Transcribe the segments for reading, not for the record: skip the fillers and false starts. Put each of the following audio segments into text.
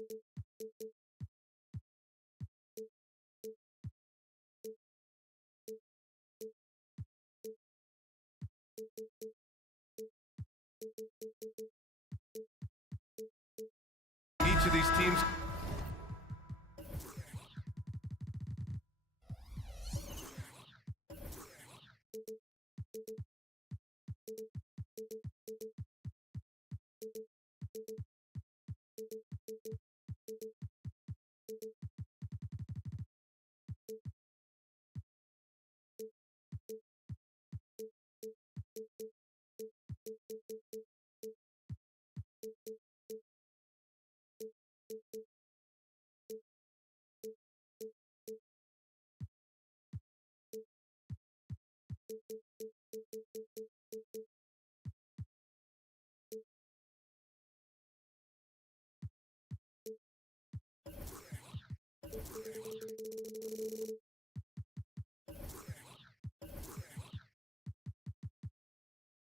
Each of these teams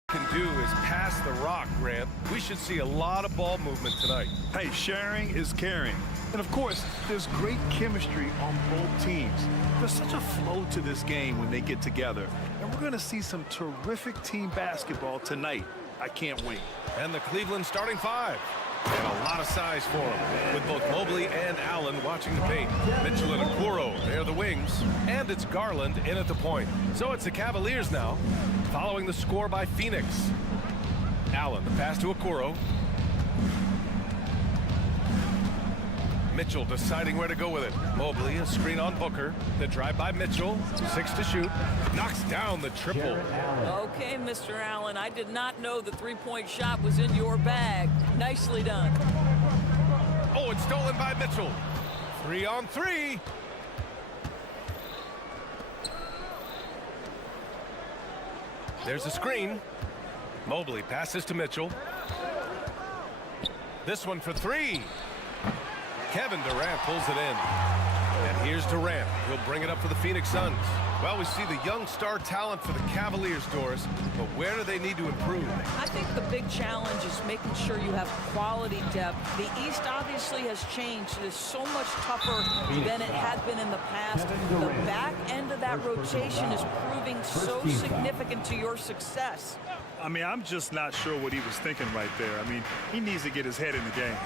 can do is pass the rock, Grant. We should see a lot of ball movement tonight. Hey, sharing is caring. And of course, there's great chemistry on both teams. There's such a flow to this game when they get together. And we're going to see some terrific team basketball tonight. I can't wait. And the Cleveland starting five. And a lot of size for him, with both Mobley and Allen watching the paint. Mitchell and Okoro, they're the wings. And it's Garland in at the point. So it's the Cavaliers now, following the score by Phoenix. Allen, the pass to Okoro. Mitchell deciding where to go with it. Mobley, a screen on Booker. The drive by Mitchell, 6 to shoot. Knocks down the triple. Okay, Mr. Allen, I did not know the three-point shot was in your bag. Nicely done. Oh, it's stolen by Mitchell. 3 on 3. There's a screen. Mobley passes to Mitchell. This one for 3. Kevin Durant pulls it in. And here's Durant. He'll bring it up for the Phoenix Suns. Well, we see the young star talent for the Cavaliers, Doris, but where do they need to improve? I think the big challenge is making sure you have quality depth. The East obviously has changed. It is so much tougher than it had been in the past. The back end of that rotation is proving so significant to your success. I mean, I'm just not sure what he was thinking right there. I mean, he needs to get his head in the game.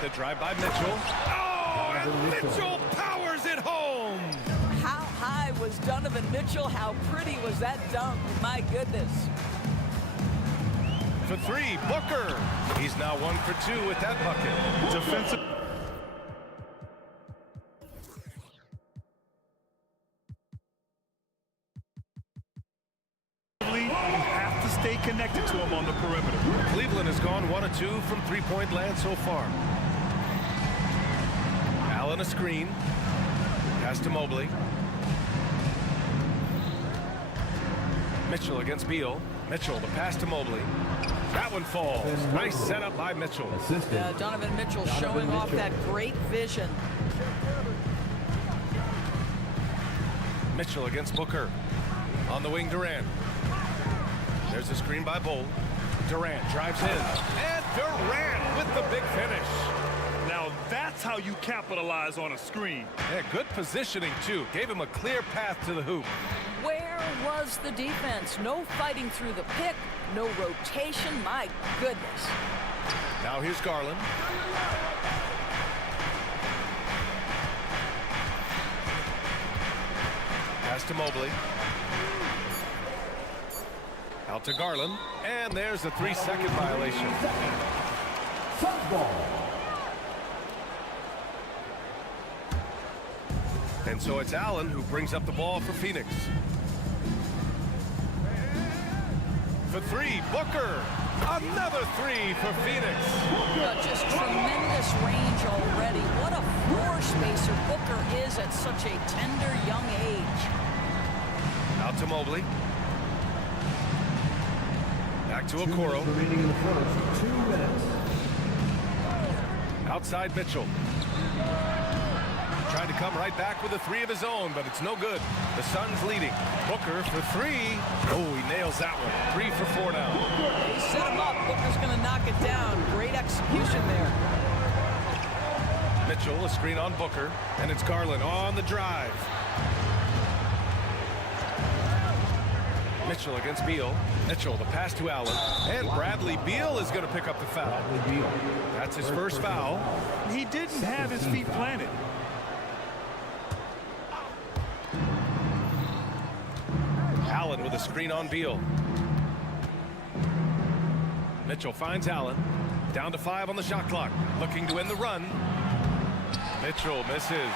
The drive by Mitchell. Oh, and Mitchell powers it home. How high was Donovan Mitchell? How pretty was that dunk? My goodness. For 3, Booker. He's now 1 for 2 with that bucket. Defensive. You have to stay connected to him on the perimeter. Cleveland has gone 1 of 2 from three-point land so far. Allen a screen. Pass to Mobley. Mitchell against Beal. Mitchell, the pass to Mobley. That one falls. Nice setup by Mitchell. Donovan Mitchell showing off that great vision. Mitchell against Booker. On the wing, Durant. There's a screen by Bolt. Durant drives in. And Durant with the big finish. Now that's how you capitalize on a screen. Yeah, good positioning, too. Gave him a clear path to the hoop. Where was the defense? No fighting through the pick, no rotation. My goodness. Now here's Garland. Pass to Mobley. Out to Garland. And there's a 3-second violation. And so it's Allen who brings up the ball for Phoenix. For 3, Booker. Another 3 for Phoenix. Just tremendous range already. What a floor spacer Booker is at such a tender young age. Out to Mobley. Back to Okoro. Outside Mitchell. tried to come right back with a three of his own, but it's no good. The Suns leading. Booker for three. Oh, he nails that one. 3 for 4 now. He set him up. Booker's going to knock it down. Great execution there. Mitchell, a screen on Booker, and it's Garland on the drive. Mitchell against Beal. Mitchell, the pass to Allen. And Bradley Beal is going to pick up the foul. That's his first foul. He didn't have his feet planted. Allen with a screen on Beal. Mitchell finds Allen. Down to 5 on the shot clock. Looking to end the run. Mitchell misses.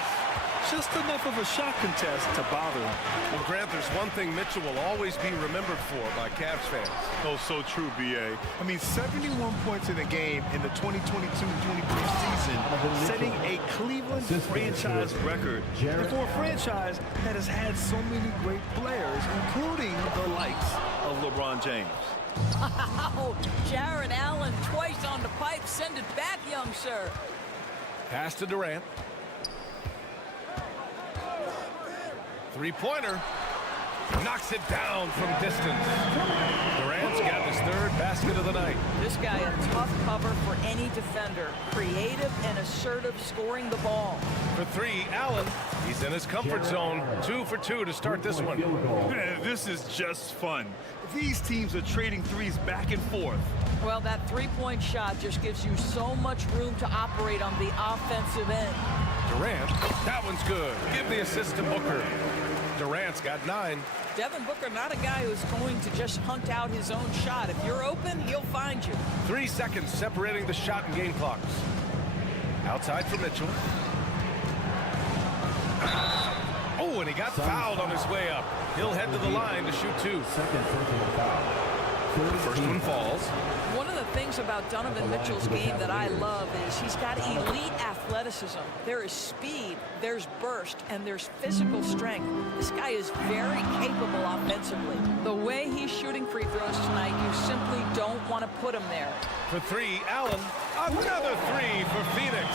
Just enough of a shot contest to bother him. Well, Grant, there's one thing Mitchell will always be remembered for by Cavs fans. Oh, so true, B.A. I mean, 71 points in a game in the 2022-23 season, setting a Cleveland franchise record. And for a franchise that has had so many great players, including the likes of LeBron James. Wow, Jared Allen twice on the pipe. Send it back, young sir. Pass to Durant. Three-pointer. Knocks it down from distance. Durant's got his 3rd basket of the night. This guy a tough cover for any defender. Creative and assertive scoring the ball. For 3, Allen. He's in his comfort zone. 2 for 2 to start this one. This is just fun. These teams are trading threes back and forth. Well, that three-point shot just gives you so much room to operate on the offensive end. Durant, that one's good. Give the assist to Booker. Durant's got 9. Devin Booker, not a guy who's going to just hunt out his own shot. If you're open, he'll find you. 3 seconds separating the shot and game clocks. Outside for Mitchell. Oh, and he got fouled on his way up. He'll head to the line to shoot 2. The first one falls. One of the things about Donovan Mitchell's game that I love is he's got elite athleticism. There is speed, there's burst, and there's physical strength. This guy is very capable offensively. The way he's shooting free throws tonight, you simply don't want to put him there. For 3, Allen. Another 3 for Phoenix.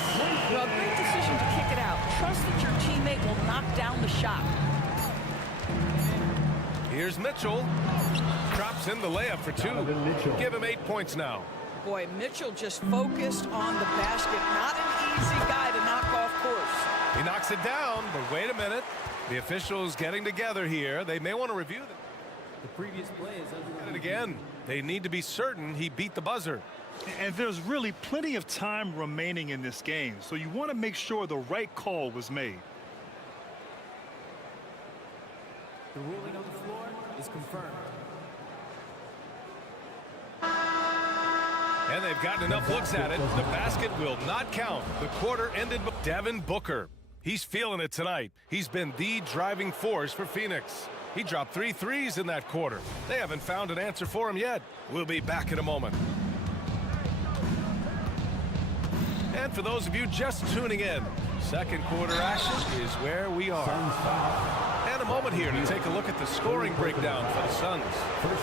Well, great decision to kick it out. Trust that your teammate will knock down the shot. Here's Mitchell. Drops in the layup for 2. Give him 8 points now. Boy, Mitchell just focused on the basket. Not an easy guy to knock off course. He knocks it down, but wait a minute. The officials getting together here. They may want to review the previous play is under again. They need to be certain he beat the buzzer. And there's really plenty of time remaining in this game, so you want to make sure the right call was made. The ruling on the floor is confirmed. And they've gotten enough looks at it. The basket will not count. The quarter ended. Devin Booker. He's feeling it tonight. He's been the driving force for Phoenix. He dropped 3 threes in that quarter. They haven't found an answer for him yet. We'll be back in a moment. And for those of you just tuning in, second quarter action is where we are. And a moment here to take a look at the scoring breakdown for the Suns.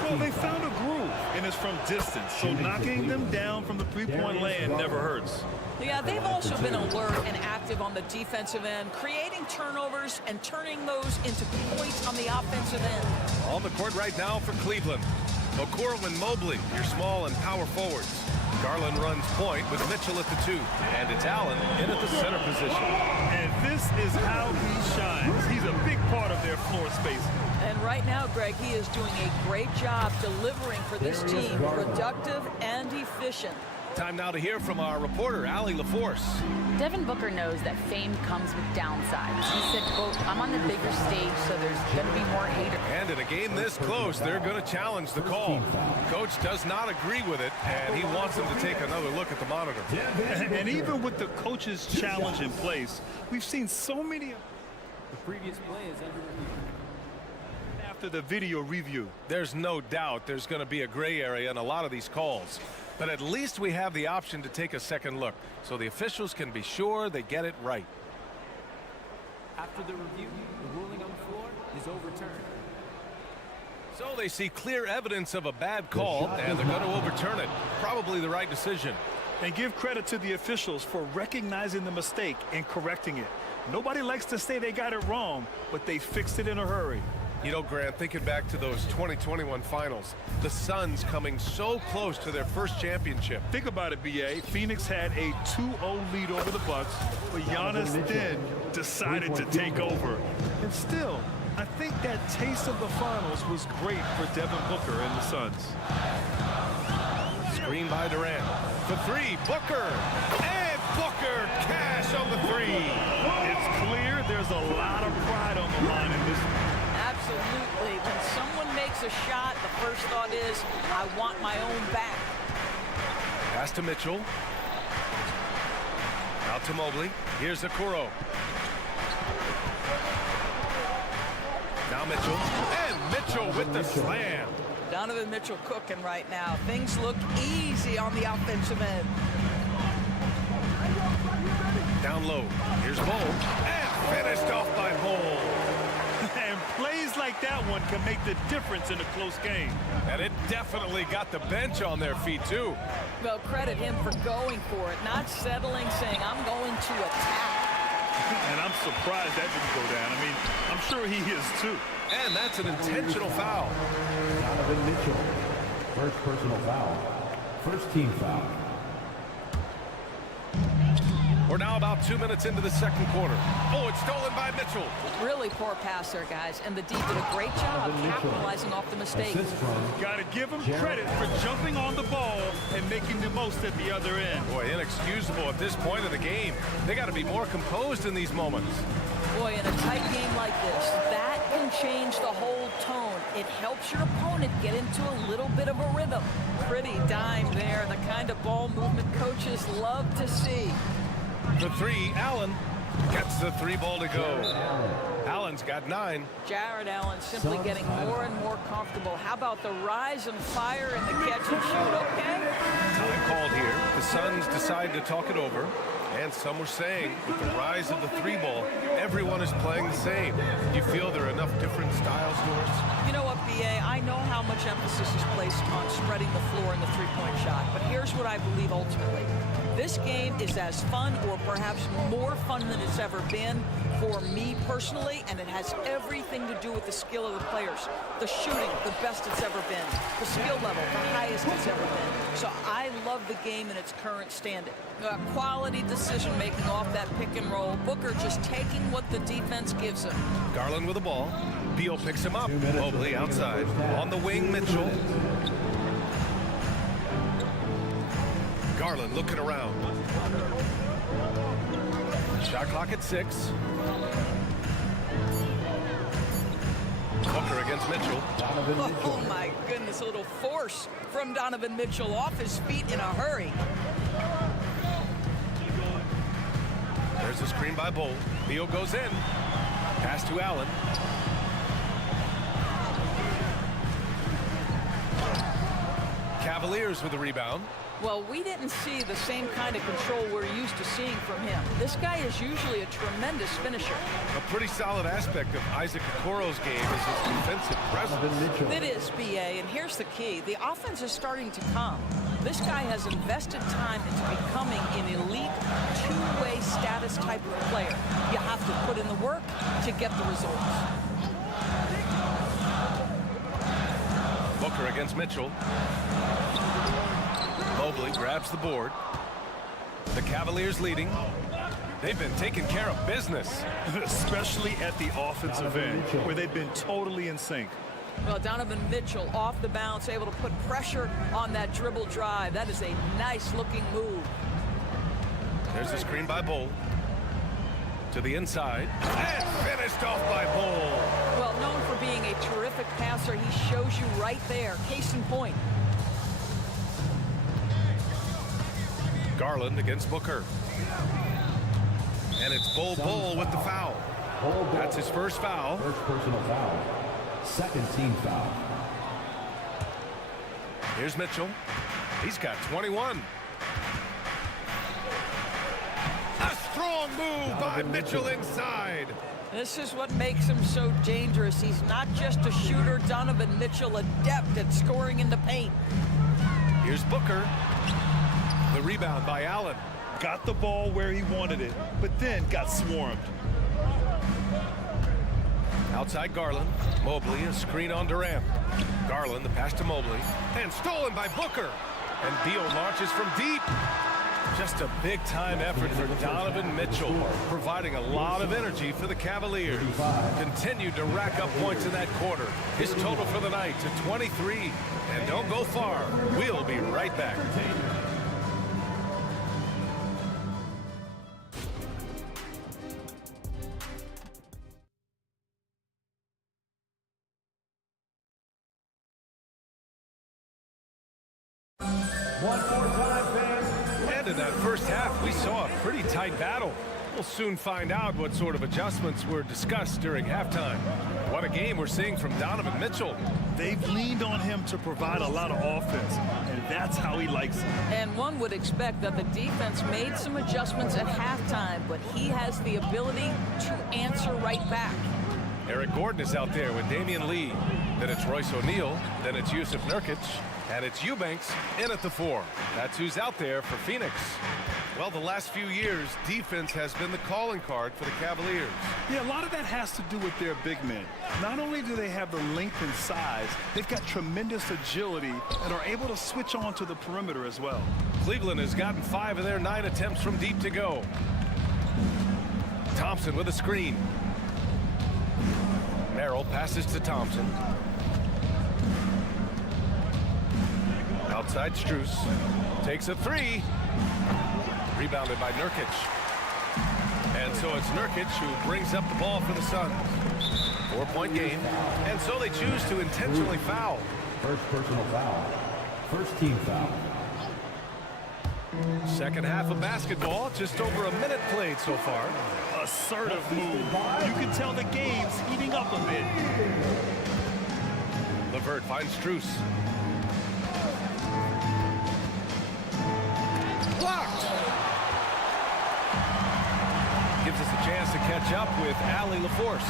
Well, they found a groove, and it's from distance, so knocking them down from the three-point land never hurts. Yeah, they've also been alert and active on the defensive end, creating turnovers and turning those into points on the offensive end. On the court right now for Cleveland. Okoro and Mobley, your small and power forwards. Garland runs point with Mitchell at the 2. And it's Allen in at the center position. And this is how he shines. He's a big part of their floor space. And right now, Greg, he is doing a great job delivering for this team, productive and efficient. Time now to hear from our reporter, Allie LaForce. Devin Booker knows that fame comes with downsides. He said, quote, I'm on the bigger stage, so there's going to be more haters. And in a game this close, they're going to challenge the call. Coach does not agree with it, and he wants them to take another look at the monitor. And even with the coach's challenge in place, we've seen so many. The previous play is under review. After the video review. There's no doubt there's going to be a gray area in a lot of these calls. But at least we have the option to take a second look, so the officials can be sure they get it right. After the review, the ruling on the floor is overturned. So they see clear evidence of a bad call, and they're going to overturn it. Probably the right decision. And give credit to the officials for recognizing the mistake and correcting it. Nobody likes to say they got it wrong, but they fixed it in a hurry. You know, Grant, thinking back to those 2021 finals, the Suns coming so close to their first championship. Think about it, B.A. Phoenix had a 2-0 lead over the Bucks, but Giannis then decided to take over. And still, I think that taste of the finals was great for Devin Booker and the Suns. Screen by Durant. For three, Booker. And Booker, cash on the three. It's clear there's a lot of pride on the line in this. Absolutely. When someone makes a shot, the first thought is, I want my own back. Pass to Mitchell. Out to Mobley. Here's Okoro. Now Mitchell. And Mitchell with the slam. Donovan Mitchell cooking right now. Things look easy on the offensive end. Down low. Here's Bol. And finished off by Bol. And plays like that one can make the difference in a close game. And it definitely got the bench on their feet, too. Well, credit him for going for it, not settling, saying, I'm going to attack. And I'm surprised that didn't go down. I mean, I'm sure he is, too. And that's an intentional foul. Donovan Mitchell, first personal foul. First team foul. We're now about 2 minutes into the second quarter. Oh, it's stolen by Mitchell. Really poor pass there, guys. And the D did a great job capitalizing off the mistake. Got to give him credit for jumping on the ball and making the most at the other end. Boy, inexcusable at this point of the game. They got to be more composed in these moments. Boy, in a tight game like this, that can change the whole tone. It helps your opponent get into a little bit of a rhythm. Pretty dime there, the kind of ball movement coaches love to see. For three, Allen gets the three ball to go. Allen's got 9. Jared Allen simply getting more and more comfortable. How about the rise and fire in the catch and shoot, okay? Time called here. The Suns decide to talk it over. And some were saying, with the rise of the three ball, everyone is playing the same. Do you feel there are enough different styles, Doris? You know what, B.A., I know how much emphasis is placed on spreading the floor in the three-point shot, but here's what I believe ultimately. This game is as fun or perhaps more fun than it's ever been for me personally, and it has everything to do with the skill of the players. The shooting, the best it's ever been. The skill level, the highest it's ever been. So I love the game in its current standing. Quality decision-making off that pick and roll. Booker just taking what the defense gives him. Garland with the ball. Beal picks him up. Mobley outside. On the wing, Mitchell. Garland looking around. Shot clock at 6. Booker against Mitchell. Oh my goodness, a little force from Donovan Mitchell off his feet in a hurry. There's a screen by Bol. Beal goes in. Pass to Allen. Cavaliers with the rebound. Well, we didn't see the same kind of control we're used to seeing from him. This guy is usually a tremendous finisher. A pretty solid aspect of Isaac Okoro's game is his defensive presence. It is, B.A., and here's the key. The offense is starting to come. This guy has invested time into becoming an elite two-way status type of player. You have to put in the work to get the results. Booker against Mitchell. Mobley grabs the board. The Cavaliers leading. They've been taking care of business. Especially at the offensive end, where they've been totally in sync. Well, Donovan Mitchell off the bounce, able to put pressure on that dribble drive. That is a nice-looking move. There's a screen by Bol. To the inside. And finished off by Bol. Well, known for being a terrific passer, he shows you right there. Case in point. Garland against Booker. And it's Bol with the foul. That's his first foul. First personal foul. Second team foul. Here's Mitchell. He's got 21. A strong move by Mitchell inside. This is what makes him so dangerous. He's not just a shooter. Donovan Mitchell, adept at scoring in the paint. Here's Booker. the rebound by Allen. Got the ball where he wanted it, but then got swarmed. Outside Garland. Mobley, a screen on Durant. Garland, the pass to Mobley. And stolen by Booker. And Beal launches from deep. Just a big-time effort for Donovan Mitchell, providing a lot of energy for the Cavaliers. Continued to rack up points in that quarter. His total for the night to 23. And don't go far. We'll be right back. One more time, fans. And in that first half, we saw a pretty tight battle. We'll soon find out what sort of adjustments were discussed during halftime. What a game we're seeing from Donovan Mitchell. They've leaned on him to provide a lot of offense, and that's how he likes it. And one would expect that the defense made some adjustments at halftime, but he has the ability to answer right back. Eric Gordon is out there with Damian Lee. Then it's Royce O'Neal. Then it's Yusuf Nurkic. And it's Eubanks in at the 4. That's who's out there for Phoenix. Well, the last few years, defense has been the calling card for the Cavaliers. Yeah, a lot of that has to do with their big men. Not only do they have the length and size, they've got tremendous agility and are able to switch on to the perimeter as well. Cleveland has gotten 5 of their 9 attempts from deep to go. Thompson with a screen. Merrill passes to Thompson. Outside Strus. Takes a 3. Rebounded by Nurkic. And so it's Nurkic who brings up the ball for the Suns. 4-point game. And so they choose to intentionally foul. First personal foul. First team foul. Second half of basketball, just over a minute played so far. Assertive move. You can tell the game's heating up a bit. LeVert finds Strus. Blocked! Gives us a chance to catch up with Allie LaForce.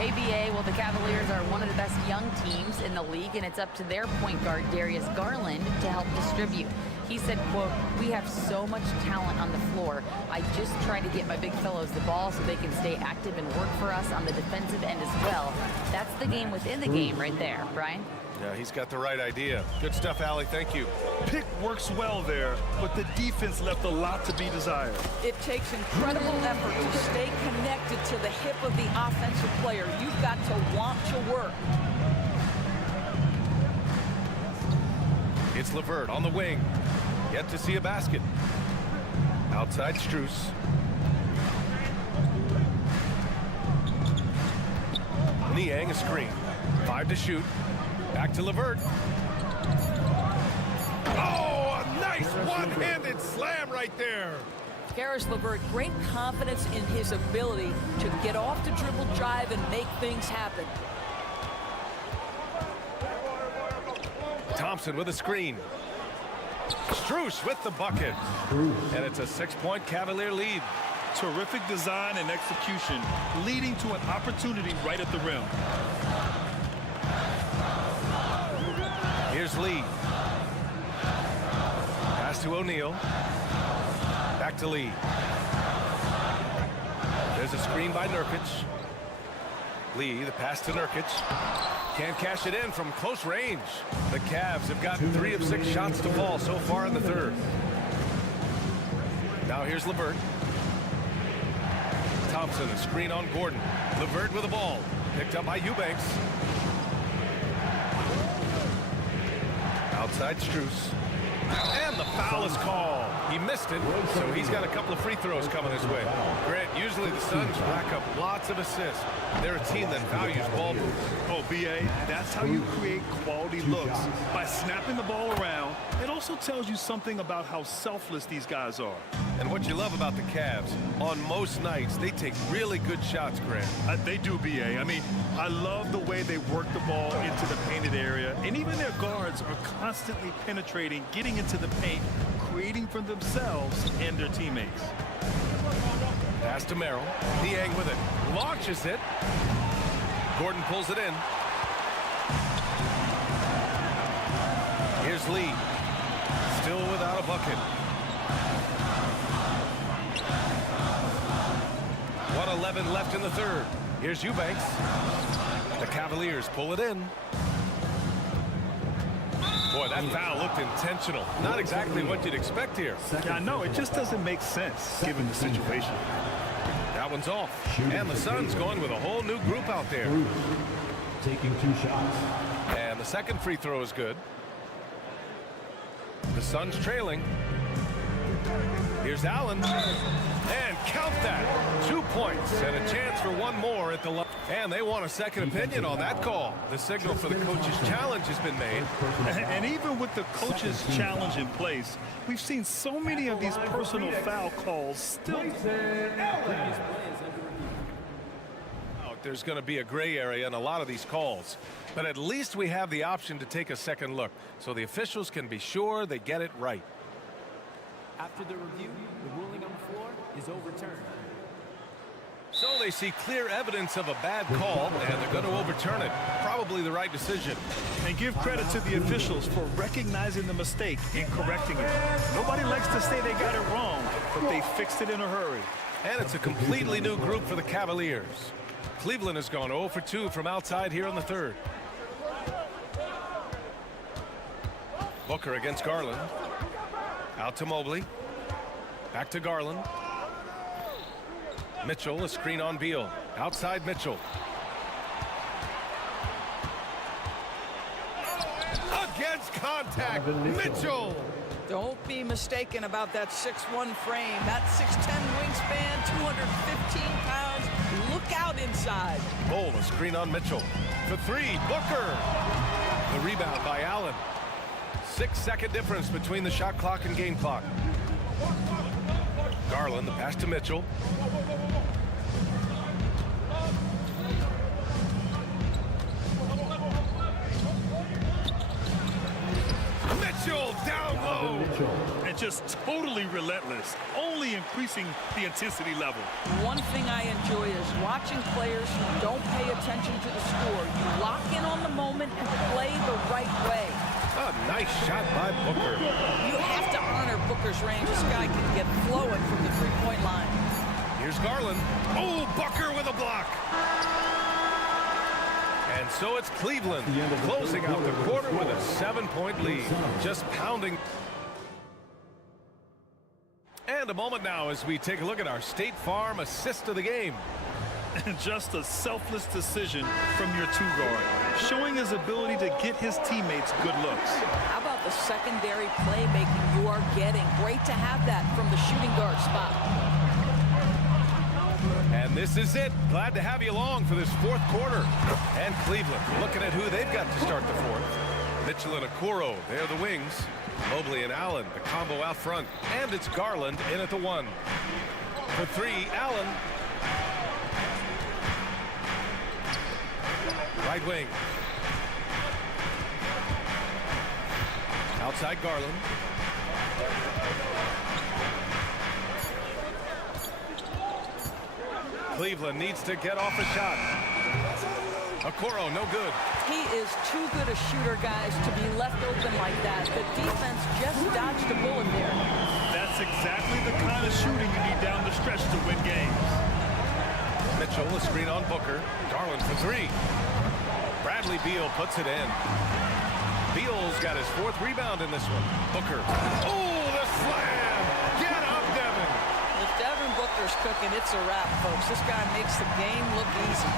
ABA, well, the Cavaliers are one of the best young teams in the league, and it's up to their point guard, Darius Garland, to help distribute. He said, quote, "We have so much talent on the floor. I just try to get my big fellows the ball so they can stay active and work for us on the defensive end as well." That's the game within the game right there, Brian. Yeah, he's got the right idea. Good stuff, Allie. Thank you. Pick works well there, but the defense left a lot to be desired. It takes incredible effort to stay connected to the hip of the offensive player. You've got to want to work. It's LeVert on the wing. Yet to see a basket. Outside Strus. Niang a screen. 5 to shoot. Back to LeVert. Oh, a nice one-handed slam right there. Caris LeVert, great confidence in his ability to get off the dribble drive and make things happen. Thompson with a screen. Strus with the bucket. And it's a 6-point Cavalier lead. Terrific design and execution, leading to an opportunity right at the rim. Here's Lee. Pass to O'Neal. Back to Lee. There's a screen by Nurkic. Lee, the pass to Nurkic. Can't cash it in from close range. The Cavs have gotten 3 of 6 shots to fall so far in the third. Now here's LeVert. Thompson, a screen on Gordon. LeVert with the ball. Picked up by Eubanks. Outside Strus. And the foul is called. He missed it, so he's got a couple of free throws coming his way. Grant, usually the Suns rack up lots of assists. They're a team that values ball moves. Oh, BA, that's how you create quality looks. By snapping the ball around, it also tells you something about how selfless these guys are. And what you love about the Cavs, on most nights, they take really good shots, Grant. They do, BA. I mean, I love the way they work the ball into the painted area, and even their guards are constantly penetrating, getting into the paint, creating for themselves and their teammates. Pass to Merrill. Niang with it. Launches it. Gordon pulls it in. Here's Lee. Still without a bucket. .11 left in the third. Here's Eubanks. The Cavaliers pull it in. Boy, that foul looked intentional. Not exactly what you'd expect here. Yeah, I know. It just doesn't make sense given the situation. That one's off. And the Suns going with a whole new group out there. Taking 2 shots. And the second free throw is good. The Suns trailing. Here's Allen. And count that. 2 points and a chance for one more at the line. And they want a second opinion on that call. The signal for the coach's challenge has been made. And even with the coach's challenge in place, we've seen so many of these personal foul calls still. There's going to be a gray area in a lot of these calls. But at least we have the option to take a second look, so the officials can be sure they get it right. After the review, the ruling on the floor is overturned. So they see clear evidence of a bad call, and they're going to overturn it. Probably the right decision. And give credit to the officials for recognizing the mistake and correcting it. Nobody likes to say they got it wrong, but they fixed it in a hurry. And it's a completely new group for the Cavaliers. Cleveland has gone 0 for 2 from outside here in the third. Booker against Garland. Out to Mobley. Back to Garland. Mitchell, a screen on Beal. Outside Mitchell. Against contact, Mitchell. Don't be mistaken about that 6'1" frame. That 6'10" wingspan, 215 pounds. Look out inside. Bol, a screen on Mitchell. For 3, Booker. The rebound by Allen. 6-second difference between the shot clock and game clock. Garland, the pass to Mitchell. Mitchell down low. And just totally relentless, only increasing the intensity level. One thing I enjoy is watching players who don't pay attention to the score. You lock in on the moment and play the right way. A nice shot by Booker. You have to honor Booker's range. This guy can get flowing from the three-point line. Here's Garland. Oh, Booker with a block. And so it's Cleveland closing out the quarter with a 7-point lead. Just pounding. And a moment now as we take a look at our State Farm assist of the game. And just a selfless decision from your 2-guard, showing his ability to get his teammates good looks. How about the secondary playmaking you are getting? Great to have that from the shooting guard spot. And this is it. Glad to have you along for this fourth quarter. And Cleveland looking at who they've got to start the fourth. Mitchell and Okoro, they're the wings. Mobley and Allen, the combo out front. And it's Garland in at the 1. For 3, Allen. Right wing. Outside Garland. Cleveland needs to get off a shot. Okoro, no good. He is too good a shooter, guys, to be left open like that. The defense just dodged a bullet there. That's exactly the kind of shooting you need down the stretch to win games. Mitchell, a screen on Booker. Garland for 3. Bradley Beal puts it in. Beal's got his 4th rebound in this one. Booker. Oh, the slam! Get up, Devin! If Devin Booker's cooking, it's a wrap, folks. This guy makes the game look easy.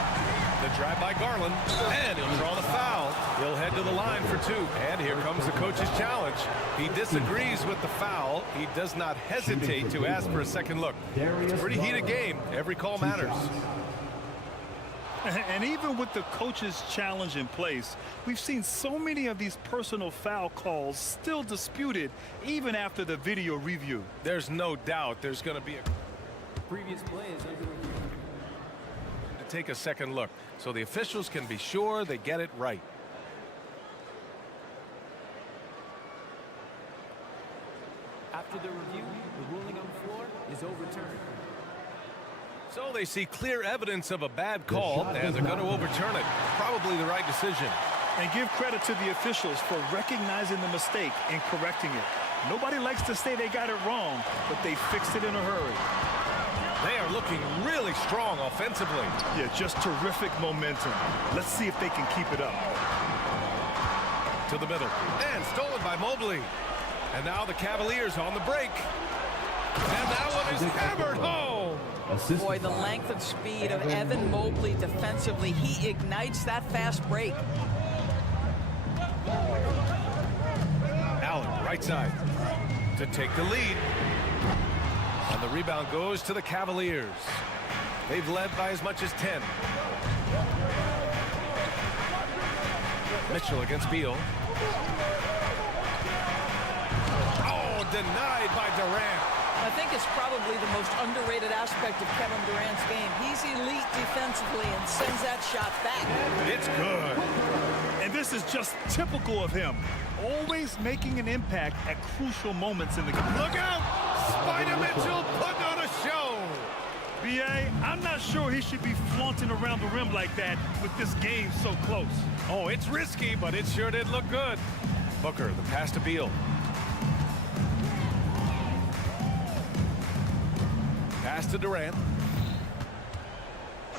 The drive by Garland, and he'll draw the foul. He'll head to the line for 2. And here comes the coach's challenge. He disagrees with the foul. He does not hesitate to ask for a second look. It's a pretty heated game. Every call matters. And even with the coach's challenge in place, we've seen so many of these personal foul calls still disputed even after the video review. There's no doubt there's going to be a Previous play is under review. to take a second look, so the officials can be sure they get it right. After the review, the ruling on the floor is overturned. So they see clear evidence of a bad call, and they're going to overturn it. Probably the right decision. And give credit to the officials for recognizing the mistake and correcting it. Nobody likes to say they got it wrong, but they fixed it in a hurry. They are looking really strong offensively. Yeah, just terrific momentum. Let's see if they can keep it up. To the middle. And stolen by Mobley. And now the Cavaliers on the break. And that one is hammered home. Boy, the length and speed of Evan Mobley defensively. He ignites that fast break. Allen, right side, to take the lead. And the rebound goes to the Cavaliers. They've led by as much as 10. Mitchell against Beal. Oh, denied by Durant. I think it's probably the most underrated aspect of Kevin Durant's game. He's elite defensively and sends that shot back. It's good. And this is just typical of him. Always making an impact at crucial moments in the game. Look out! Spider Mitchell putting on a show. B.A., I'm not sure he should be flaunting around the rim like that with this game so close. Oh, it's risky, but it sure did look good. Booker, the pass to Beal. Pass to Durant.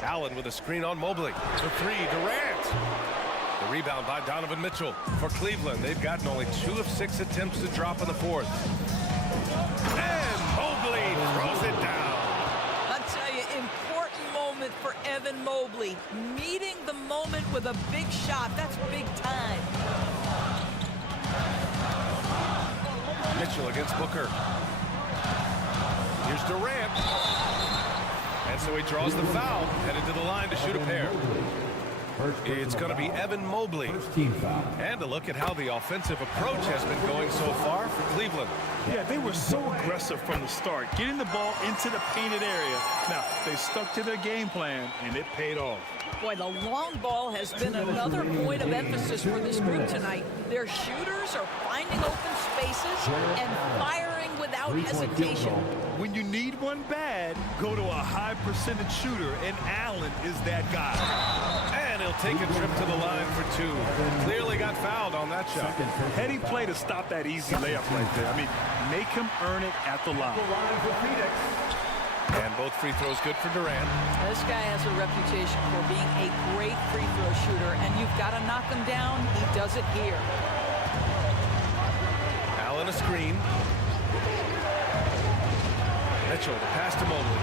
Allen with a screen on Mobley. The three, Durant. The rebound by Donovan Mitchell. For Cleveland, they've gotten only 2 of 6 attempts to drop in the fourth. And Mobley throws it down. I'll tell you, important moment for Evan Mobley. Meeting the moment with a big shot. That's big time. Mitchell against Booker. Here's Durant. And so he draws the foul, headed to the line to shoot a pair. It's going to be Evan Mobley. And a look at how the offensive approach has been going so far for Cleveland. Yeah, they were so aggressive from the start, getting the ball into the painted area. Now, they stuck to their game plan, and it paid off. Boy, the long ball has been another point of emphasis for this group tonight. Their shooters are finding open spaces and firing without hesitation. When you need one bad, go to a high percentage shooter, and Allen is that guy. And he'll take a trip to the line for 2. Clearly got fouled on that shot. Heady play to stop that easy layup right there. I mean, make him earn it at the line. And both free throws good for Durant. This guy has a reputation for being a great free throw shooter, and you've got to knock him down. He does it here. Allen a screen. Mitchell, the pass to Mobley.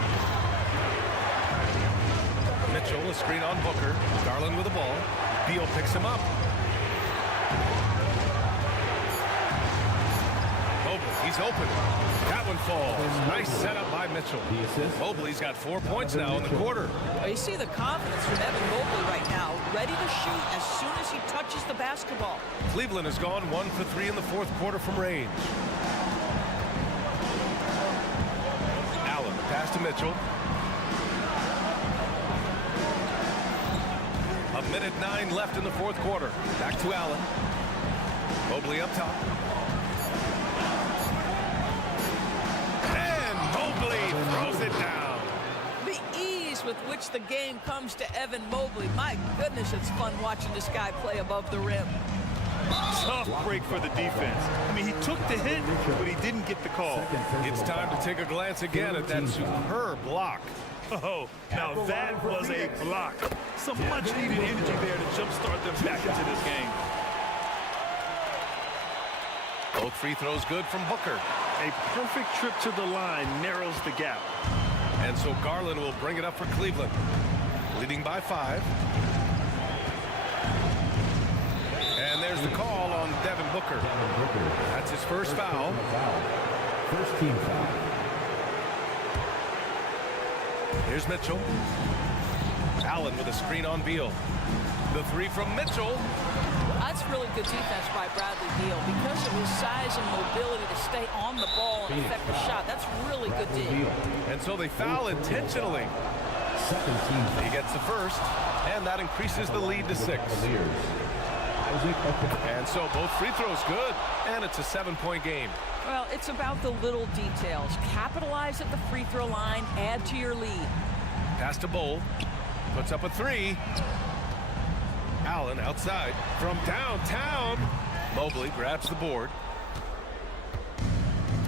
Mitchell, a screen on Booker. Garland with the ball. Beal picks him up. Mobley, he's open. That one falls. Nice setup by Mitchell. Mobley's got 4 points now in the quarter. Well, you see the confidence from Evan Mobley right now, ready to shoot as soon as he touches the basketball. Cleveland has gone 1 for 3 in the fourth quarter from range. Allen, the pass to Mitchell. 1:09 left in the fourth quarter. Back to Allen. Mobley up top. And Mobley throws it down. The ease with which the game comes to Evan Mobley. My goodness, it's fun watching this guy play above the rim. Tough break for the defense. I mean, he took the hit, but he didn't get the call. It's time to take a glance again at that superb block. Oh, now that was a block. Some much-needed energy there to jumpstart them back into this game. Both free throws good from Booker. A perfect trip to the line narrows the gap. And so Garland will bring it up for Cleveland. Leading by 5. And there's the call on Devin Booker. That's his first foul. First team foul. Here's Mitchell. Allen with a screen on Beal. The 3 from Mitchell. That's really good defense by Bradley Beal because of his size and mobility to stay on the ball and affect the shot. That's really good D. And so they foul intentionally. Second team. He gets the first, and that increases the lead to 6. And so both free throws good, and it's a 7-point game. Well, it's about the little details. Capitalize at the free throw line, add to your lead. Pass to Bowl. Puts up a 3. Allen outside from downtown. Mobley grabs the board.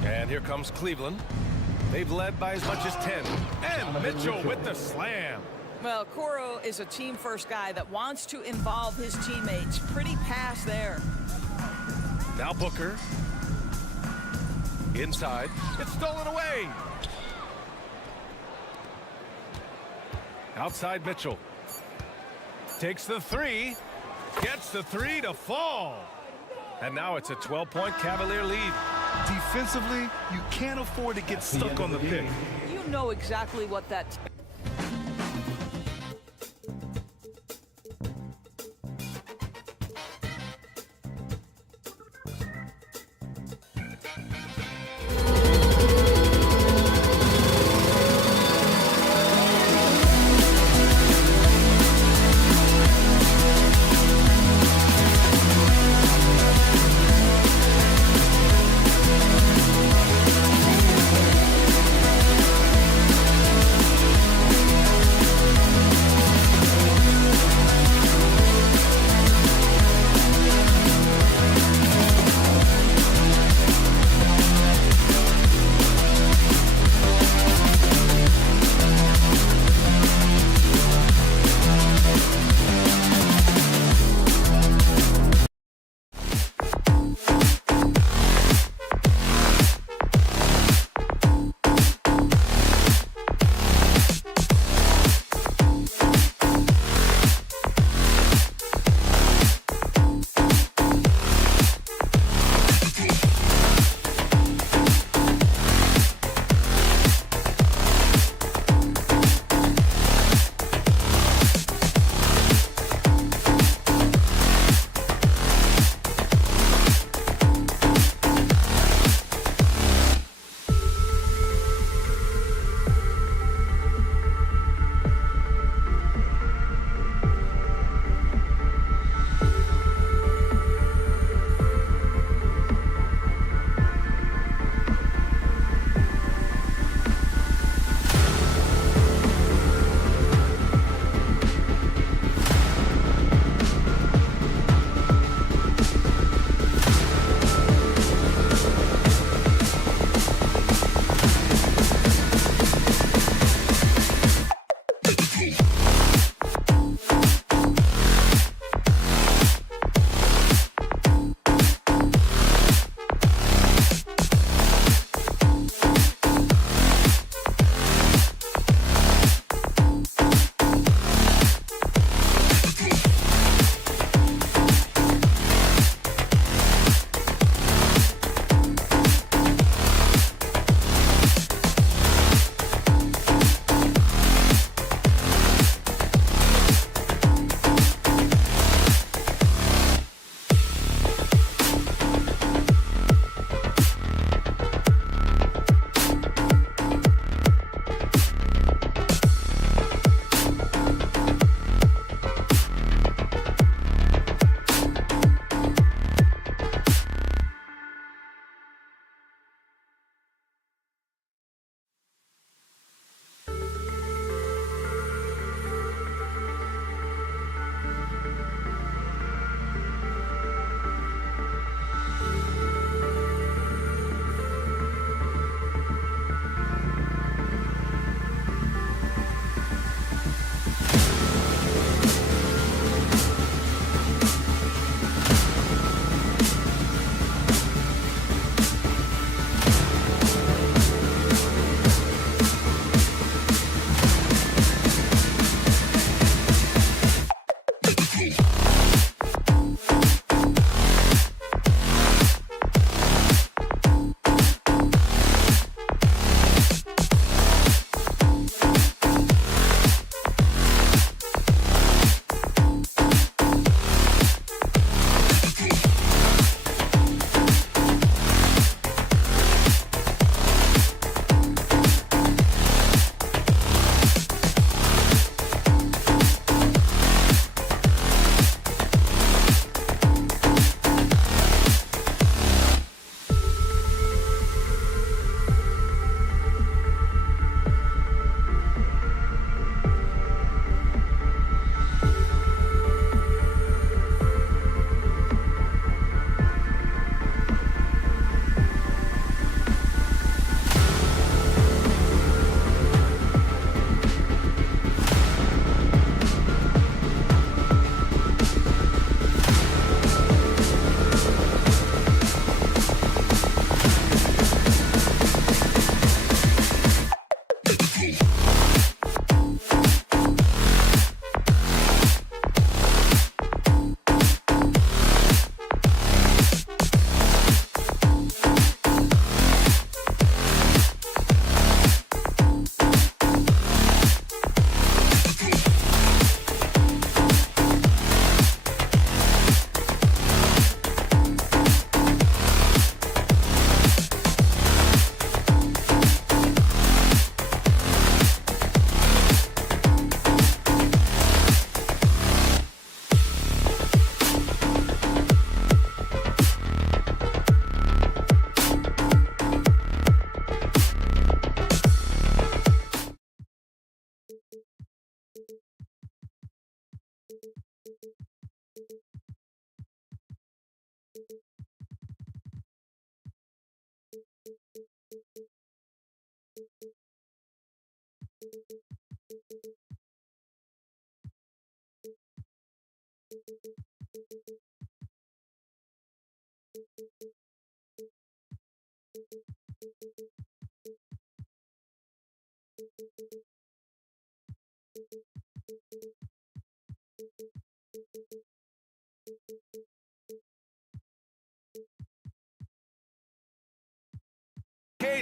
And here comes Cleveland. They've led by as much as 10. And Mitchell with the slam. Well, Coro is a team-first guy that wants to involve his teammates. Pretty pass there. Now Booker. Inside. It's stolen away. Outside Mitchell. Takes the three. Gets the three to fall. And now it's a 12-point Cavalier lead. Defensively, you can't afford to get stuck on the pick. You know exactly what that...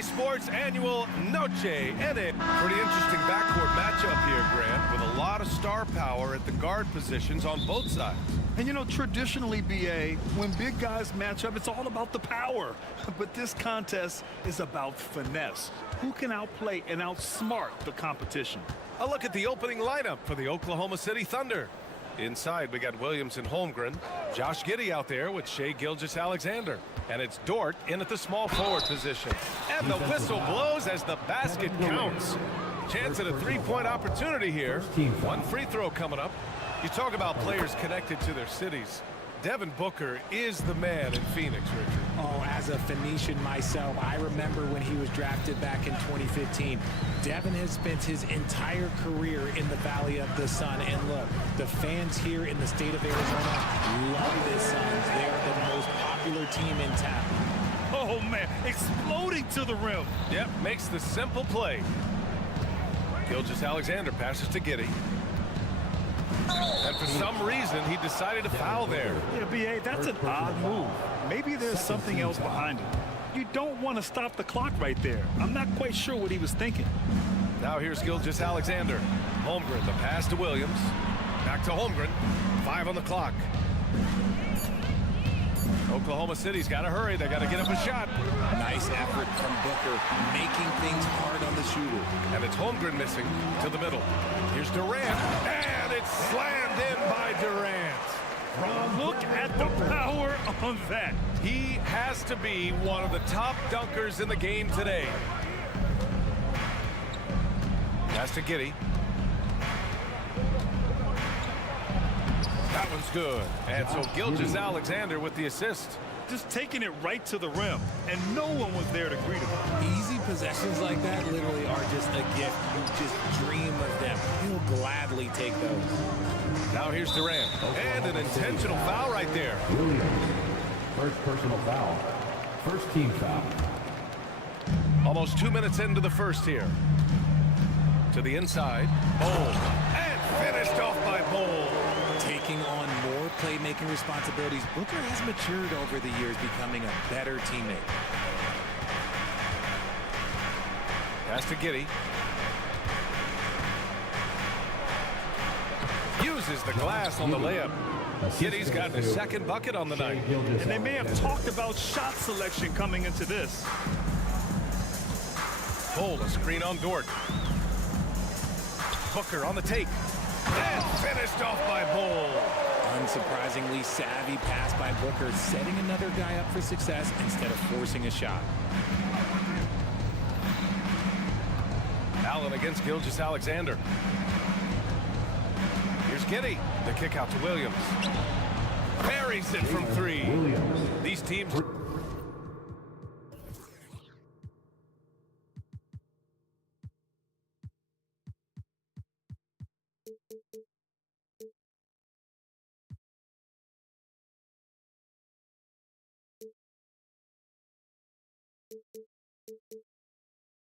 Sports Annual Noche and a pretty interesting backcourt matchup here, Grant, with a lot of star power at the guard positions on both sides. And you know, traditionally, BA, when big guys match up, it's all about the power. But this contest is about finesse. Who can outplay and outsmart the competition? A look at the opening lineup for the Oklahoma City Thunder. Inside, we got Williams and Holmgren. Josh Giddey out there with Shea Gilgeous-Alexander. And it's Dort in at the small forward position. And the whistle blows as the basket counts. Chance at a three-point opportunity here. One free throw coming up. You talk about players connected to their cities. Devin Booker is the man in Phoenix, Richard. Oh, as a Phoenician myself, I remember when he was drafted back in 2015. Devin has spent his entire career in the Valley of the Sun. And look, the fans here in the state of Arizona love the Suns. They are the most popular team in town. Oh, man, exploding to the rim. Yep, makes the simple play. Gilgeous-Alexander passes to Giddey. And for some reason, he decided to foul there. Yeah, BA, that's an odd move. Maybe there's something else behind it. You don't want to stop the clock right there. I'm not quite sure what he was thinking. Now here's Gilgeous-Alexander. Holmgren, the pass to Williams. Back to Holmgren. 5 on the clock. Oklahoma City's got to hurry. They got to get up a shot. Nice effort from Booker, making things hard on the shooter. And it's Holmgren missing to the middle. Here's Durant. And it's slammed in by Durant. Look at the power on that. He has to be one of the top dunkers in the game today. Pass to Giddey. That one's good. And so Gilgeous-Alexander with the assist. Just taking it right to the rim, and no one was there to greet him. Easy possessions like that literally are just a gift. You just dream of them. He'll gladly take those. Now here's Durant. And an intentional foul right there. Williams. First personal foul. First team foul. Almost 2 minutes into the first here. To the inside. Bol. And finished off by Bol. Taking on more playmaking responsibilities, Booker has matured over the years, becoming a better teammate. Pass to Giddey. Uses the glass on the layup. Giddey's got his second bucket on the night. And they may have talked about shot selection coming into this. Bol, a screen on Dort. Booker on the take. And finished off by Bol. Unsurprisingly savvy pass by Booker, setting another guy up for success instead of forcing a shot. Allen against Gilgeous-Alexander. Here's Giddey. The kick out to Williams. Buries it from 3. These teams...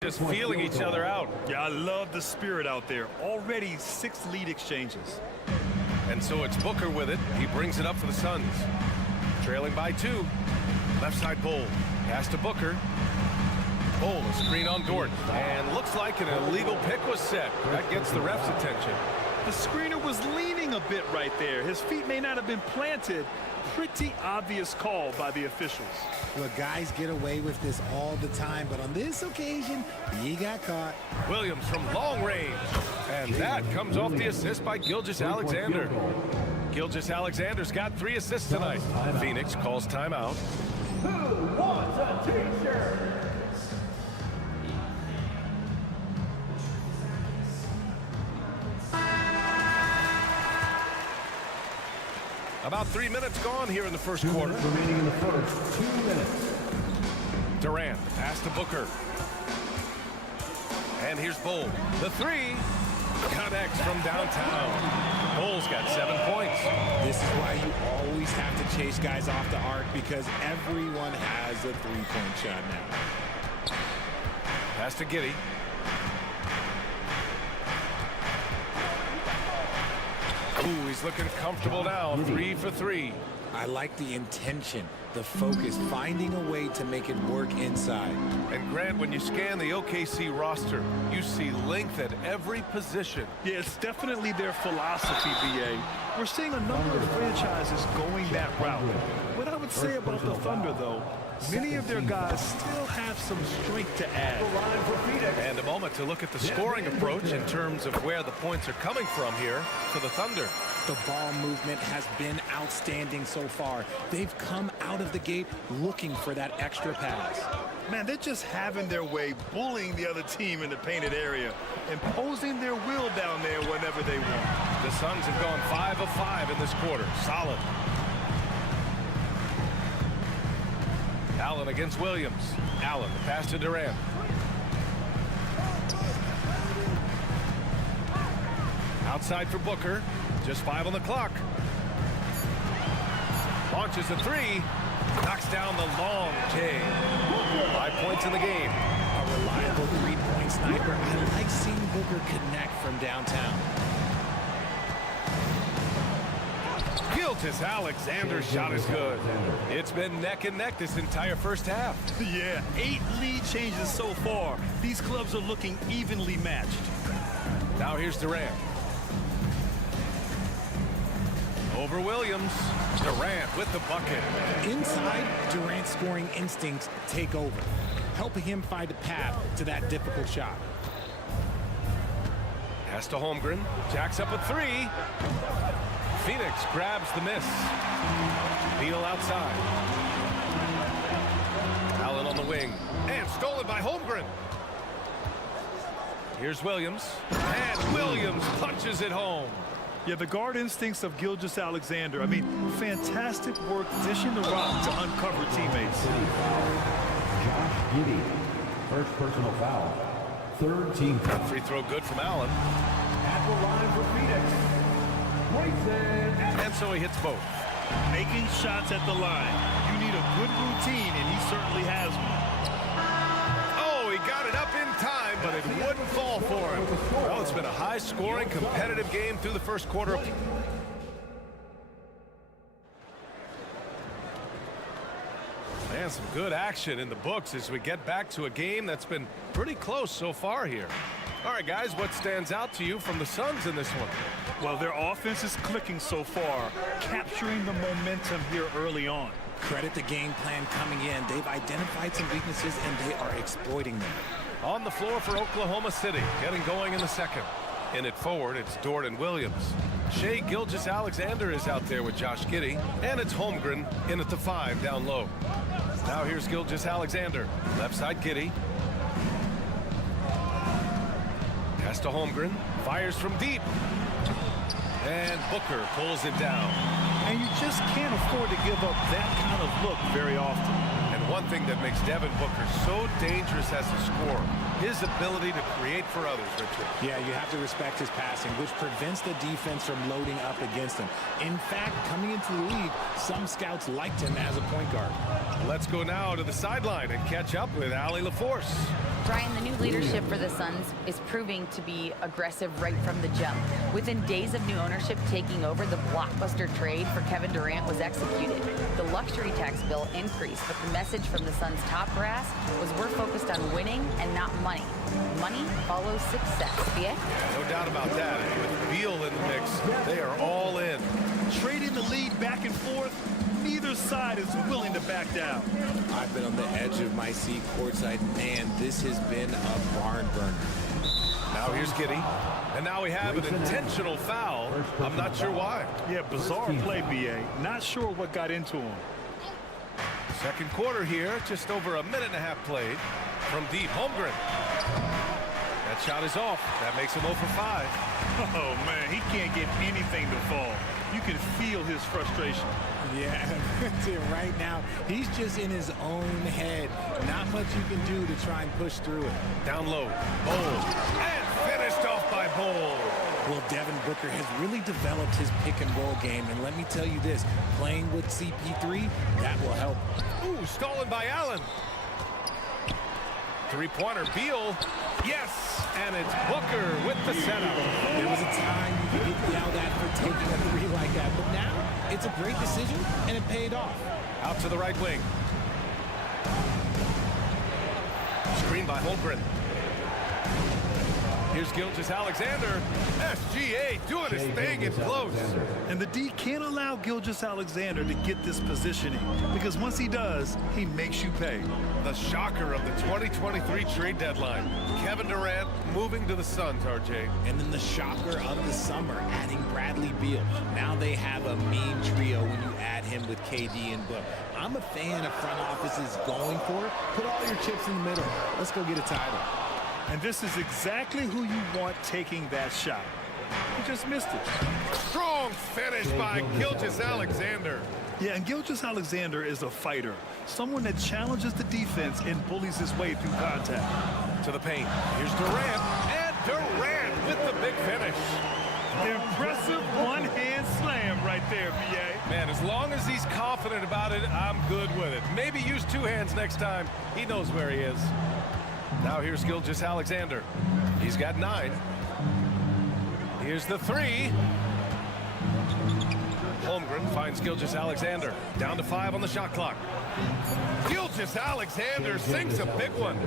just feeling each other out. Yeah, I love the spirit out there. Already 6 lead exchanges. And so it's Booker with it. He brings it up for the Suns. Trailing by 2. Left side Bol. Pass to Booker. Bol, a screen on Dort. And looks like an illegal pick was set. That gets the ref's attention. The screener was leaning a bit right there. His feet may not have been planted. Pretty obvious call by the officials. Look, guys get away with this all the time, but on this occasion, he got caught. Williams from long range. And that comes off the assist by Gilgeous-Alexander. Gilgeous-Alexander's got 3 assists tonight. Phoenix calls timeout. Who wants a t-shirt? About 3 minutes gone here in the first quarter. Remaining in the first 2 minutes. Durant, pass to Booker. And here's Bol. The 3 connects from downtown. Bol Bill's got 7 points. This is why you always have to chase guys off the arc, because everyone has a three-point shot now. Pass to Giddey. Ooh, he's looking comfortable now. 3 for 3. I like the intention, the focus, finding a way to make it work inside. And Grant, when you scan the OKC roster, you see length at every position. Yeah, it's definitely their philosophy, BA. We're seeing a number of franchises going that route. What I would say about the Thunder, though, many of their guys still have some strength to add. And a moment to look at the scoring approach in terms of where the points are coming from here for the Thunder. The ball movement has been outstanding so far. They've come out of the gate looking for that extra pass. Man, they're just having their way, bullying the other team in the painted area, imposing their will down there whenever they want. The Suns have gone 5 of 5 in this quarter. Solid. Allen against Williams. Allen, the pass to Durant. Outside for Booker. Just 5 on the clock. Launches a 3. Knocks down the long J. 5 points in the game. A reliable three-point sniper. I like seeing Booker connect from downtown. Gilgeous-Alexander's shot is good. It's been neck and neck this entire first half. Yeah, 8 lead changes so far. These clubs are looking evenly matched. Now here's Durant. Over Williams. Durant with the bucket. Inside, Durant's scoring instincts take over, helping him find a path to that difficult shot. Pass to Holmgren. Jacks up a 3. Phoenix grabs the miss. Beal outside. Allen on the wing. And stolen by Holmgren. Here's Williams. And Williams punches it home. Yeah, the guard instincts of Gilgeous-Alexander. I mean, fantastic work dishing the rock to uncover teammates. Josh Giddey, first personal foul. Third team foul. Free throw good from Allen. At the line for Phoenix, Grayson. And so he hits both. Making shots at the line. You need a good routine, and he certainly has one. Oh, he got it up in time, but it wouldn't fall for him. Well, it's been a high-scoring, competitive game through the first quarter. And some good action in the books as we get back to a game that's been pretty close so far here. All right, guys, what stands out to you from the Suns in this one? Well, their offense is clicking so far, capturing the momentum here early on. Credit the game plan coming in. They've identified some weaknesses, and they are exploiting them. On the floor for Oklahoma City, getting going in the second. In it forward, it's Jordan Williams. Shai Gilgeous-Alexander is out there with Josh Giddey, and it's Holmgren in at the 5 down low. Now here's Gilgeous-Alexander. Left side Giddey. Pass to Holmgren. Fires from deep. And Booker pulls it down. And you just can't afford to give up that kind of look very often. And one thing that makes Devin Booker so dangerous as a scorer, his ability to create for others, Richard. Yeah, you have to respect his passing, which prevents the defense from loading up against him. In fact, coming into the league, some scouts liked him as a point guard. Let's go now to the sideline and catch up with Allie LaForce. Brian, the new leadership for the Suns is proving to be aggressive right from the jump. Within days of new ownership taking over, the blockbuster trade for Kevin Durant was executed. The luxury tax bill increased, but the message from the Suns' top brass was we're focused on winning and not money. Money follows success. Yeah? No doubt about that. And with Beal in the mix, they are all in. Trading the lead back and forth, neither side is willing to back down. I've been on the edge of my seat courtside. Man, this has been a barn burner. Now here's Giddey. And now we have an intentional foul. I'm not sure why. Yeah, bizarre play, BA. Not sure what got into him. Second quarter here, just over a minute and a half played. From deep, Holmgren. That shot is off. That makes him 0 for 5. Oh, man, he can't get anything to fall. You can feel his frustration. Yeah, right now, he's just in his own head. Not much you can do to try and push through it. Down low, Bol. And finished off by Bol. Well, Devin Booker has really developed his pick-and-roll game, and let me tell you this, playing with CP3, that will help. Ooh, stolen by Allen. Three-pointer, Beal. Yes, and it's Booker with the setup. There was a time you could get yelled at for taking a three like that, but now it's a great decision, and it paid off. Out to the right wing. Screen by Holmgren. Here's Gilgeous-Alexander. SGA doing his thing in close. And the D can't allow Gilgeous-Alexander to get this positioning, because once he does, he makes you pay. The shocker of the 2023 trade deadline. Kevin Durant moving to the Suns, RJ. And then the shocker of the summer, adding Bradley Beal. Now they have a mean trio when you add him with KD and Book. I'm a fan of front offices going for it. Put all your chips in the middle. Let's go get a title. And this is exactly who you want taking that shot. He just missed it. Strong finish by Gilgeous-Alexander. Yeah, and Gilgeous-Alexander is a fighter. Someone that challenges the defense and bullies his way through contact. To the paint. Here's Durant. And Durant with the big finish. Impressive one-hand slam right there, BA. Man, as long as he's confident about it, I'm good with it. Maybe use two hands next time. He knows where he is. Now here's Gilgeous-Alexander. He's got 9. Here's the 3. Holmgren finds Gilgeous-Alexander. Down to 5 on the shot clock. Gilgeous-Alexander sinks a big one.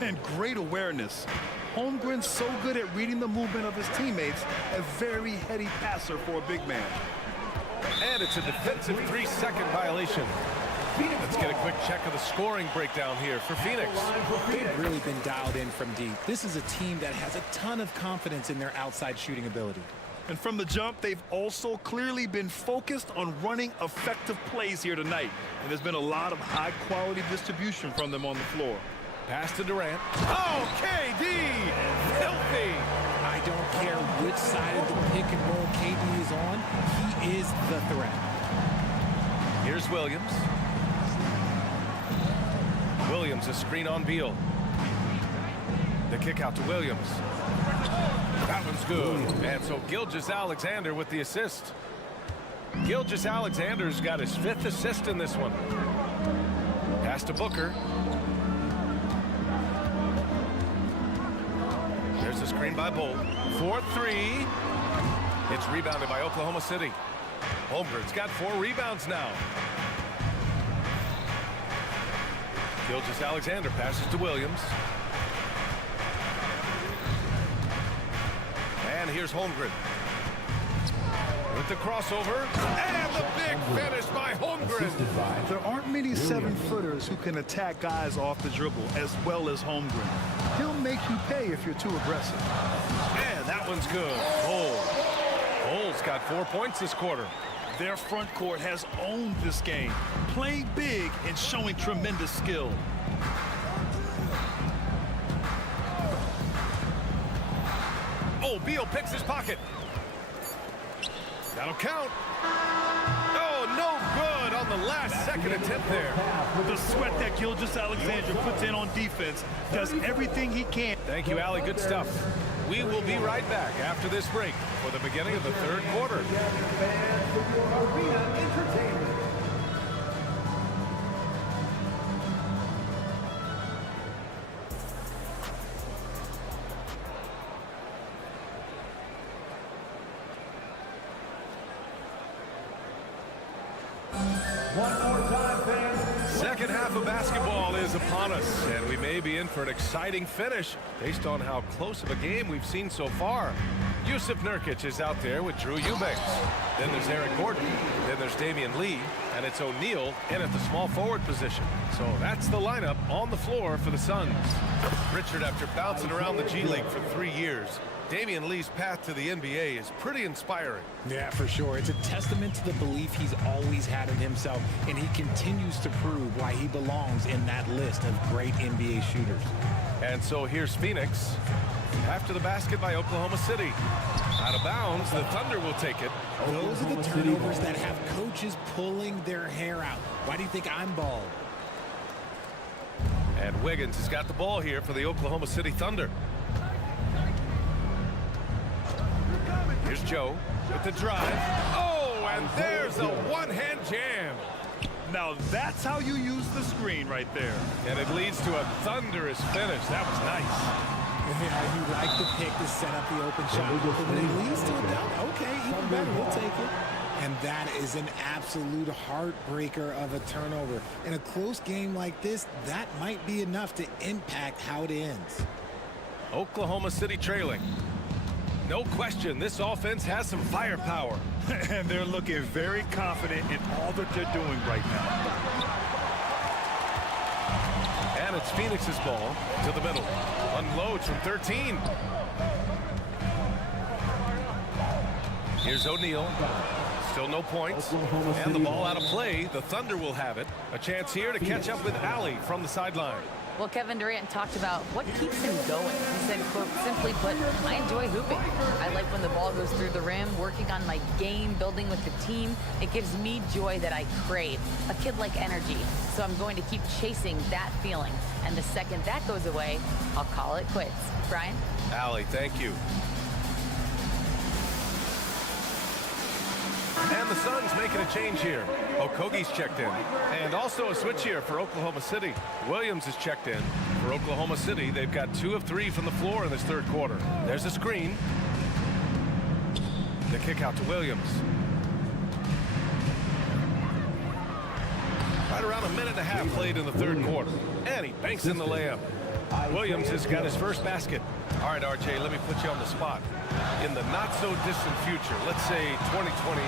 And great awareness. Holmgren's so good at reading the movement of his teammates, a very heady passer for a big man. And it's a defensive 3-second violation. Let's get a quick check of the scoring breakdown here for Phoenix. They've really been dialed in from deep. This is a team that has a ton of confidence in their outside shooting ability. And from the jump, they've also clearly been focused on running effective plays here tonight. And there's been a lot of high-quality distribution from them on the floor. Pass to Durant. Oh, KD! Filthy! I don't care which side of the pick and roll KD is on. He is the threat. Here's Williams. Williams, a screen on Beal. The kick out to Williams. That one's good. And so Gilgeous-Alexander with the assist. Gilgeous-Alexander's got his 5th assist in this one. Pass to Booker. There's a screen by Bolt. 4-3. It's rebounded by Oklahoma City. Holmgren's got 4 rebounds now. Gilgeous-Alexander passes to Williams. And here's Holmgren. With the crossover. And the big finish by Holmgren. There aren't many 7-footers who can attack guys off the dribble as well as Holmgren. He'll make you pay if you're too aggressive. And that one's good. Hole's got 4 points this quarter. Their front court has owned this game, playing big and showing tremendous skill. Oh, Beal picks his pocket. That'll count. Oh, no good on the last second attempt there. The sweat that Gilgeous-Alexander puts in on defense does everything he can. Thank you, Allie. Good stuff. We will be right back after this break for the beginning of the 3rd quarter. One more time, fans. Second half of basketball is upon us, and we may be in for an exciting finish based on how close of a game we've seen so far. Yusuf Nurkic is out there with Drew Eubanks. Then there's Eric Gordon. Then there's Damian Lee. And it's O'Neal in at the small forward position. So that's the lineup on the floor for the Suns. Richard, after bouncing around the G League for 3 years, Damian Lee's path to the NBA is pretty inspiring. Yeah, for sure. It's a testament to the belief he's always had in himself, and he continues to prove why he belongs in that list of great NBA shooters. And so here's Phoenix. After the basket by Oklahoma City. Out of bounds, the Thunder will take it. Those are the turnovers that have coaches pulling their hair out. Why do you think I'm bald? And Wiggins has got the ball here for the Oklahoma City Thunder. Here's Joe with the drive. Oh, and there's a one-hand jam. Now that's how you use the screen right there. And it leads to a thunderous finish. That was nice. Yeah, you like the pick to set up the open shot. But when it leads to a dunk, okay, even better, we'll take it. And that is an absolute heartbreaker of a turnover. In a close game like this, that might be enough to impact how it ends. Oklahoma City trailing. No question, this offense has some firepower. And they're looking very confident in all that they're doing right now. And it's Phoenix's ball to the middle. Unloads from 13. Here's O'Neal. Still no points. And the ball out of play. The Thunder will have it. A chance here to catch up with Allie from the sideline. Well, Kevin Durant talked about what keeps him going. He said, quote, simply put, I enjoy hooping. I like when the ball goes through the rim, working on my game, building with the team. It gives me joy that I crave, a kid-like energy. So I'm going to keep chasing that feeling. And the second that goes away, I'll call it quits. Brian? Allie, thank you. And the Suns making a change here. Okogie's checked in. And also a switch here for Oklahoma City. Williams is checked in. For Oklahoma City, they've got 2 of 3 from the floor in this third quarter. There's a screen. The kick out to Williams. Right around a minute and a half played in the third quarter. And he banks in the layup. Williams has got his first basket. All right, RJ, let me put you on the spot. In the not-so-distant future, let's say 2028,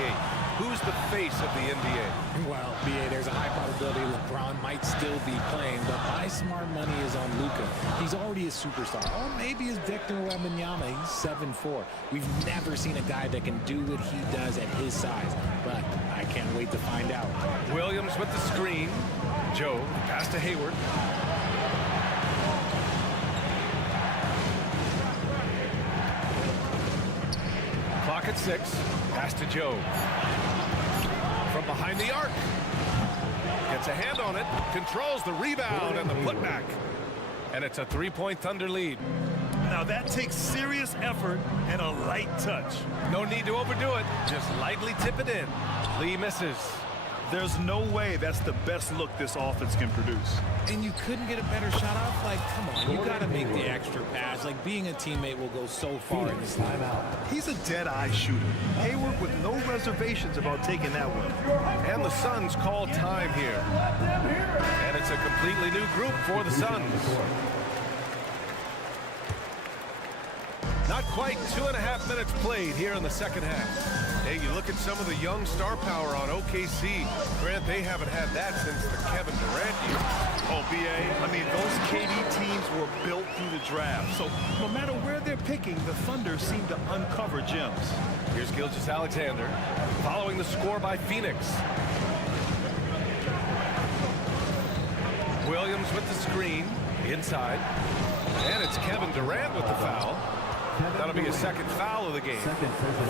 who's the face of the NBA? Well, BA, there's a high probability LeBron might still be playing, but my smart money is on Luka. He's already a superstar. Or maybe it's Victor Wembanyama. He's 7'4". We've never seen a guy that can do what he does at his size, but I can't wait to find out. Williams with the screen. Joe, pass to Hayward. Clock at 6. Pass to Joe. From behind the arc. Gets a hand on it. Controls the rebound and the putback. And it's a 3-point Thunder lead. Now that takes serious effort and a light touch. No need to overdo it. Just lightly tip it in. Lee misses. There's no way that's the best look this offense can produce. And you couldn't get a better shot off? Like, come on, you got to make the extra pass. Like, being a teammate will go so far in this time. He's a dead-eye shooter. Hayward with no reservations about taking that one. And the Suns call time here. And it's a completely new group for the Suns. Not quite 2.5 minutes played here in the second half. Hey, you look at some of the young star power on OKC. Grant, they haven't had that since the Kevin Durant years. Oh, BA, I mean, those KD teams were built through the draft. So no matter where they're picking, the Thunder seem to uncover gems. Here's Gilgeous-Alexander following the score by Phoenix. Williams with the screen inside. And it's Kevin Durant with the foul. That'll be a second foul of the game.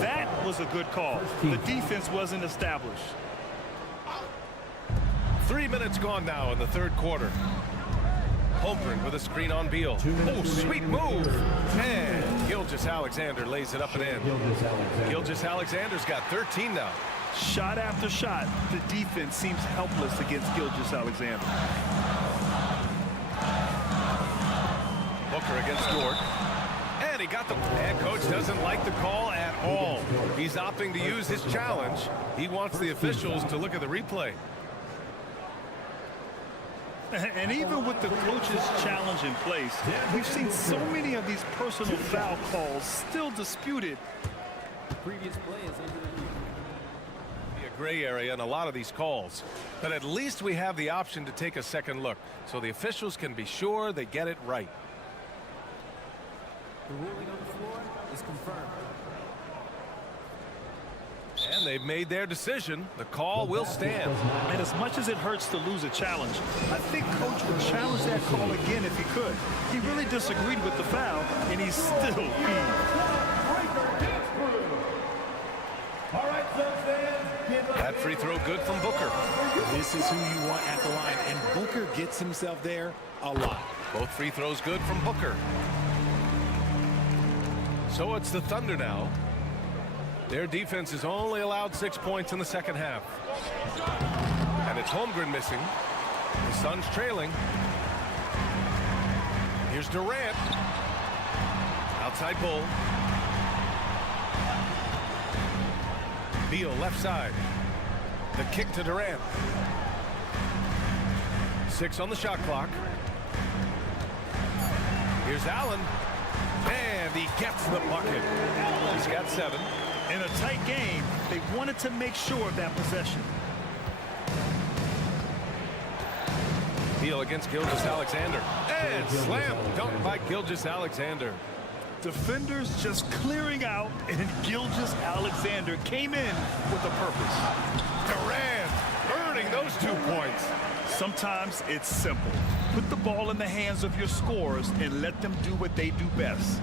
That was a good call. The defense wasn't established. 3 minutes gone now in the third quarter. Holmgren with a screen on Beal. Oh, sweet move. And Gilgeous-Alexander lays it up and in. Gilgeous-Alexander's got 13 now. Shot after shot, the defense seems helpless against Gilgeous-Alexander. Booker against Dort. And he got the... And coach doesn't like the call at all. He's opting to use his challenge. He wants the officials to look at the replay. And even with the coach's challenge in place, we've seen so many of these personal foul calls still disputed. Previous play is under review. Be a gray area in a lot of these calls. But at least we have the option to take a second look, so the officials can be sure they get it right. The ruling on the floor is confirmed. And they've made their decision. The call will stand. And as much as it hurts to lose a challenge, I think coach would challenge that call again if he could. He really disagreed with the foul, and he's still peeved. That free throw good from Booker. This is who you want at the line, and Booker gets himself there a lot. Both free throws good from Booker. So it's the Thunder now. Their defense has only allowed 6 points in the second half. And it's Holmgren missing. The Suns trailing. Here's Durant. Outside Bull. Beal left side. The kick to Durant. 6 on the shot clock. Here's Allen. And he gets the bucket. He's got 7. In a tight game, they wanted to make sure of that possession. Beal against Gilgeous-Alexander. And slam dunk by Gilgeous-Alexander. Defenders just clearing out, and Gilgeous-Alexander came in with a purpose. Durant earning those 2 points. Sometimes it's simple. Put the ball in the hands of your scorers and let them do what they do best.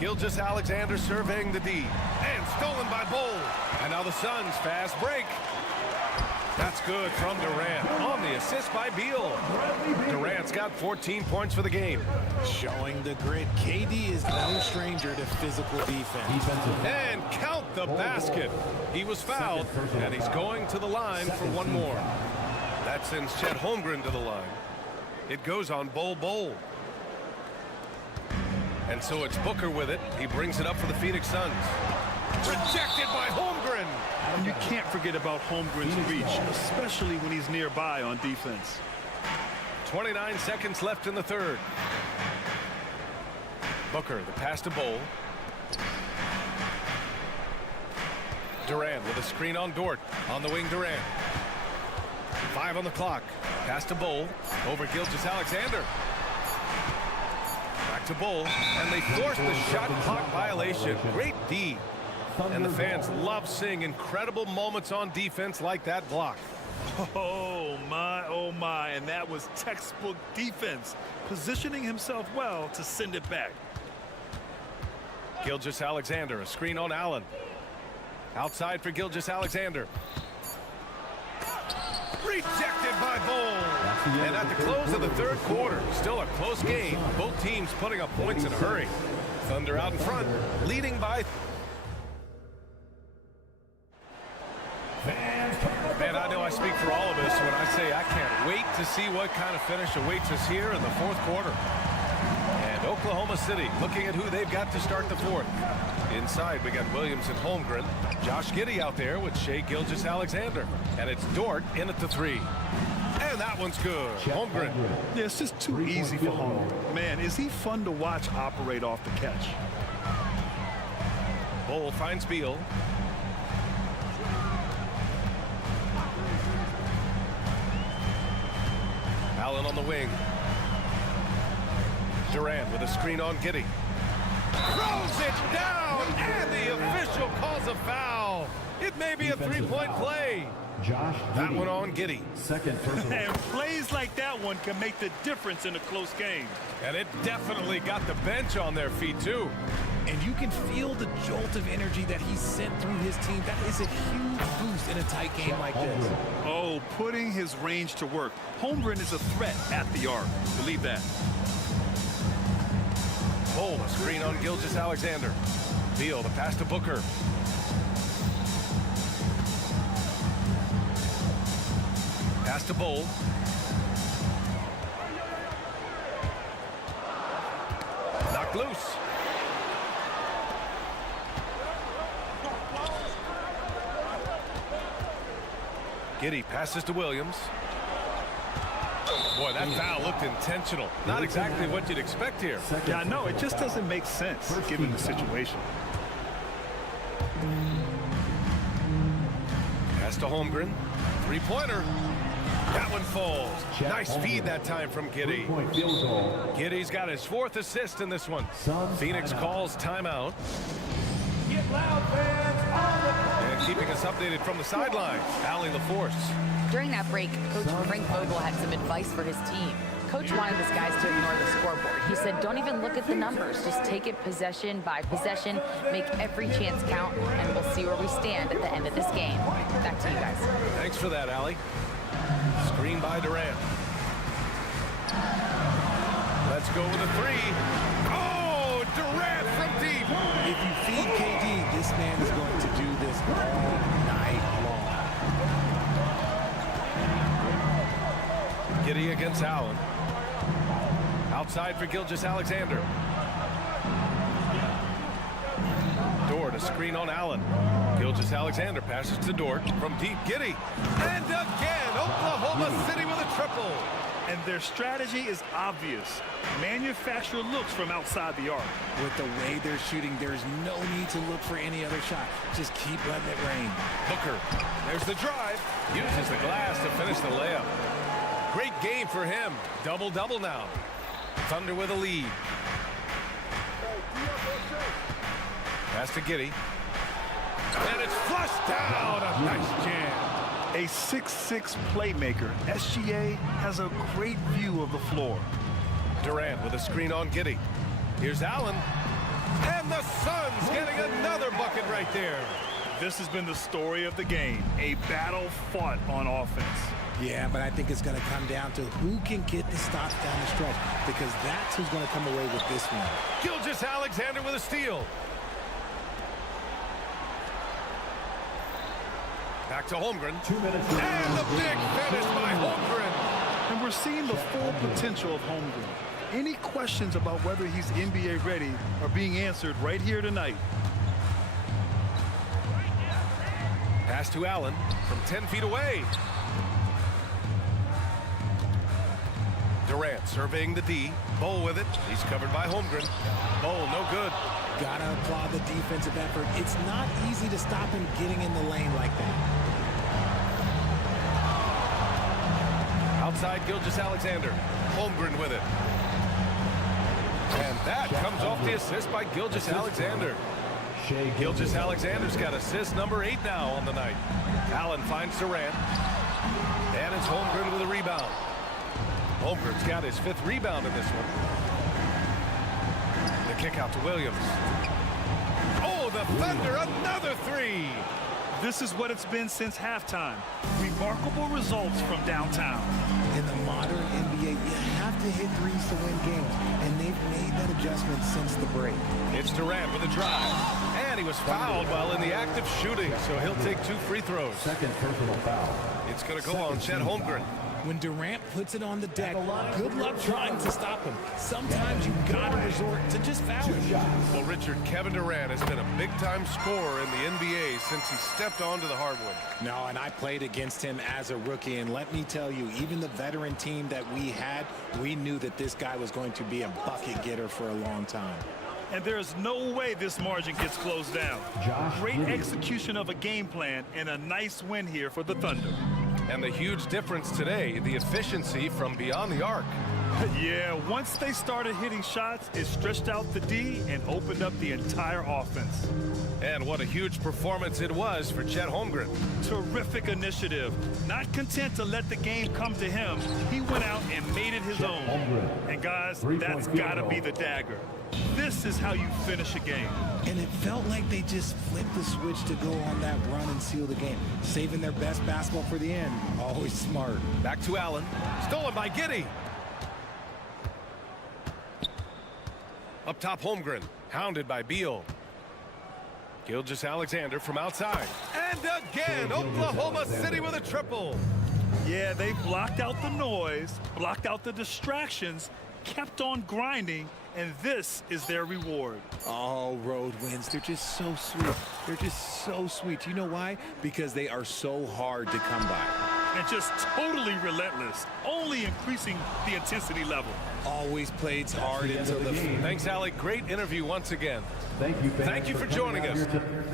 Gilgeous-Alexander surveying the D. And stolen by Bull. And now the Suns fast break. That's good from Durant on the assist by Beal. Durant's got 14 points for the game. Showing the grit. KD is no stranger to physical defense. And count the basket. He was fouled, and he's going to the line for one more. That sends Chet Holmgren to the line. It goes on Bull. And so it's Booker with it. He brings it up for the Phoenix Suns. Rejected by Holmgren. And you can't forget about Holmgren's reach, especially when he's nearby on defense. 29 seconds left in the third. Booker, the pass to Bull. Durant with a screen on Dort. On the wing, Durant. 5 on the clock. Pass to Bull. Over Gilgeous-Alexander. Back to Bull. And they force the shot clock violation. Great D. And the fans love seeing incredible moments on defense like that block. Oh my, and that was textbook defense, positioning himself well to send it back. Gilgeous-Alexander, a screen on Allen. Outside for Gilgeous-Alexander. Rejected by Bull. And at the close of the third quarter, still a close game. Both teams putting up points in a hurry. Thunder out in front, leading by... Man, I know I speak for all of us when I say I can't wait to see what kind of finish awaits us here in the fourth quarter. And Oklahoma City looking at who they've got to start the fourth. Inside, we got Williams and Holmgren. Josh Giddey out there with Shai Gilgeous-Alexander. And it's Dort in at the 3. And that one's good. Holmgren. Yeah, it's just too easy for Holmgren. Man, is he fun to watch operate off the catch. Bull finds Beal. Allen on the wing. Durant with a screen on Giddey. Throws it down, and the official calls a foul. It may be a three-point play. That one on Giddey. Second personal. And plays like that one can make the difference in a close game. And it definitely got the bench on their feet, too. And you can feel the jolt of energy that he sent through his team. That is a huge boost in a tight game like this. Oh, putting his range to work. Holmgren is a threat at the arc. Believe that. Bull, a screen on Gilgeous-Alexander. Beal, the pass to Booker. Pass to Bull. Knocked loose. Giddey passes to Williams. Boy, that foul looked intentional. Not exactly what you'd expect here. Yeah, no, it just doesn't make sense given the situation. Pass to Holmgren. Three-pointer. That one falls. Nice feed that time from Giddey. Giddey's got his 4th assist in this one. Phoenix calls timeout. Get loud, fans. And keeping us updated from the sideline, Allie LaForce. During that break, Coach Frank Vogel had some advice for his team. Coach wanted his guys to ignore the scoreboard. He said, don't even look at the numbers. Just take it possession by possession, make every chance count, and we'll see where we stand at the end of this game. Back to you guys. Thanks for that, Allie. Screen by Durant. Let's go with a 3. Oh, Durant from deep. This man is going to do this all night long. Giddey against Allen. Outside for Gilgeous-Alexander. Dort, a screen on Allen. Gilgeous-Alexander passes to Dort from deep. Giddey. And again, Oklahoma City with a triple. And their strategy is obvious. Manufacture looks from outside the arc. With the way they're shooting, there's no need to look for any other shot. Just keep letting it rain. Booker, there's the drive. Uses the glass to finish the layup. Great game for him. Double-double now. Thunder with a lead. Pass to Giddey. And it's flushed down. A nice jam. A 6'6" playmaker, SGA has a great view of the floor. Durant with a screen on Giddey. Here's Allen. And the Suns getting another bucket right there. This has been the story of the game. A battle fought on offense. Yeah, but I think it's going to come down to who can get the stops down the stretch, because that's who's going to come away with this one. Gilgeous-Alexander with a steal. Back to Holmgren. 2 minutes. And the big finish by Holmgren. And we're seeing the full potential of Holmgren. Any questions about whether he's NBA ready are being answered right here tonight. Pass to Allen from 10 feet away. Durant surveying the D. Bowl with it. He's covered by Holmgren. Bowl, no good. Gotta applaud the defensive effort. It's not easy to stop him getting in the lane like that. Outside Gilgeous-Alexander. Holmgren with it. And that comes off the assist by Gilgeous-Alexander. Shag. Gilgeous-Alexander's got assist number 8 now on the night. Allen finds Durant. And it's Holmgren with a rebound. Holmgren's got his 5th rebound in this one. The kick out to Williams. Oh, the Thunder, another 3. This is what it's been since halftime. Remarkable results from downtown. In the modern NBA, you have to hit threes to win games, and they've made that adjustment since the break. It's Durant with a drive. And he was fouled while in the act of shooting, so he'll take 2 free throws. Second personal foul. It's going to go on Chet Holmgren. When Durant puts it on the deck, good luck trying to stop him. Sometimes you gotta resort to just fouling. Well, Richard, Kevin Durant has been a big-time scorer in the NBA since he stepped onto the hardwood. No, and I played against him as a rookie, and let me tell you, even the veteran team that we had, we knew that this guy was going to be a bucket getter for a long time. And there's no way this margin gets closed down. Great execution of a game plan and a nice win here for the Thunder. And the huge difference today, the efficiency from beyond the arc. Yeah, once they started hitting shots, it stretched out the D and opened up the entire offense. And what a huge performance it was for Chet Holmgren. Terrific initiative. Not content to let the game come to him, he went out and made it his own. And guys, that's got to be the dagger. This is how you finish a game. And it felt like they just flipped the switch to go on that run and seal the game, saving their best basketball for the end. Always smart. Back to Allen. Stolen by Giddey. Up top, Holmgren. Hounded by Beal. Gilgeous-Alexander from outside. And again, Oklahoma City with a triple. Yeah, they blocked out the noise, blocked out the distractions, kept on grinding, and this is their reward. All road wins. They're just so sweet. They're just so sweet. You know why? Because they are so hard to come by. And just totally relentless, only increasing the intensity level. Always plays hard until the Thanks, Alec. Great interview once again. Thank you, fans, Thank you for joining coming out us. here to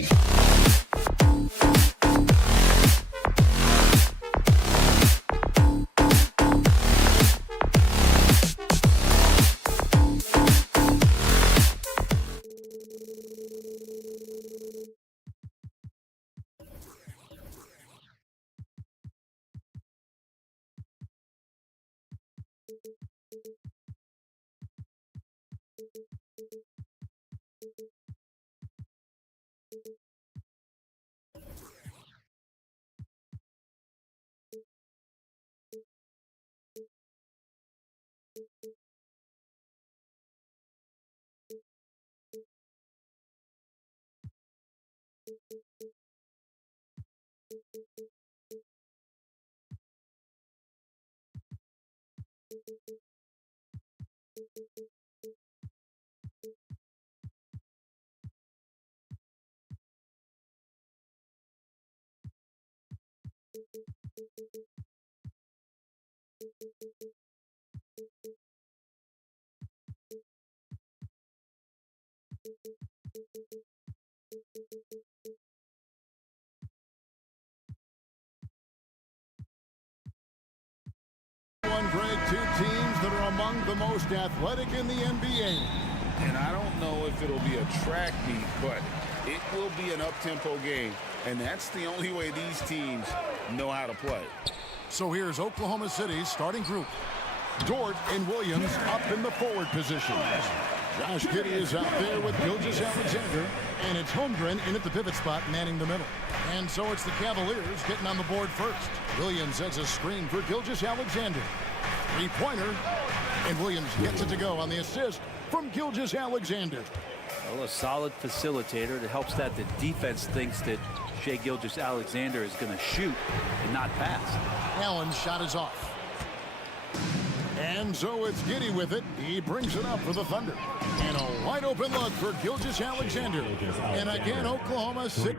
8. Greg, two teams that are among the most athletic in the NBA. And I don't know if it'll be a track meet, but it will be an up-tempo game. And that's the only way these teams know how to play. So here's Oklahoma City's starting group. Dort and Williams up in the forward position. Josh Giddey is out there with Gilgeous-Alexander. And it's Holmgren in at the pivot spot, manning the middle. And so it's the Cavaliers getting on the board first. Williams has a screen for Gilgeous-Alexander. Three-pointer. And Williams gets it to go on the assist from Gilgeous-Alexander. Well, a solid facilitator that helps that the defense thinks that Shai Gilgeous-Alexander is going to shoot and not pass. Allen's shot is off. And so it's Giddey with it. He brings it up for the Thunder. And a wide open look for Gilgeous-Alexander. And again, Oklahoma City.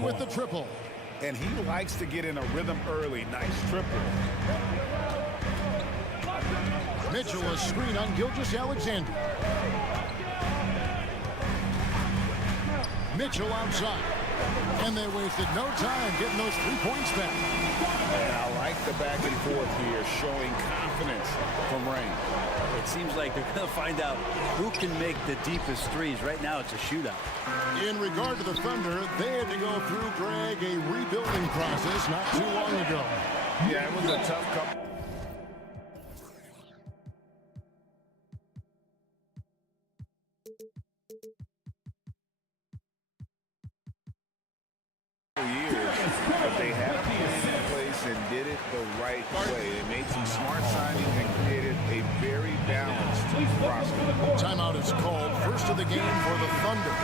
With the triple. And he likes to get in a rhythm early. Nice triple. Mitchell a screen on Gilgeous-Alexander. Mitchell outside. And they wasted no time getting those 3 points back. And I like the back and forth here, showing confidence from Rain. It seems like they're going to find out who can make the deepest threes. Right now, it's a shootout. In regard to the Thunder, they had to go through, Greg, a rebuilding process not too long ago. Yeah, it was a tough couple. But they had a plan in place and did it the right way. They made some smart signings and created a very balanced roster. Timeout is called. First of the game for the Thunder.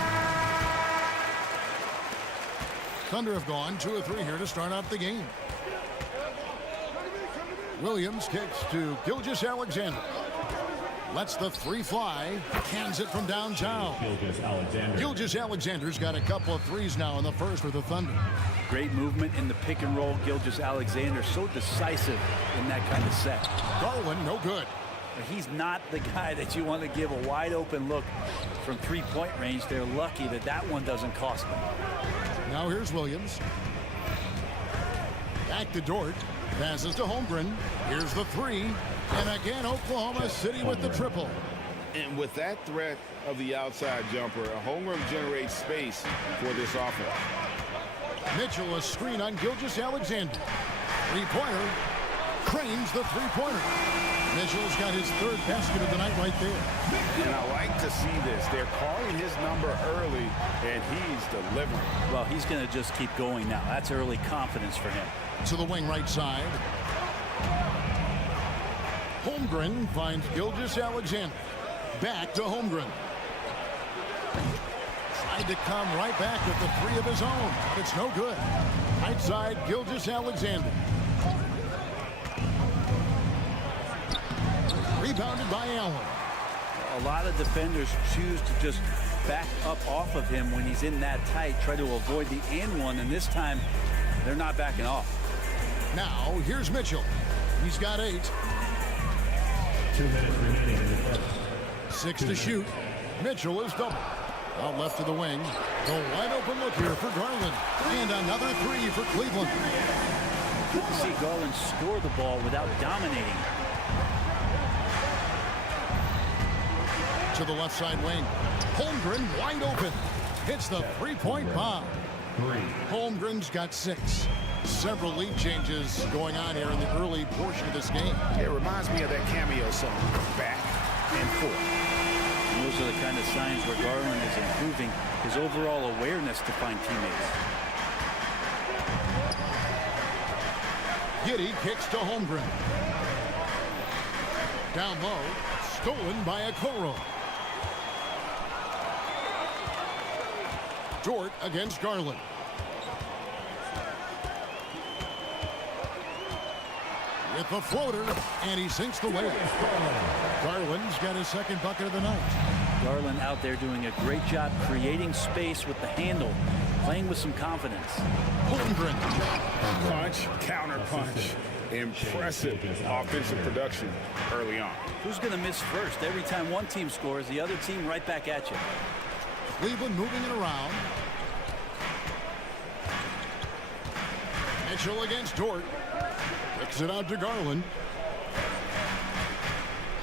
Thunder have gone 2 of 3 here to start out the game. Williams kicks to Gilgeous-Alexander. Lets the 3 fly. Cans it from downtown. Gilgeous-Alexander's got a couple of threes now in the first for the Thunder. Great movement in the pick and roll. Gilgeous-Alexander so decisive in that kind of set. Garland, no good. He's not the guy that you want to give a wide open look from 3-point range. They're lucky that that one doesn't cost them. Now here's Williams. Back to Dort. Passes to Holmgren. Here's the 3. And again, Oklahoma City with the triple. And with that threat of the outside jumper, Holmgren generates space for this offense. Mitchell a screen on Gilgeous-Alexander. 3-pointer. Cranes the 3-pointer. Mitchell's got his 3rd basket of the night right there. And I like to see this. They're calling his number early, and he's delivering. Well, he's going to just keep going now. That's early confidence for him. To the wing right side. Holmgren finds Gilgeous-Alexander. Back to Holmgren. Tried to come right back with the 3 of his own. But it's no good. Right side, Gilgeous-Alexander. Rebounded by Allen. A lot of defenders choose to just back up off of him when he's in that tight, try to avoid the and one, and this time they're not backing off. Now here's Mitchell. He's got 8. 2 minutes remaining in the first. 6 to shoot. Mitchell is double. Out left to the wing. The wide open look here for Garland. And another 3 for Cleveland. Good to see Garland score the ball without dominating. To the left side wing. Holmgren wide open. Hits the three-point bomb. Holmgren's got 6. Several lead changes going on here in the early portion of this game. It reminds me of that cameo song, Back and Forth. And those are the kind of signs where Garland is improving his overall awareness to find teammates. Giddey kicks to Holmgren. Down low, stolen by Okoro. Dort against Garland. With the floater, and he sinks the weight. Garland's got his second bucket of the night. Garland out there doing a great job creating space with the handle, playing with some confidence. Holmgren. Punch, counter punch. Impressive offensive production early on. Who's going to miss first? Every time one team scores, the other team right back at you. Cleveland moving it around. Mitchell against Dort. Kicks it out to Garland.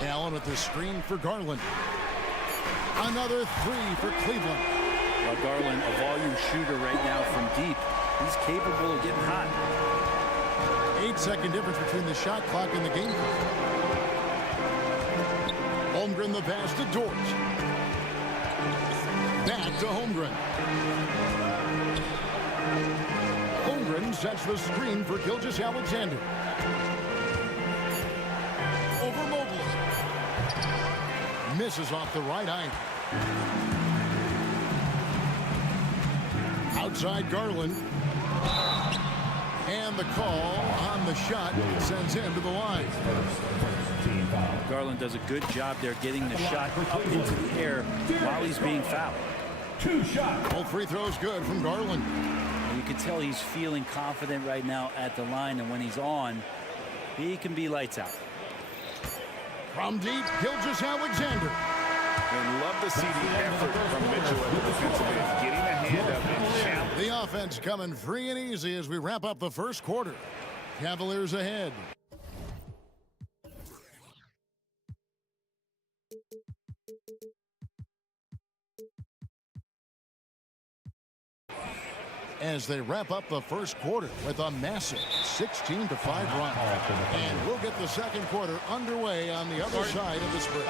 Allen with the screen for Garland. Another 3 for Cleveland. Well, Garland, a volume shooter right now from deep. He's capable of getting hot. 8-second difference between the shot clock and the game clock. Holmgren the pass to Dort. Back to Holmgren. Holmgren sets the screen for Gilgeous-Alexander. Over Mobley. Misses off the right iron. Outside Garland. And the call on the shot sends him to the line. Garland does a good job there getting the shot up into the air while he's being fouled. 2 shots. Both free throws good from Garland. And you can tell he's feeling confident right now at the line, and when he's on, he can be lights out. From deep, Gilgeous-Alexander. And love to see the effort from Mitchell at the defensive end, getting a hand up and challenge. The offense coming free and easy as we wrap up the first quarter. Cavaliers ahead. As they wrap up the first quarter with a massive 16-5 run. And we'll get the second quarter underway on the other side of the spread.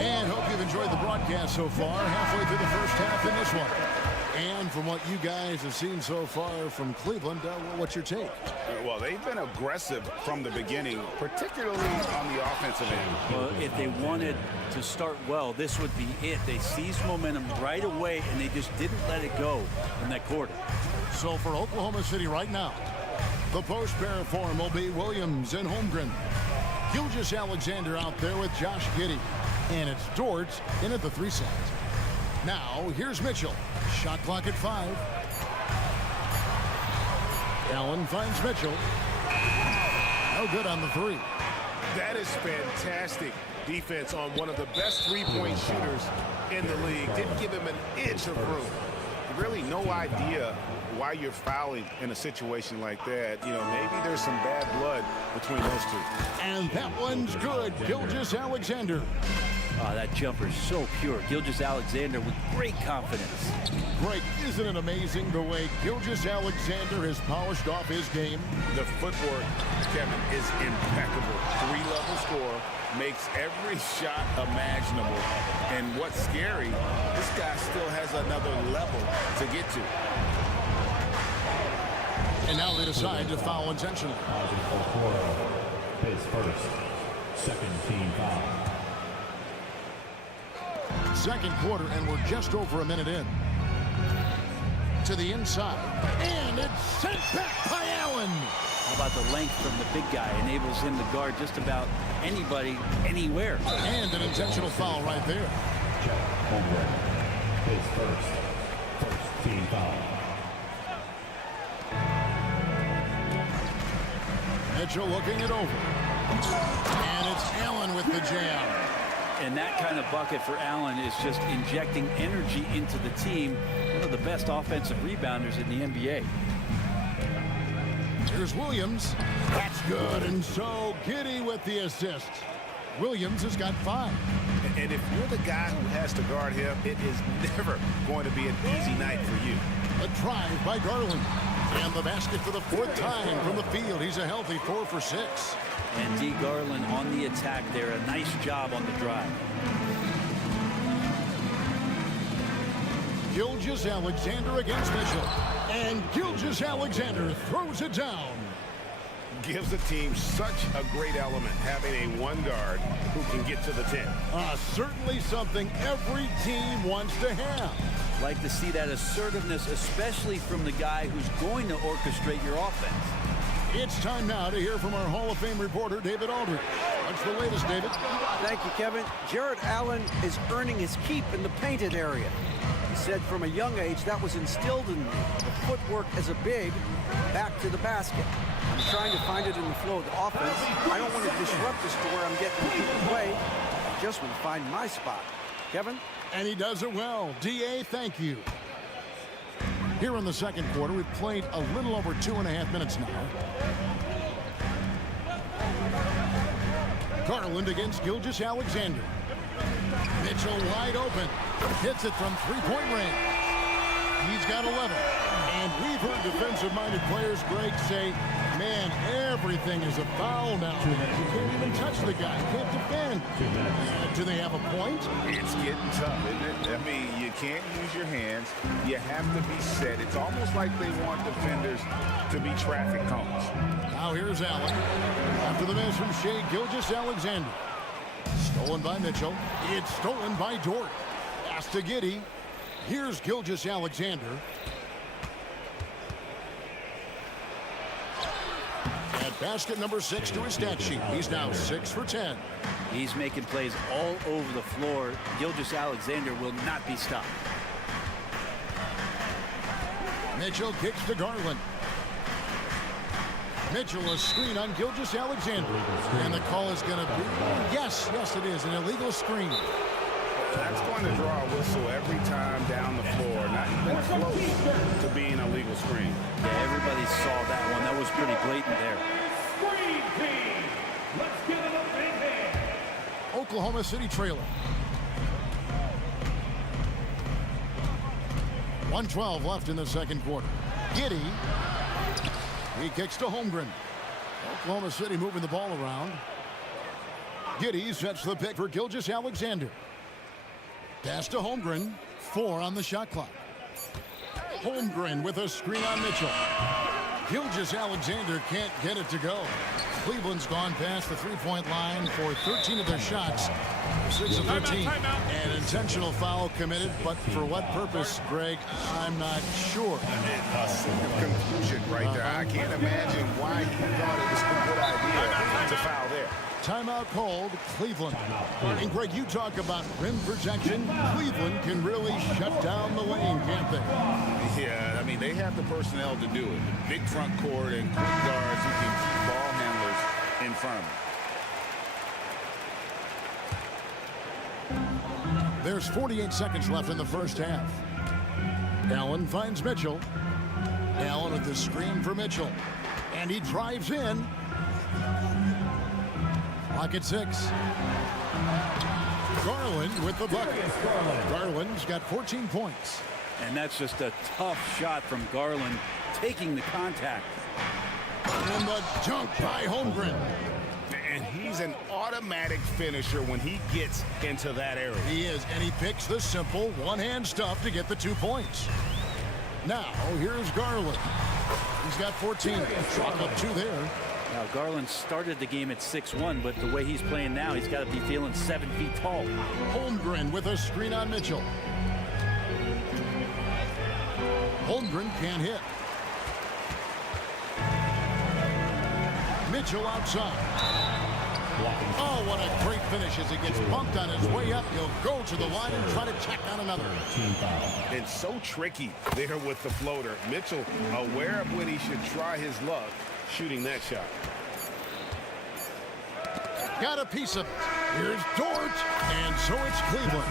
And hope you've enjoyed the broadcast so far. Halfway through the first half in this one. And from what you guys have seen so far from Cleveland, what's your take? Well, they've been aggressive from the beginning, particularly on the offensive end. Well, if they wanted to start well, this would be it. They seized momentum right away, and they just didn't let it go in that quarter. So for Oklahoma City right now, the post pair form will be Williams and Holmgren. Gilgeous-Alexander out there with Josh Giddey. And it's Dort in at the 3 side. Now, here's Mitchell. Shot clock at 5. Allen finds Mitchell. No good on the 3. That is fantastic defense on one of the best three-point shooters in the league. Didn't give him an inch of room. Really no idea why you're fouling in a situation like that. You know, maybe there's some bad blood between those two. And that one's good. Gilgeous-Alexander. Oh, that jumper is so pure. Gilgeous-Alexander with great confidence. Greg, isn't it amazing the way Gilgeous-Alexander has polished off his game? The footwork, Kevin, is impeccable. 3-level score, makes every shot imaginable. And what's scary, this guy still has another level to get to. And now they decide to foul intentionally. His first. Second team foul. Second quarter, and we're just over a minute in. To the inside, and it's sent back by Allen. How about the length from the big guy? Enables him to guard just about anybody, anywhere. And an intentional foul right there. Check. Holmgren. His first team foul. Mitchell looking it over. And it's Allen with the jam. And that kind of bucket for Allen is just injecting energy into the team. One of the best offensive rebounders in the NBA. Here's Williams. That's good. And so Giddey with the assist. Williams has got 5. And if you're the guy who has to guard him, it is never going to be an easy night for you. A drive by Garland. And the basket for the 4th time from the field. He's a healthy 4 for 6. And D. Garland on the attack there. A nice job on the drive. Gilgeous-Alexander against Mitchell. And Gilgeous-Alexander throws it down. Gives the team such a great element having a one guard who can get to the 10. Certainly something every team wants to have. Like to see that assertiveness, especially from the guy who's going to orchestrate your offense. It's time now to hear from our Hall of Fame reporter, David Aldridge. What's the latest, David? Thank you, Kevin. Jarrett Allen is earning his keep in the painted area. He said from a young age that was instilled in me. The footwork as a big, back to the basket. I'm trying to find it in the flow of the offense. I don't want to disrupt this to where I'm getting people away. I just want to find my spot. Kevin? And he does it well. D.A., thank you. Here in the second quarter, we've played a little over 2.5 minutes now. Garland against Gilgeous-Alexander. Mitchell wide open. Hits it from three-point range. He's got 11. And we've heard defensive-minded players, Greg, say, man, everything is a foul now. You can't even touch the guy. You can't defend. Do they have a point? It's getting tough, isn't it? I mean, you can't use your hands. You have to be set. It's almost like they want defenders to be traffic cones. Now here's Allen. After the miss from Shag, Gilgeous-Alexander. Stolen by Mitchell. It's stolen by Dort. Pass to Giddey. Here's Gilgeous-Alexander. At basket number 6 to his stat sheet. He's now 6 for 10. He's making plays all over the floor. Gilgeous-Alexander will not be stopped. Mitchell kicks to Garland. Mitchell, a screen on Gilgeous-Alexander. And the call is going to be, yes, it is, an illegal screen. That's going to draw a whistle every time down the floor. Not even close to being a legal screen. Yeah, everybody saw that one. That was pretty blatant there. Screen team. Let's give it a big hand. Oklahoma City trailer. 1:12 left in the second quarter. Giddey. He kicks to Holmgren. Oklahoma City moving the ball around. Giddey sets the pick for Gilgeous-Alexander. Pass to Holmgren. 4 on the shot clock. Holmgren with a screen on Mitchell. Gilgeous-Alexander can't get it to go. Cleveland's gone past the three-point line for 13 of their shots. 6 of 13. An intentional foul committed, but for what purpose, Greg, I'm not sure. A scene of confusion right there. I can't imagine why he thought it was a good idea to foul there. Timeout called, Cleveland. And Greg, you talk about rim protection. Cleveland can really shut down the lane, can't they? Yeah, I mean, they have the personnel to do it. Big front court and quick guards who can keep ball handlers in front of them. There's 48 seconds left in the first half. Allen finds Mitchell. Allen with the screen for Mitchell. And he drives in. Clock at 6. Garland with the bucket. Garland's got 14 points. And that's just a tough shot from Garland, taking the contact. And the dunk by Holmgren. And he's an automatic finisher when he gets into that area. He is, and he picks the simple one-hand stuff to get the 2 points. Now, here's Garland. He's got 14. Chalk up 2 there. Now, Garland started the game at 6'1", but the way he's playing now, he's got to be feeling 7 feet tall. Holmgren with a screen on Mitchell. Holmgren can't hit. Mitchell outside. Oh, what a great finish as he gets bumped on his way up. He'll go to the line and try to tack on another. It's so tricky there with the floater. Mitchell aware of when he should try his luck shooting that shot. Got a piece of it. Here's Dort. And so it's Cleveland,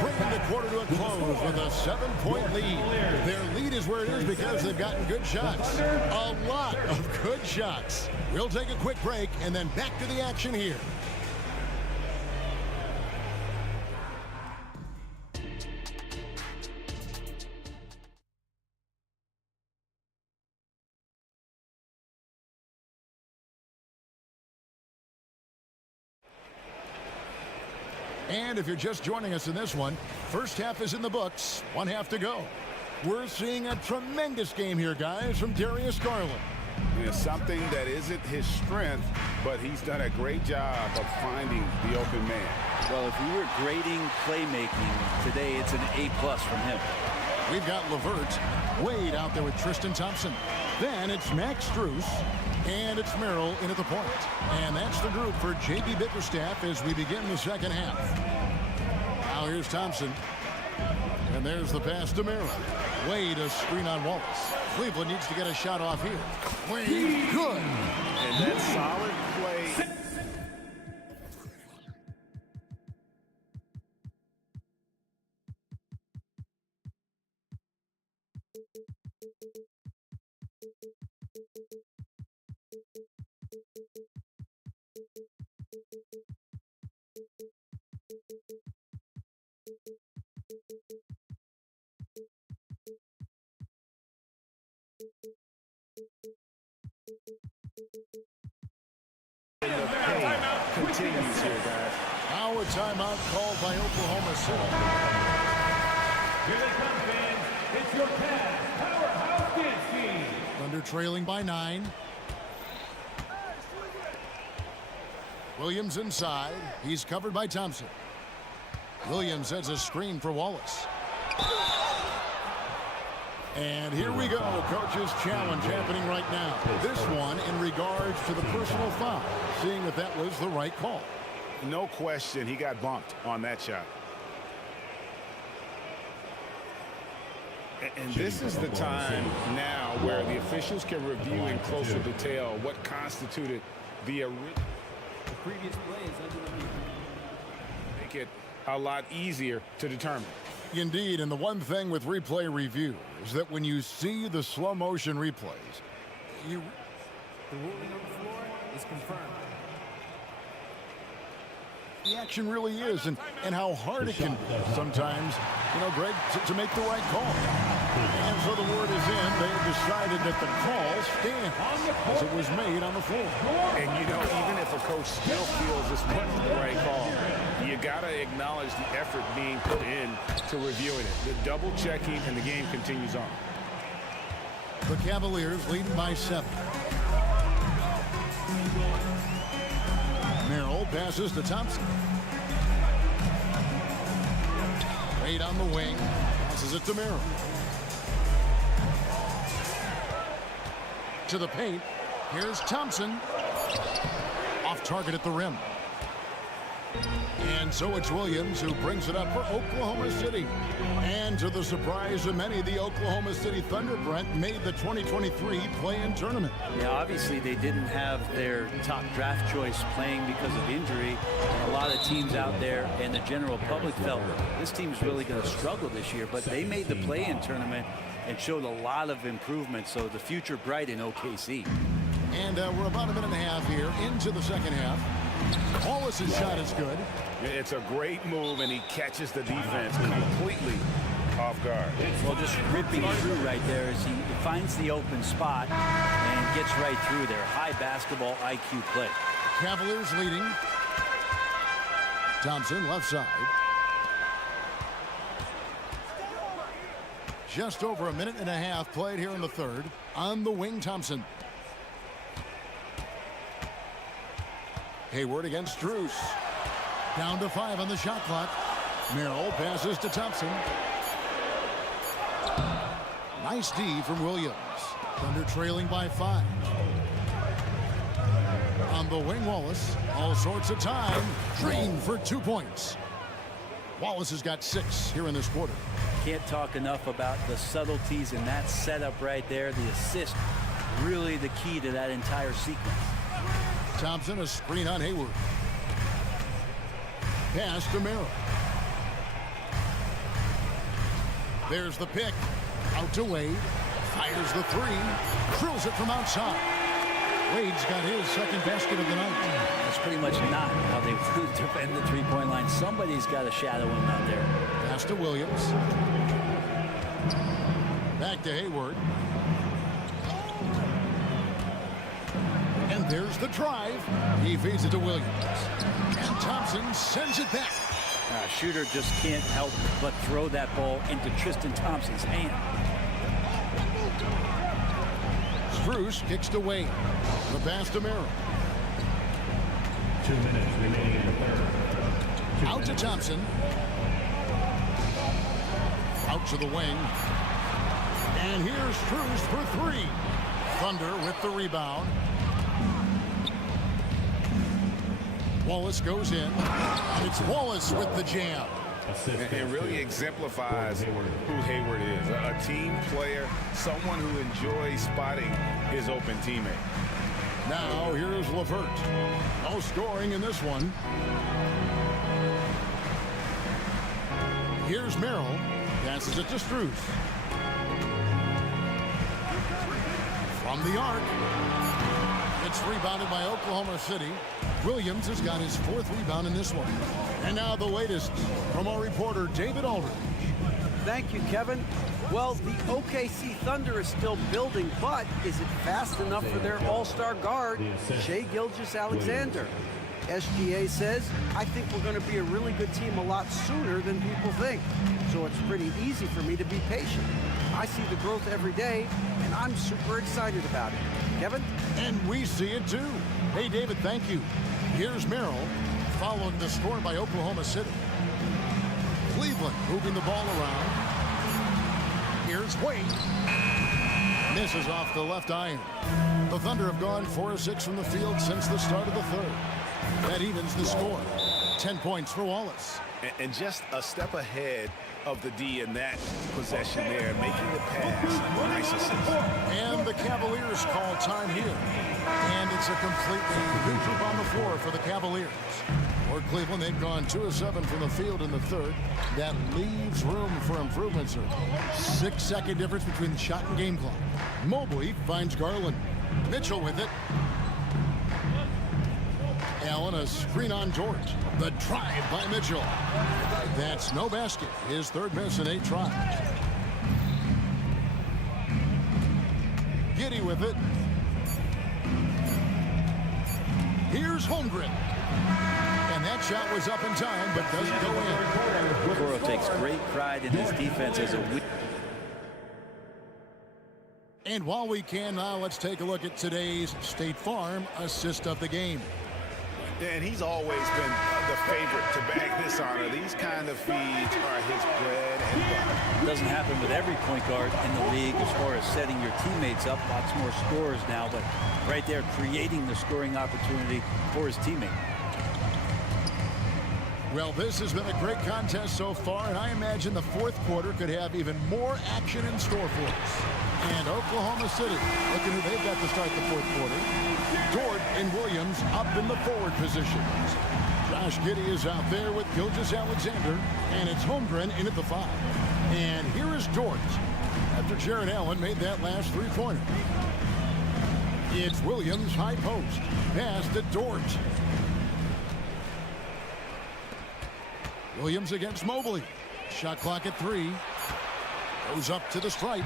bringing the quarter to a close with a 7-point lead. Their lead is where it is because they've gotten good shots. A lot of good shots. We'll take a quick break and then back to the action here. And if you're just joining us in this one, first half is in the books, 1 half to go. We're seeing a tremendous game here, guys, from Darius Garland. It's something that isn't his strength, but he's done a great job of finding the open man. Well, if you were grading playmaking today, it's an A+ from him. We've got LeVert, Wade out there with Tristan Thompson. Then it's Max Strus, and it's Merrill in at the point. And that's the group for J.B. Bickerstaff as we begin the second half. Now here's Thompson. And there's the pass to Merrill. Wade, a screen on Wallace. Cleveland needs to get a shot off here. Wade, good. And that solid play. Continues here, guys. Now a timeout called by Oklahoma City. Here they come, fans. It's your Cavs powerhouse dance team. Thunder trailing by 9. Williams inside. He's covered by Thompson. Williams sets a screen for Wallace. And here we go. Coach's challenge happening right now. This one in regards to the personal foul. Seeing if that was the right call. No question, he got bumped on that shot. And this is the time now where the officials can review in closer detail what constituted the previous play is under review. Make it a lot easier to determine. Indeed, and the one thing with replay review is that when you see the slow motion replays, The ruling on the floor is confirmed. the action really is, and how hard it can be sometimes, you know, Greg, to make the right call. And so the word is in. They have decided that the call stands as it was made on the floor. And, you know, even if a coach still feels this wasn't the right call, you got to acknowledge the effort being put in to reviewing it. The double checking, and the game continues on. The Cavaliers leading by 7. Merrill passes to Thompson. Wade on the wing. Passes it to Merrill. To the paint. Here's Thompson. Off target at the rim. And so it's Williams who brings it up for Oklahoma City. And to the surprise of many, the Oklahoma City Thunder, Brent, made the 2023 play-in tournament. Yeah, obviously they didn't have their top draft choice playing because of injury. And a lot of teams out there and the general public felt this team's really going to struggle this year. But they made the play-in tournament and showed a lot of improvement. So the future bright in OKC. And we're about a minute and a half here into the second half. Wallace's shot is good. It's a great move, and he catches the defense completely off guard. Well, just ripping through right there as he finds the open spot and gets right through there. High basketball IQ play. Cavaliers leading. Thompson left side. Just over a minute and a half played here in the third. On the wing, Thompson. Hayward against Strus. Down to 5 on the shot clock. Merrill passes to Thompson. Nice D from Williams. Thunder trailing by 5. On the wing, Wallace. All sorts of time. Green for 2 points. Wallace has got 6 here in this quarter. Can't talk enough about the subtleties in that setup right there. The assist, really the key to that entire sequence. Thompson, a screen on Hayward. Pass to Merrill. There's the pick. Out to Wade. Fires the three. Drills it from outside. Wade's got his second basket of the night. That's pretty much not how they defend the three-point line. Somebody's got to shadow him out there. Pass to Williams. Back to Hayward. And there's the drive. He feeds it to Williams. And Thompson sends it back. Shooter just can't help but throw that ball into Tristan Thompson's hand. Strus kicks to Wade. The pass to Merrill. 2 minutes remaining in the third. Out to Thompson. Out to the wing. And here's Strus for three. Thunder with the rebound. Wallace goes in. And it's Wallace with the jam. It really exemplifies who Hayward is. A team player, someone who enjoys spotting his open teammate. Now here's LeVert. No scoring in this one. Here's Merrill. Passes it to Strus. From the arc. It's rebounded by Oklahoma City. Williams has got his fourth rebound in this one. And now the latest from our reporter, David Aldridge. Thank you, Kevin. Well, the OKC Thunder is still building, but is it fast enough for their all-star guard, Shai Gilgeous-Alexander? SGA says, I think we're going to be a really good team a lot sooner than people think. So it's pretty easy for me to be patient. I see the growth every day, and I'm super excited about it. Kevin? And we see it too. Hey, David, thank you. Here's Merrill, following the score by Oklahoma City. Cleveland moving the ball around. Here's Wade. Misses off the left iron. The Thunder have gone 4 of 6 from the field since the start of the third. That evens the score. 10 points for Wallace. And just a step ahead of the D in that possession there, making the pass. Nice assist. And the Cavaliers call time here. And it's a completely new group on the floor for the Cavaliers. For Cleveland, they've gone 2 of 7 from the field in the third. That leaves room for improvement, sir. 6-second difference between the shot and game clock. Mobley finds Garland. Mitchell with it. Allen, a screen on George. The drive by Mitchell. That's no basket. His third miss in 8 tries. Giddey with it. Here's Holmgren. And that shot was up in time, but doesn't go in. Okoro takes great pride in his defense as a weak. And while we can now, let's take a look at today's State Farm assist of the game. And he's always been the favorite to bag this honor. These kind of feeds are his bread and butter. Doesn't happen with every point guard in the league as far as setting your teammates up. Lots more scorers now, but right there creating the scoring opportunity for his teammate. Well, this has been a great contest so far, and I imagine the fourth quarter could have even more action in store for us. And Oklahoma City, look at who they've got to start the fourth quarter. Dort and Williams up in the forward positions. Josh Giddey is out there with Gilgeous-Alexander, and it's Holmgren in at the 5. And here is Dort after Jared Allen made that last three-pointer. It's Williams high post. Pass to Dort. Williams against Mobley. Shot clock at 3. Goes up to the stripe.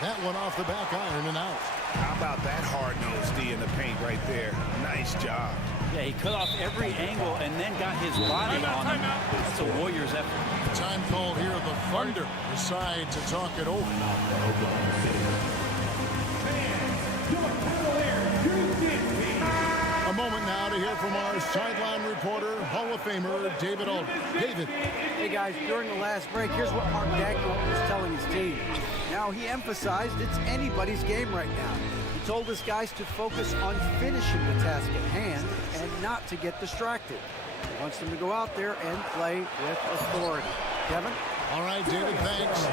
That one off the back iron and out. How about that hard-nosed D in the paint right there? Nice job. Yeah, he cut off every angle and then got his body on him. That's a Warriors effort. Time called here. The Thunder decide to talk it over. A moment now to hear from our sideline reporter, Hall of Famer David Aldridge. David. Hey guys, during the last break, here's what Mark Dagnall was telling his team. Now, he emphasized it's anybody's game right now. He told his guys to focus on finishing the task at hand and not to get distracted. He wants them to go out there and play with authority. Kevin? All right, David, thanks.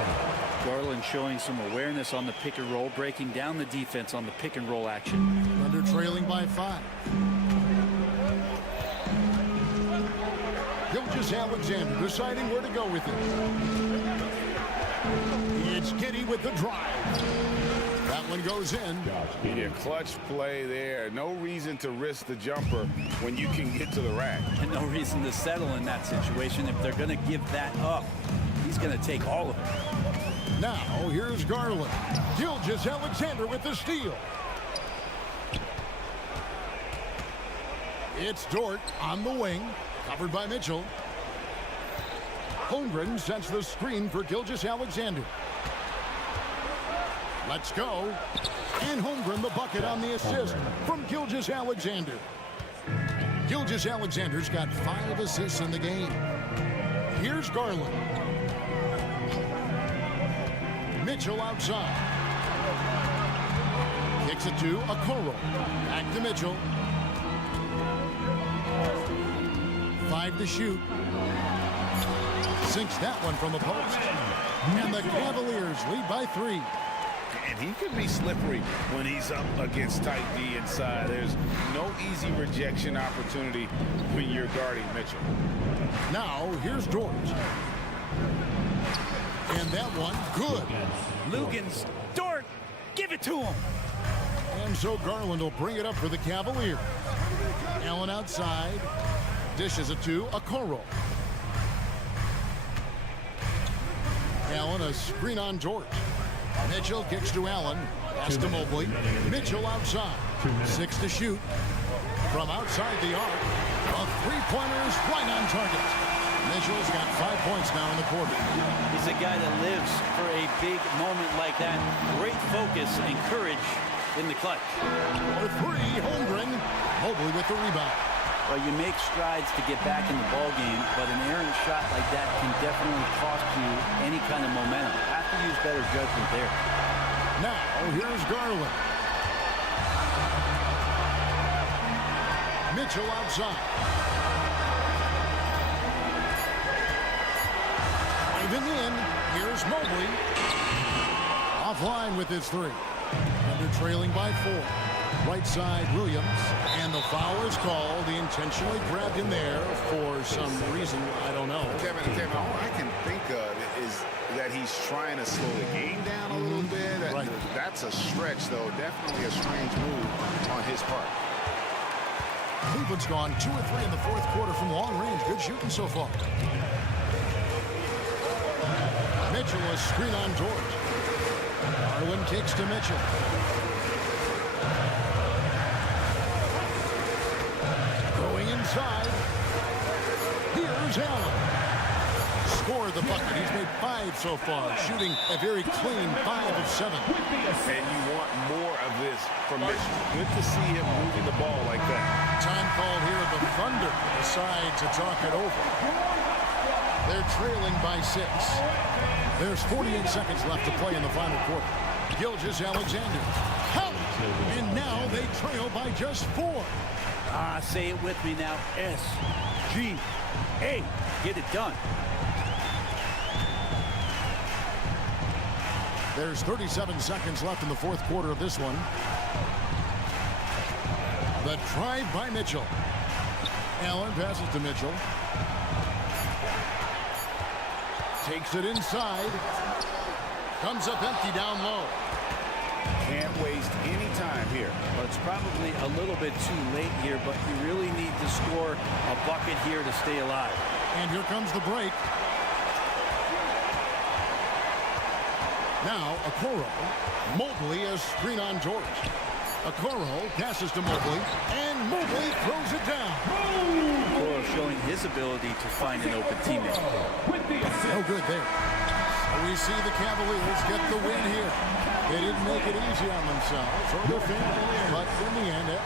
Garland showing some awareness on the pick and roll, breaking down the defense on the pick and roll action. Thunder trailing by 5. Gilgeous Alexander deciding where to go with it. It's Giddey with the drive. That one goes in. Yeah, clutch play there. No reason to risk the jumper when you can get to the rack. And no reason to settle in that situation. If they're going to give that up, he's going to take all of it. Now, here's Garland. Gilgeous Alexander with the steal. It's Dort on the wing, covered by Mitchell. Holmgren sets the screen for Gilgeous Alexander. Let's go. And Holmgren the bucket on the assist from Gilgeous Alexander. Gilgeous Alexander's got 5 assists in the game. Here's Garland. Mitchell outside. Kicks it to Okoro. Back to Mitchell. 5 to shoot. Sinks that one from the post. And the Cavaliers lead by 3. And he could be slippery when he's up against tight D inside. There's no easy rejection opportunity when you're guarding Mitchell. Now, here's Dort. And that one, good. Lugans, Dort, give it to him. And so Garland will bring it up for the Cavaliers. Allen outside. Dishes it to Okoro. Allen, a screen on Dort. Mitchell kicks to Allen. Pass to Mobley. Mitchell outside. 6 to shoot. From outside the arc. A three-pointer is right on target. Mitchell's got 5 points now in the quarter. He's a guy that lives for a big moment like that. Great focus and courage in the clutch. For 3, Holmgren. Mobley with the rebound. Well, you make strides to get back in the ball game, but an errant shot like that can definitely cost you any kind of momentum. Have to use better judgment there. Now, here's Garland. Mitchell outside. Driving in. Here's Mobley. Offline with his 3. And they're trailing by 4. Right side, Williams. And the foul is called. He intentionally grabbed him there for some reason. I don't know. Kevin, all I can think of is that he's trying to slow the game down a little bit. Right. That's a stretch, though. Definitely a strange move on his part. Cleveland's gone 2 or 3 in the 4th quarter from long range. Good shooting so far. Mitchell, a screen on George. Garland kicks to Mitchell. Going inside. Here's Allen. Scored the bucket. He's made 5 so far, shooting a very clean 5 of 7. And you want more of this from Mitchell. Good to see him moving the ball like that. Time called here. The Thunder decide to talk it over. They're trailing by 6. There's 48 seconds left to play in the final quarter. Gilgeous Alexander. And now they trail by just 4. Say it with me now. SGA. Get it done. There's 37 seconds left in the 4th quarter of this one. The drive by Mitchell. Allen passes to Mitchell. Takes it inside. Comes up empty down low. Can't waste any time here. Well, it's probably a little bit too late here, but you really need to score a bucket here to stay alive. And here comes the break. Now, Okoro. Mobley is screen on George. Okoro passes to Mobley, and Mobley throws it down. Okoro showing his ability to find an open teammate. No good there. We see the Cavaliers get the win here. They didn't make it easy on themselves or their family, but in the end,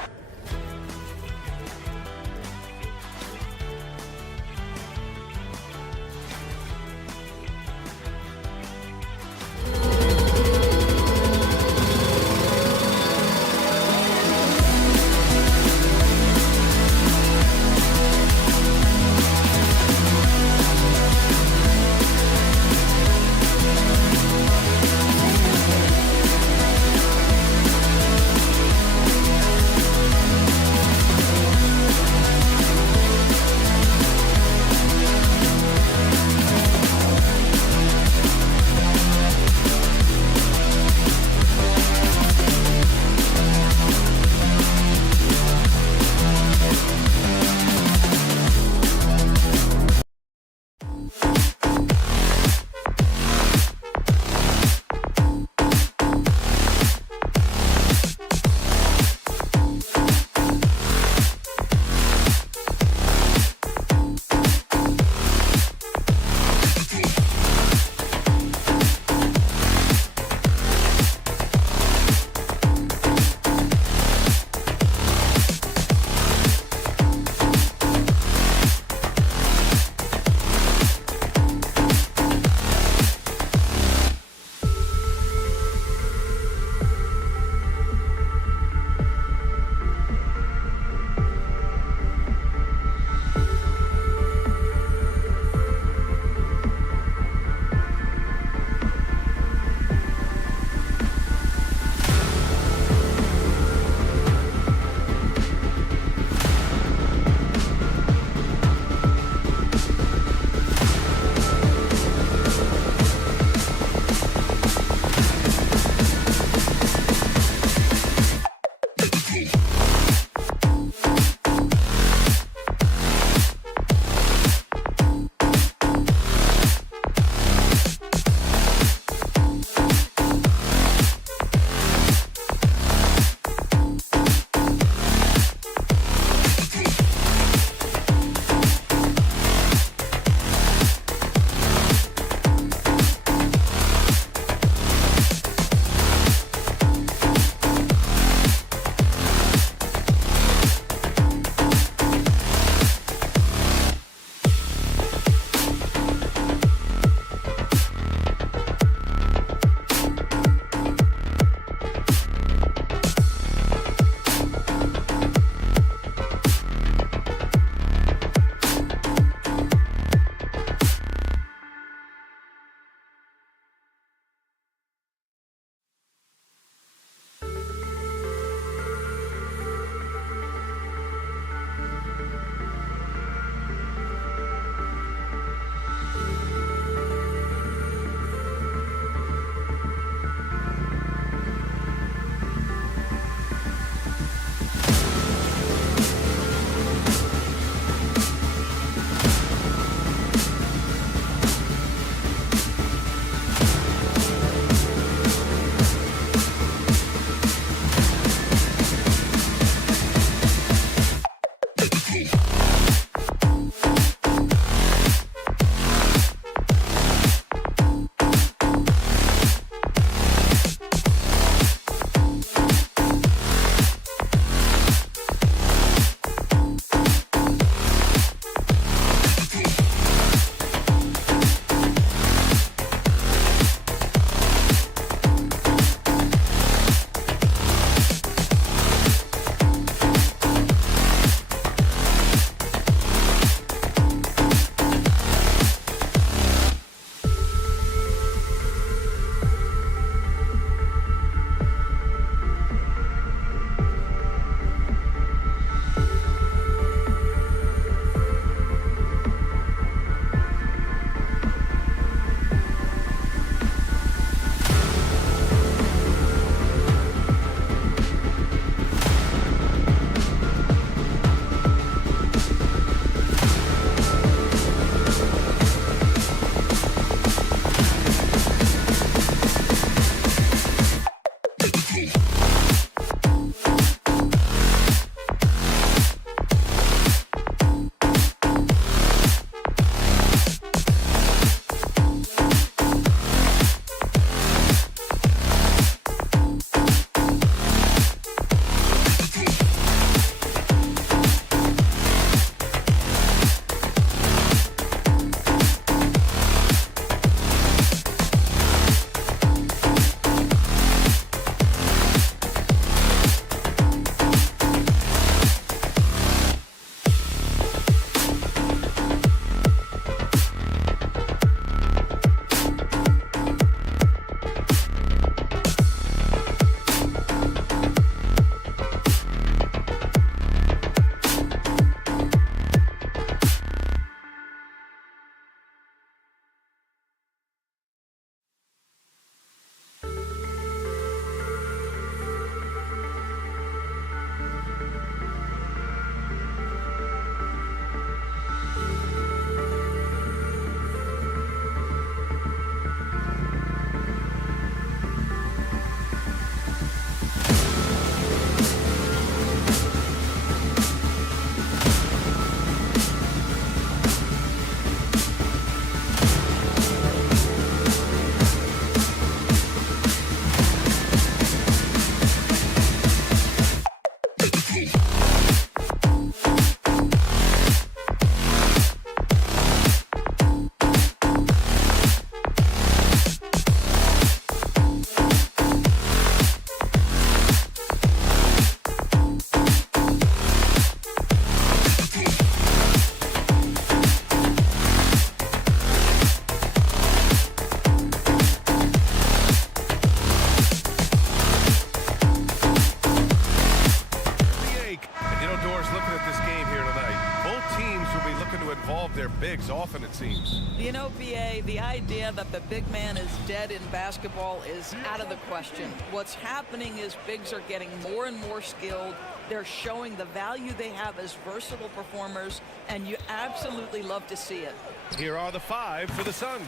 bigs often, it seems. You know, BA, the idea that the big man is dead in basketball is out of the question. What's happening is bigs are getting more and more skilled. They're showing the value they have as versatile performers, and you absolutely love to see it. Here are the five for the Suns.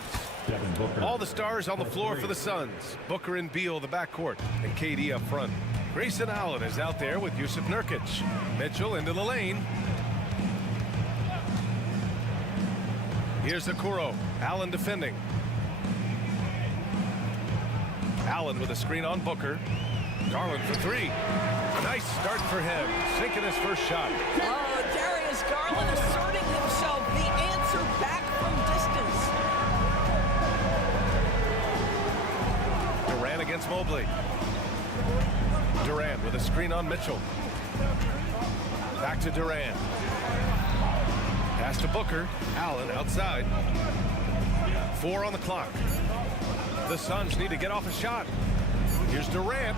All the stars on the floor for the Suns. Booker and Beal, the backcourt, and KD up front. Grayson Allen is out there with Yusuf Nurkic. Mitchell into the lane. Here's Okoro. Allen defending. Allen with a screen on Booker. Garland for three. A nice start for him. Sinking his first shot. Oh, Darius Garland asserting himself. The answer back from distance. Durant against Mobley. Durant with a screen on Mitchell. Back to Durant. Pass to Booker. Allen outside. 4 on the clock. The Suns need to get off a shot. Here's Durant.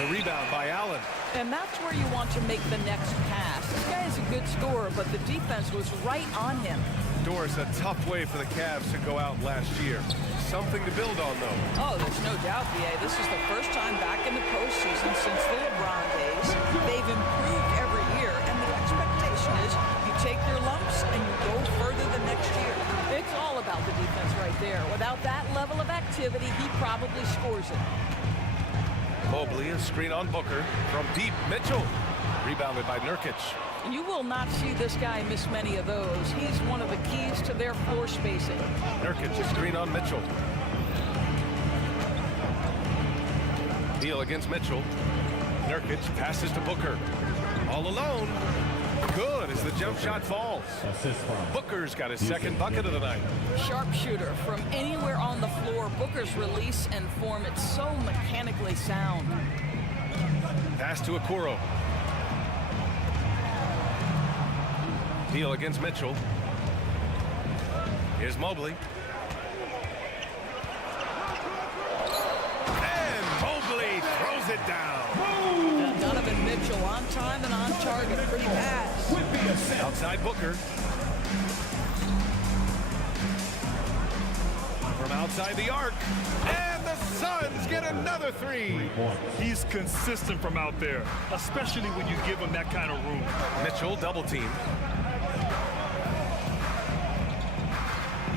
The rebound by Allen. And that's where you want to make the next pass. This guy is a good scorer, but the defense was right on him. Doris, a tough way for the Cavs to go out last year. Something to build on, though. Oh, there's no doubt, BA. This is the first time back in the postseason since the LeBron days. They've improved every year, and the expectation is you take your lumps and you go further the next year. It's all about the defense right there. Without that level of activity, he probably scores it. Mobley, a screen on Booker. From deep, Mitchell. Rebounded by Nurkic. You will not see this guy miss many of those. He's one of the keys to their floor spacing. Nurkic, a screen on Mitchell. Deal against Mitchell. Nurkic passes to Booker. All alone. Good as the jump shot falls. Booker's got his second bucket of the night. Sharpshooter from anywhere on the floor. Booker's release and form, it's so mechanically sound. Pass to Okoro. Deal against Mitchell. Here's Mobley. And Mobley throws it down. Donovan Mitchell on time and on target. Pretty pass. Outside Booker. From outside the arc. And the Suns get another three. He's consistent from out there, especially when you give him that kind of room. Mitchell double team.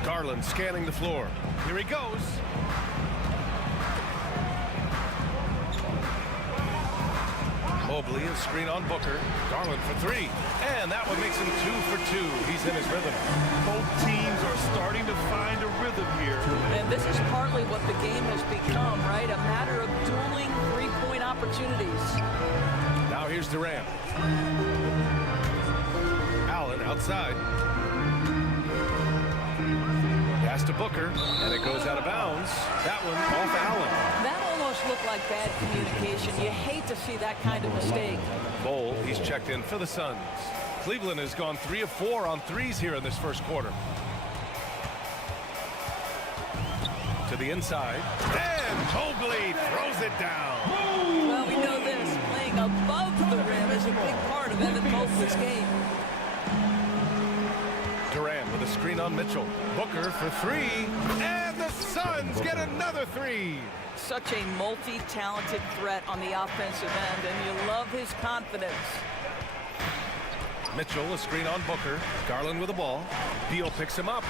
Garland scanning the floor. Here he goes. Mobley, a screen on Booker. Garland for three. And that one makes him 2 for 2. He's in his rhythm. Both teams are starting to find a rhythm here. And this is partly what the game has become, right? A matter of dueling three-point opportunities. Now here's Durant. Allen outside. Pass to Booker, and it goes out of bounds. That one off Allen. That almost looked like bad communication. You hate to see that kind of mistake. Bol, he's checked in for the Suns. Cleveland has gone 3 of 4 on threes here in this first quarter. To the inside, and Mobley throws it down. Well, we know this. Playing above the rim is a big part of Evan Mobley's game. Durant with a screen on Mitchell. Booker for three, and the Suns get another three. Such a multi-talented threat on the offensive end, and you love his confidence. Mitchell, a screen on Booker. Garland with the ball. Beal picks him up.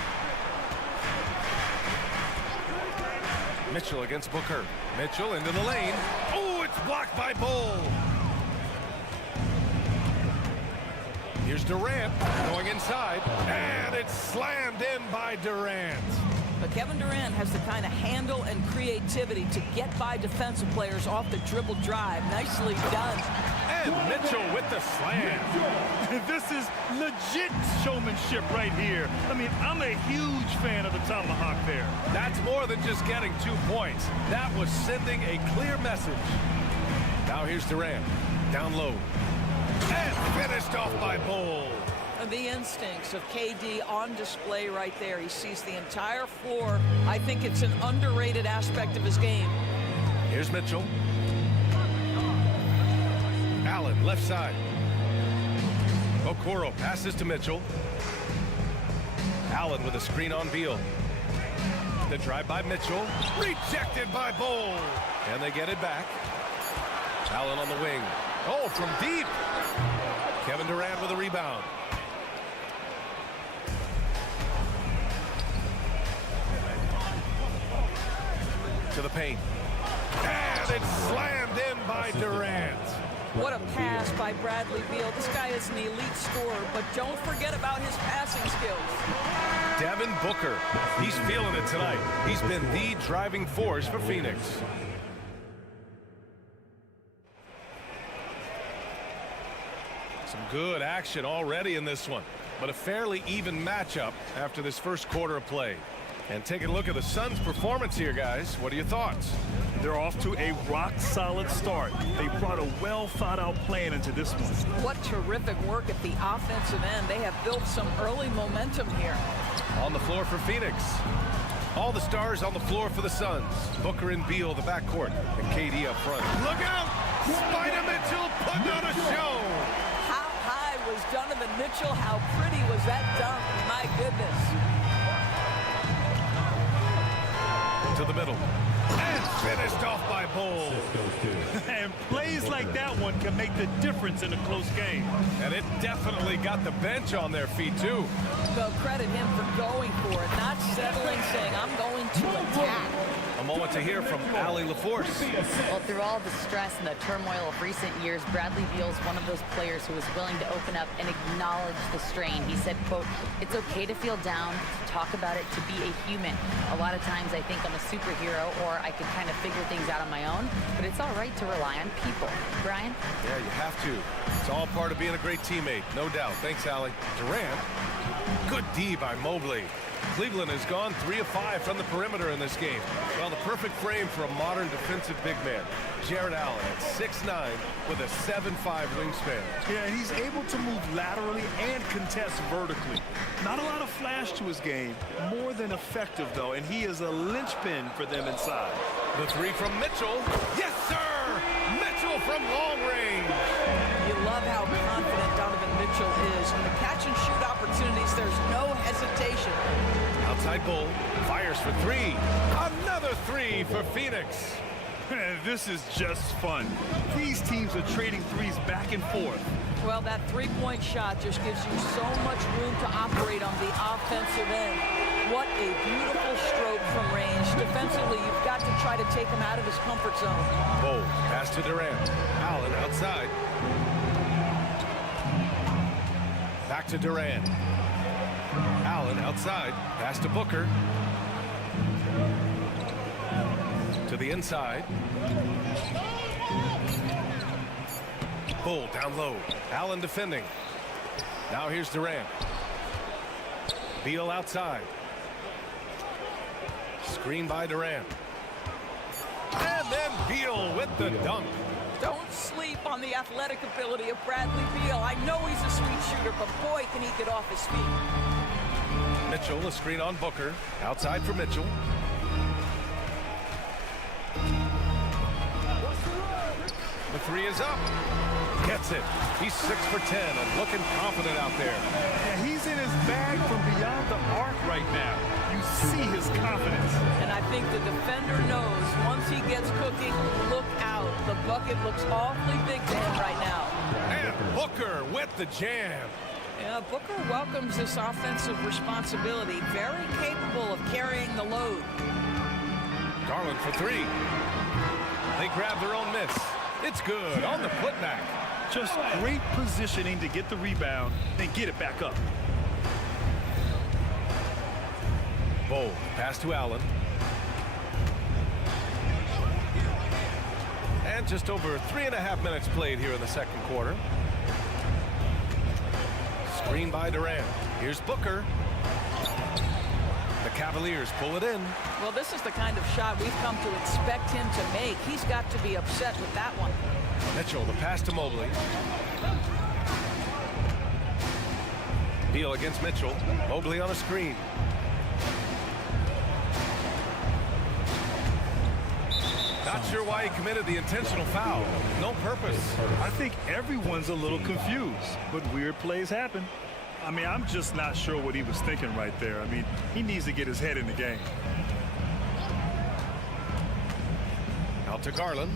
Mitchell against Booker. Mitchell into the lane. Oh, it's blocked by Bol. Here's Durant going inside, and it's slammed in by Durant. But Kevin Durant has the kind of handle and creativity to get by defensive players off the dribble drive. Nicely done. And Mitchell with the slam. This is legit showmanship right here. I mean, I'm a huge fan of the tomahawk there. That's more than just getting 2 points. That was sending a clear message. Now here's Durant. Down low. And finished off by Bol. The instincts of KD on display right there. He sees the entire floor. I think it's an underrated aspect of his game. Here's Mitchell. Allen, left side. Okoro passes to Mitchell. Allen with a screen on Beal. The drive by Mitchell. Rejected by Bol. And they get it back. Allen on the wing. Oh, from deep. Kevin Durant with a rebound. To the paint. And it's slammed in by Durant. What a pass by Bradley Beal. This guy is an elite scorer, but don't forget about his passing skills. Devin Booker, he's feeling it tonight. He's been the driving force for Phoenix. Some good action already in this one, but a fairly even matchup after this first quarter of play. And taking a look at the Suns' performance here, guys. What are your thoughts? They're off to a rock-solid start. They brought a well-thought-out plan into this one. What terrific work at the offensive end. They have built some early momentum here. On the floor for Phoenix. All the stars on the floor for the Suns. Booker and Beal, the backcourt, and KD up front. Look out! Spider Mitchell putting on a show. How high was Donovan Mitchell? How pretty was that dunk? My goodness. To the middle. And finished off by Bol. And plays like that one can make the difference in a close game. And it definitely got the bench on their feet, too. Well, credit him for going for it, not settling, saying, I'm going to attack. A A moment to hear from Allie LaForce. Well, through all the stress and the turmoil of recent years, Bradley Beal's one of those players who is willing to open up and acknowledge the strain. He said, quote, "It's okay to feel down, to talk about it, to be a human. A lot of times I think I'm a superhero or I can kind of figure things out on my own, but it's all right to rely on people." Brian? Yeah, you have to. It's all part of being a great teammate, no doubt. Thanks, Allie. Durant. Good D by Mobley. Cleveland has gone 3 of 5 from the perimeter in this game. Well, the perfect frame for a modern defensive big man. Jared Allen at 6'9" with a 7'5" wingspan. Yeah, he's able to move laterally and contest vertically. Not a lot of flash to his game, more than effective though, and he is a linchpin for them inside. The three from Mitchell. Yes, sir! Mitchell from long range. You love how confident Donovan Mitchell is. When the catch and shoot opportunities, there's no hesitation. Outside Bull fires for 3. Another 3 for Phoenix. This is just fun. These teams are trading threes back and forth. Well, that three-point shot just gives you so much room to operate on the offensive end. What a beautiful stroke from range. Defensively, you've got to try to take him out of his comfort zone. Bull pass to Durant. Allen outside. Back to Durant. Allen outside. Pass to Booker. To the inside. Bull down low. Allen defending. Now here's Durant. Beal outside. Screen by Durant. And then Beal with the dunk. Don't sleep on the athletic ability of Bradley Beal. I know he's a sweet shooter, but boy, can he get off his feet. Mitchell, a screen on Booker. Outside for Mitchell. The 3 is up. Gets it. He's 6 for 10 and looking confident out there. Yeah, he's in his bag from beyond the arc right now. You see his confidence. And I think the defender knows once he gets cooking, look out. The bucket looks awfully big to him right now. And Booker with the jam. Yeah, Booker welcomes this offensive responsibility. Very capable of carrying the load. Garland for 3. They grab their own miss. It's good on the putback. Just great positioning to get the rebound and get it back up. Bull pass to Allen. And just over 3.5 minutes played here in the second quarter. Screen by Durant. Here's Booker. The Cavaliers pull it in. Well, this is the kind of shot we've come to expect him to make. He's got to be upset with that one. Mitchell, the pass to Mobley. Beal against Mitchell. Mobley on a screen. Not sure why he committed the intentional foul. No purpose. I think everyone's a little confused, but weird plays happen. I mean, I'm just not sure what he was thinking right there. I mean, he needs to get his head in the game. Out to Garland.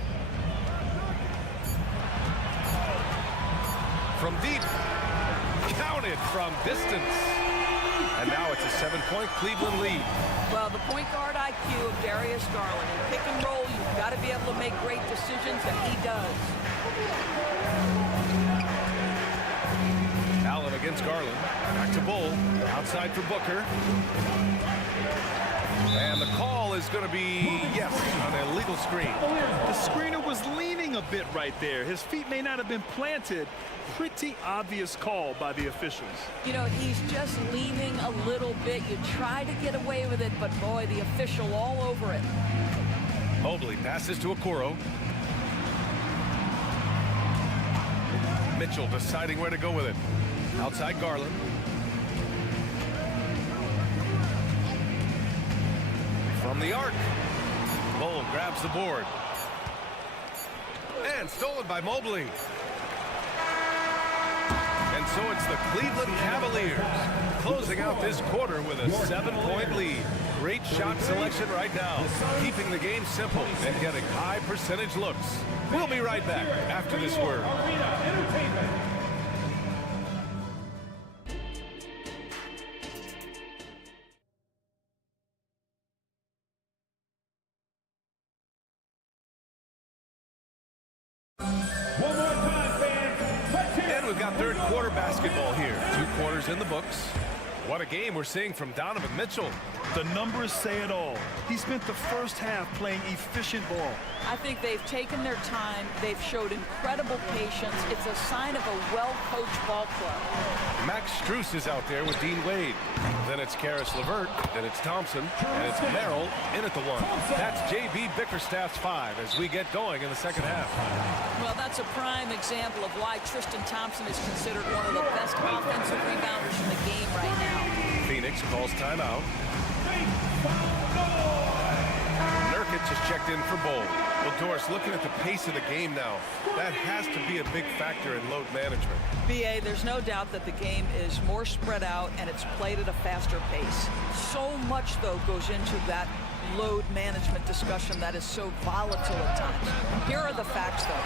From deep. Counted from distance. And now it's a 7-point Cleveland lead. Well, the point guard IQ of Darius Garland. In pick and roll, you've got to be able to make great decisions, and he does. Allen against Garland. Back to Bull. Outside for Booker. And the call is going to be, yes, an illegal screen. The screener was leaning a bit right there. His feet may not have been planted. Pretty obvious call by the officials. You know, he's just leaning a little bit. You try to get away with it, but boy, the official all over it. Mobley passes to Okoro. Mitchell deciding where to go with it. Outside Garland. From the arc. Bull grabs the board. And stolen by Mobley. And so it's the Cleveland Cavaliers closing out this quarter with a 7-point lead. Great shot selection right now, keeping the game simple and getting high percentage looks. We'll be right back after this word. third quarter basketball here. 2 quarters in the books. What a game we're seeing from Donovan Mitchell. The numbers say it all. He spent the first half playing efficient ball. I think they've taken their time. They've showed incredible patience. It's a sign of a well-coached ball club. Max Strus is out there with Dean Wade. Then it's Karis LeVert. Then it's Thompson. And it's Merrill in at the 1. That's J.B. Bickerstaff's 5 as we get going in the second half. Well, that's a prime example of why Tristan Thompson is considered one of the best offensive rebounders in the game right now. Phoenix calls timeout. Nurkic is checked in for Bowl. Well, Doris, looking at the pace of the game now, that has to be a big factor in load management. B.A., there's no doubt that the game is more spread out and it's played at a faster pace. So much, though, goes into that load management discussion that is so volatile at times. Here are the facts, though.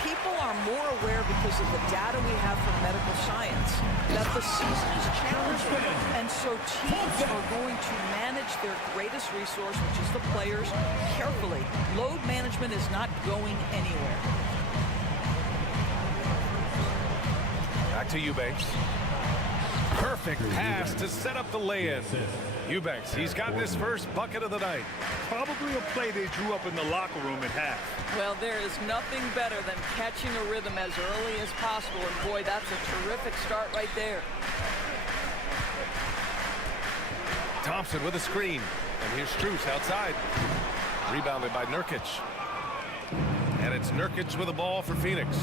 People are more aware because of the data we have from medical science that the season is challenging, and so teams are going to manage their greatest resource, which is the players, carefully. Load management is not going anywhere. Back to Eubanks. Perfect pass to set up the lay-in. Eubanks, he's got his first bucket of the night. Probably a play they drew up in the locker room at half. Well, there is nothing better than catching a rhythm as early as possible, and boy, that's a terrific start right there. Thompson with a screen, and here's Strus outside. Rebounded by Nurkic. And it's Nurkic with the ball for Phoenix.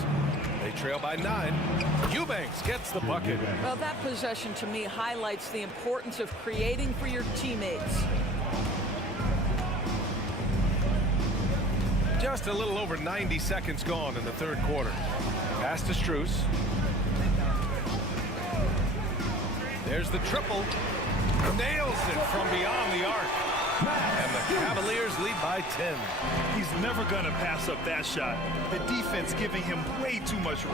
They trail by 9. Eubanks gets the bucket. Well, that possession to me highlights the importance of creating for your teammates. Just a little over 90 seconds gone in the third quarter. Pass to Strus. There's the triple. Nails it from beyond the arc. And the Cavaliers lead by 10. He's never going to pass up that shot. The defense giving him way too much room.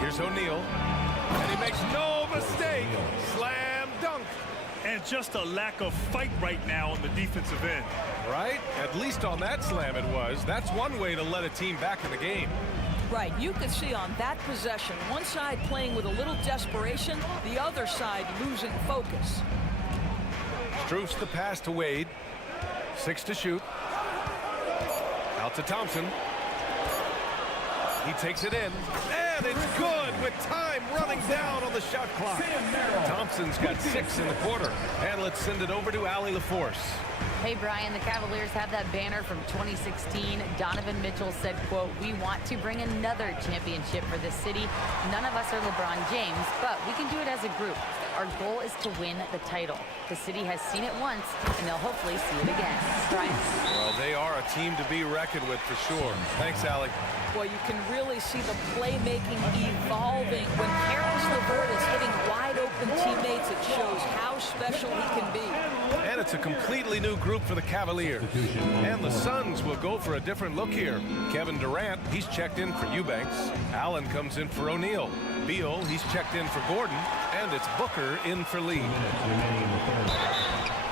Here's O'Neal. And he makes no mistake. Slam dunk. And just a lack of fight right now on the defensive end. Right? At least on that slam it was. That's one way to let a team back in the game. Right, you could see on that possession, one side playing with a little desperation, the other side losing focus. Strus the pass to Wade. 6 to shoot. Out to Thompson. He takes it in. And it's good with time running down on the shot clock. Thompson's got 6 in the quarter. And let's send it over to Allie LaForce. Hey, Brian, the Cavaliers have that banner from 2016. Donovan Mitchell said, quote, "We want to bring another championship for this city. None of us are LeBron James, but we can do it as a group. Our goal is to win the title. The city has seen it once, and they'll hopefully see it again." Brian? Well, they are a team to be reckoned with for sure. Thanks, Allie. Well, you can really see the playmaking evolving. When Karis LeVert is hitting wide-open teammates, it shows how special he can be. And it's a completely new group for the Cavaliers. And the Suns will go for a different look here. Kevin Durant, he's checked in for Eubanks. Allen comes in for O'Neal. Beal, he's checked in for Gordon. And it's Booker in for Lee.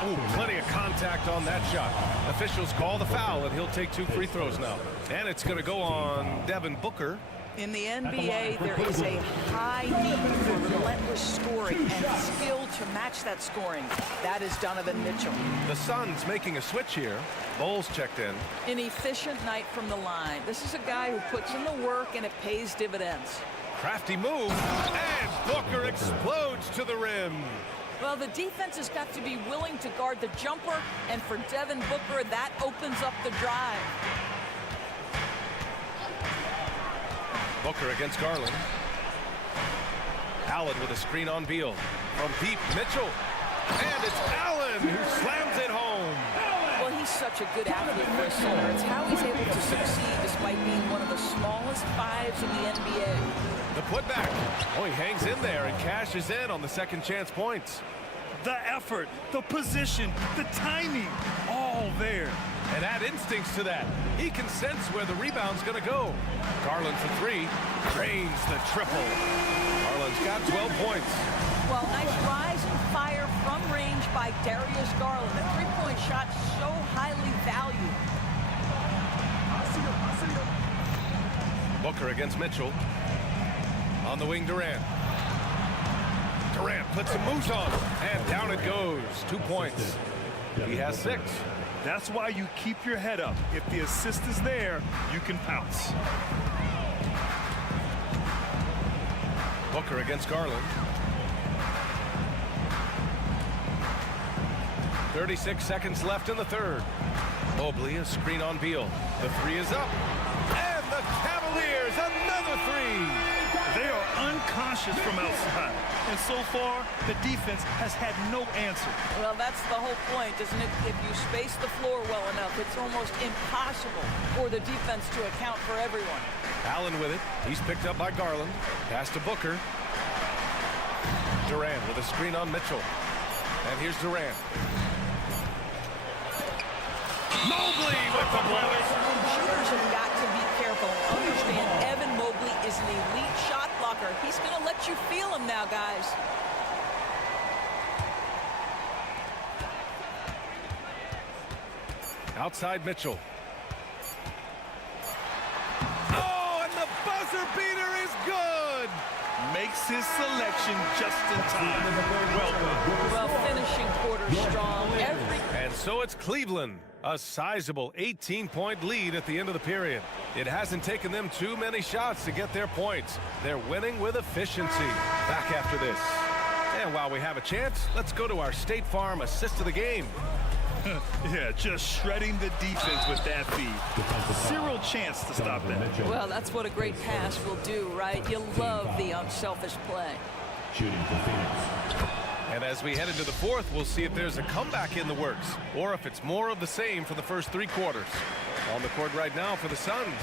Ooh, plenty of contact on that shot. Officials call the foul, and he'll take 2 free throws now. And it's going to go on Devin Booker. In the NBA, there is a high need for relentless scoring and skill to match that scoring. That is Donovan Mitchell. The Suns making a switch here. Bowles checked in. An efficient night from the line. This is a guy who puts in the work, and it pays dividends. Crafty move, and Booker explodes to the rim. Well, the defense has got to be willing to guard the jumper, and for Devin Booker, that opens up the drive. Booker against Garland. Allen with a screen on Beal. From deep, Mitchell. And it's Allen who slams it home. Well, he's such a good athlete for a center. It's how he's able to succeed despite being one of the smallest 5s in the NBA. The putback. Oh, he hangs in there and cashes in on the second chance points. The effort, the position, the timing, all there. And add instincts to that. He can sense where the rebound's going to go. Garland for 3. Drains the triple. Garland's got 12 points. Well, nice rise and fire from range by Darius Garland. The three-point shot so highly valued. Booker against Mitchell. On the wing, Durant. Durant puts some moves on, and down it goes. 2 points. He has 6. That's why you keep your head up. If the assist is there, you can pounce. Booker against Garland. 36 seconds left in the third. Mobley, a screen on Beal. The 3 is up. And the Cavaliers, another 3. They are unconscious from outside. And so far, the defense has had no answer. Well, that's the whole point, isn't it? If you space the floor well enough, it's almost impossible for the defense to account for everyone. Allen with it. He's picked up by Garland. Pass to Booker. Durant with a screen on Mitchell. And here's Durant. Mobley with the block. Shooters have got to be careful and understand Evan Mobley is an elite shot blocker. He's going to let you feel him now, guys. Outside Mitchell. Oh, and the buzzer beater is good. Makes his selection just in time. Well done. Well, finishing quarter strong. And so it's Cleveland. A sizable 18-point lead at the end of the period. It hasn't taken them too many shots to get their points. They're winning with efficiency. Back after this. And while we have a chance, let's go to our State Farm assist of the game. Yeah, just shredding the defense with that feed. Zero chance to stop that. Well, that's what a great pass will do, right? You love the unselfish play. Shooting for Phoenix. And as we head into the fourth, we'll see if there's a comeback in the works or if it's more of the same for the first 3 quarters. On the court right now for the Suns.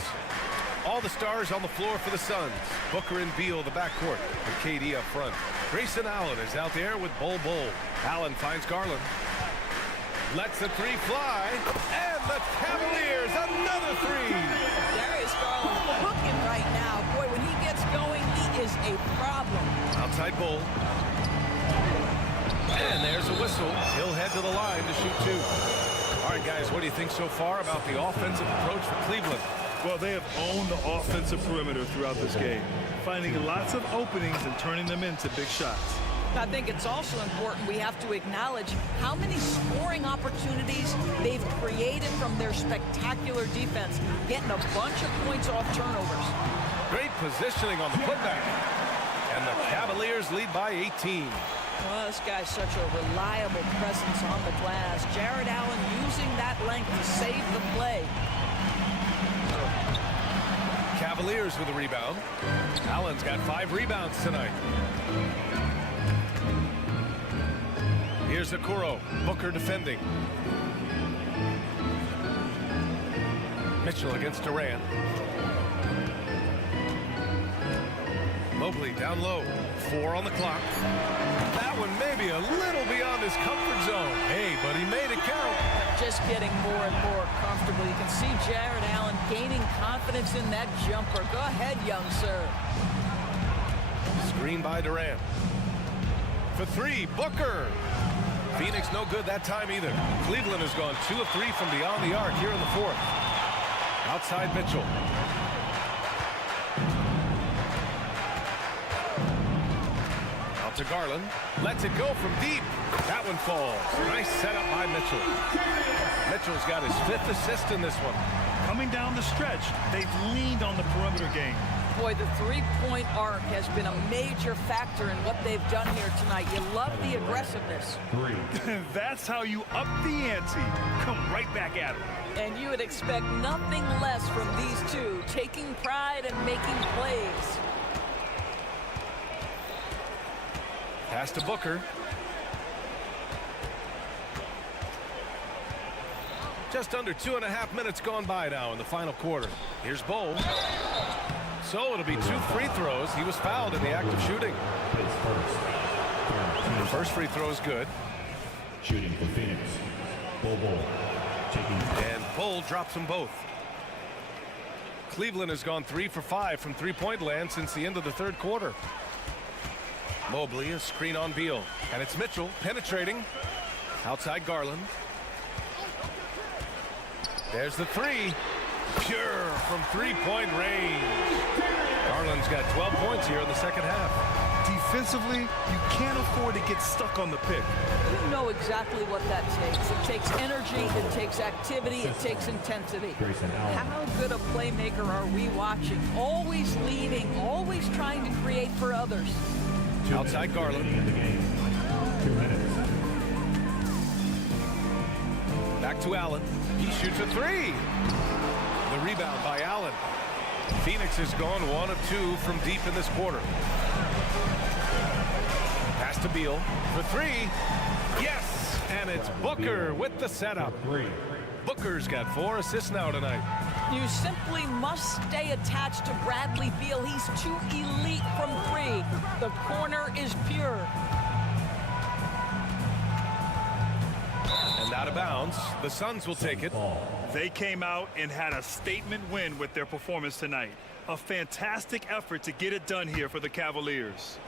All the stars on the floor for the Suns. Booker and Beal, the backcourt, with KD up front. Grayson Allen is out there with Bol. Allen finds Garland. Lets the 3 fly. And the Cavaliers, another 3. Darius Garland cooking right now. Boy, when he gets going, he is a problem. Outside Bol. And there's a whistle. He'll head to the line to shoot 2. All right, guys, what do you think so far about the offensive approach for Cleveland? Well, they have owned the offensive perimeter throughout this game, finding lots of openings and turning them into big shots. I think it's also important we have to acknowledge how many scoring opportunities they've created from their spectacular defense, getting a bunch of points off turnovers. Great positioning on the putback. And the Cavaliers lead by 18. Well, this guy's such a reliable presence on the glass. Jared Allen using that length to save the play. Cavaliers with a rebound. Allen's got 5 rebounds tonight. Here's Okoro. Booker defending. Mitchell against Durant. Mobley down low. 4 on the clock. That one maybe a little beyond his comfort zone. Hey, but he made it count. Just getting more and more comfortable. You can see Jared Allen gaining confidence in that jumper. Go ahead, young sir. Screen by Durant. For 3, Booker. Phoenix no good that time either. Cleveland has gone 2 of 3 from beyond the arc here in the fourth. Outside Mitchell. Out to Garland. Lets it go from deep. That one falls. Nice setup by Mitchell. Mitchell's got his 5th assist in this one. Coming down the stretch, they've leaned on the perimeter game. Boy, the 3-point arc has been a major factor in what they've done here tonight. You love the aggressiveness. That's how you up the ante. Come right back at it. And you would expect nothing less from these two, taking pride and making plays. Pass to Booker. Just under 2.5 minutes gone by now in the final quarter. Here's Bol. So it'll be 2 free throws. He was fouled in the act of shooting. The first free throw is good. Shooting for Phoenix. Bol. And Bol drops them both. Cleveland has gone 3 for 5 from 3-point land since the end of the third quarter. Mobley, a screen on Beal. And it's Mitchell penetrating. Outside Garland. There's the 3. Pure from three-point range. Garland's got 12 points here in the second half. Defensively, you can't afford to get stuck on the pick. You know exactly what that takes. It takes energy, it takes activity, it takes intensity. How good a playmaker are we watching? Always leading, always trying to create for others. Outside Garland. Back to Allen. He shoots a three. The rebound by Allen. Phoenix has gone 1 of 2 from deep in this quarter. Pass to Beal for three. Yes! And it's Booker with the setup. Booker's got 4 assists now tonight. You simply must stay attached to Bradley Beal. He's too elite from three. The corner is pure. And out of bounds. The Suns will take it. They came out and had a statement win with their performance tonight. A fantastic effort to get it done here for the Cavaliers.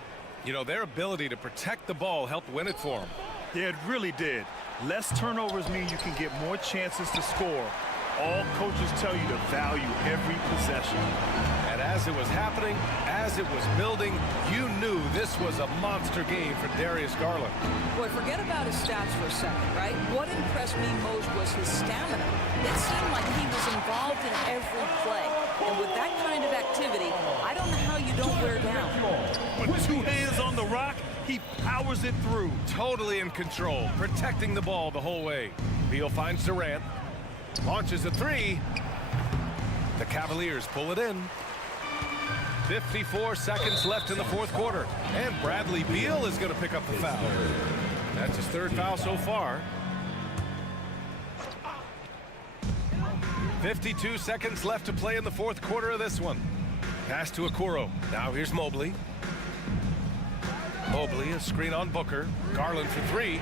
You know, their ability to protect the ball helped win it for them. Yeah, it really did. Less turnovers mean you can get more chances to score. All coaches tell you to value every possession. And as it was happening, as it was building, you knew this was a monster game for Darius Garland. Boy, forget about his stats for a second, right? What impressed me most was his stamina. It seemed like he was involved in every play. And with that kind of activity, I don't know how you don't wear down. With 2 hands on the rock, he powers it through. Totally in control, protecting the ball the whole way. Beal finds Durant. Launches a three. The Cavaliers pull it in. 54 seconds left in the fourth quarter. And Bradley Beal is going to pick up the foul. That's his 3rd foul so far. 52 seconds left to play in the fourth quarter of this one. Pass to Okoro. Now here's Mobley. Mobley, a screen on Booker. Garland for three.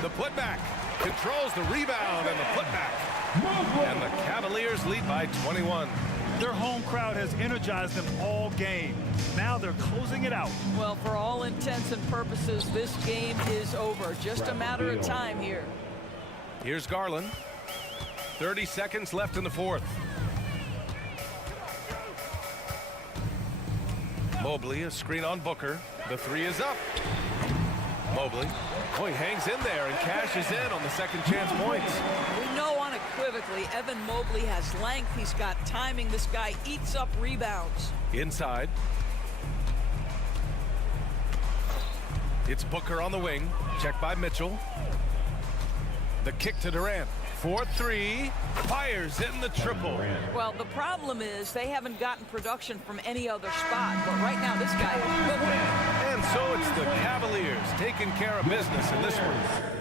The putback. Controls the rebound and the putback. And the Cavaliers lead by 21. Their home crowd has energized them all game. Now they're closing it out. Well, for all intents and purposes, this game is over. Just a matter of time here. Here's Garland. 30 seconds left in the fourth. Mobley, a screen on Booker. The three is up. Mobley. Oh, he hangs in there and cashes in on the second chance points. We know unequivocally Evan Mobley has length. He's got timing. This guy eats up rebounds. Inside. It's Booker on the wing. Checked by Mitchell. The kick to Durant. 4-3. Fires in the triple. Well, the problem is they haven't gotten production from any other spot. But right now, this guy is cooking. And so it's the Cavaliers taking care of business in this one.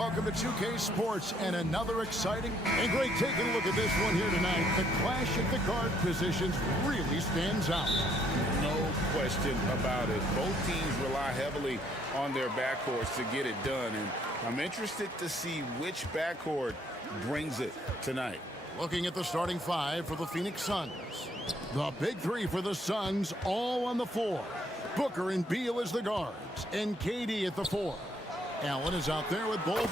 welcome to 2K Sports and another exciting and great taking a look at this one here tonight. The clash at the guard positions really stands out. No question about it. Both teams rely heavily on their backcourts to get it done, and I'm interested to see which backcourt brings it tonight. Looking at the starting five for the Phoenix Suns. The big three for the Suns all on the floor. Booker and Beal as the guards, and KD at the four. Allen is out there with Bol.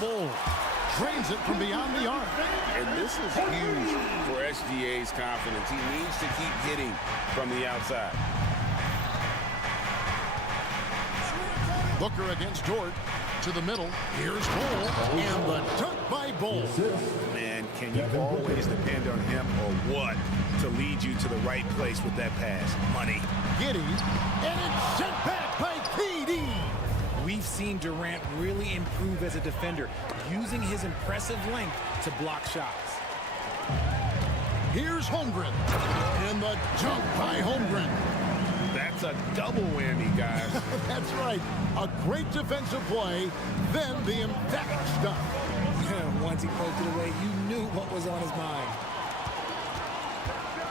Drains it from beyond the arc. And this is huge for SGA's confidence. He needs to keep hitting from the outside. Booker against Dort. To the middle. Here's Bol. And the dunk by Bol. Man, can you always depend on him or what to lead you to the right place with that pass? Money. Giddey. And it's sent back by KD. We've seen Durant really improve as a defender, using his impressive length to block shots. Here's Holmgren. And the dunk by Holmgren. That's a double whammy, guys. That's right. A great defensive play, then the emphatic stuff. Once he poked it away, you knew what was on his mind.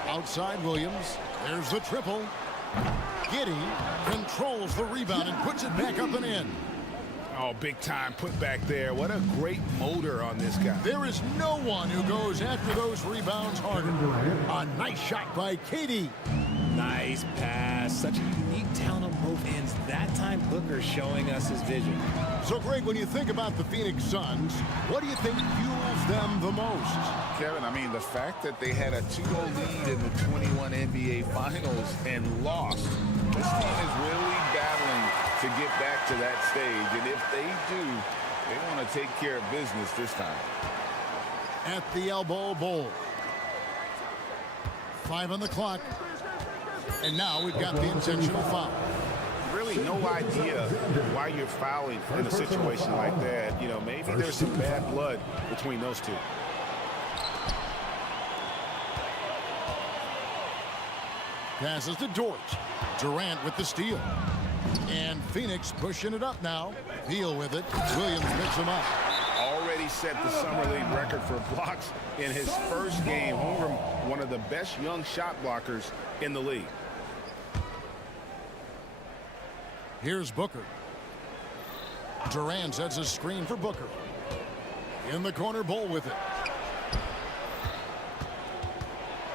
Outside Williams. There's the triple. Giddey controls the rebound and puts it back up and in. Oh, big time put back there. What a great motor on this guy. There is no one who goes after those rebounds harder. A nice shot by KD. Nice pass. Such a unique talent on both ends. That time Booker showing us his vision. So, Greg, when you think about the Phoenix Suns, what do you think fuels them the most? Kevin, I mean, the fact that they had a 2-0 lead in the 21 NBA Finals and lost. This team is really battling to get back to that stage. And if they do, they want to take care of business this time. At the elbow, Bol. 5 on the clock. And now we've got the intentional foul. Really no idea why you're fouling in a situation like that. You know, maybe there's some bad blood between those two. Passes to Dort. Durant with the steal. And Phoenix pushing it up now. Beal with it. Williams picks him up. Already set the Summer League record for blocks in his first game. Holmgren, one of the best young shot blockers in the league. Here's Booker. Durant sets a screen for Booker. In the corner, Bol with it.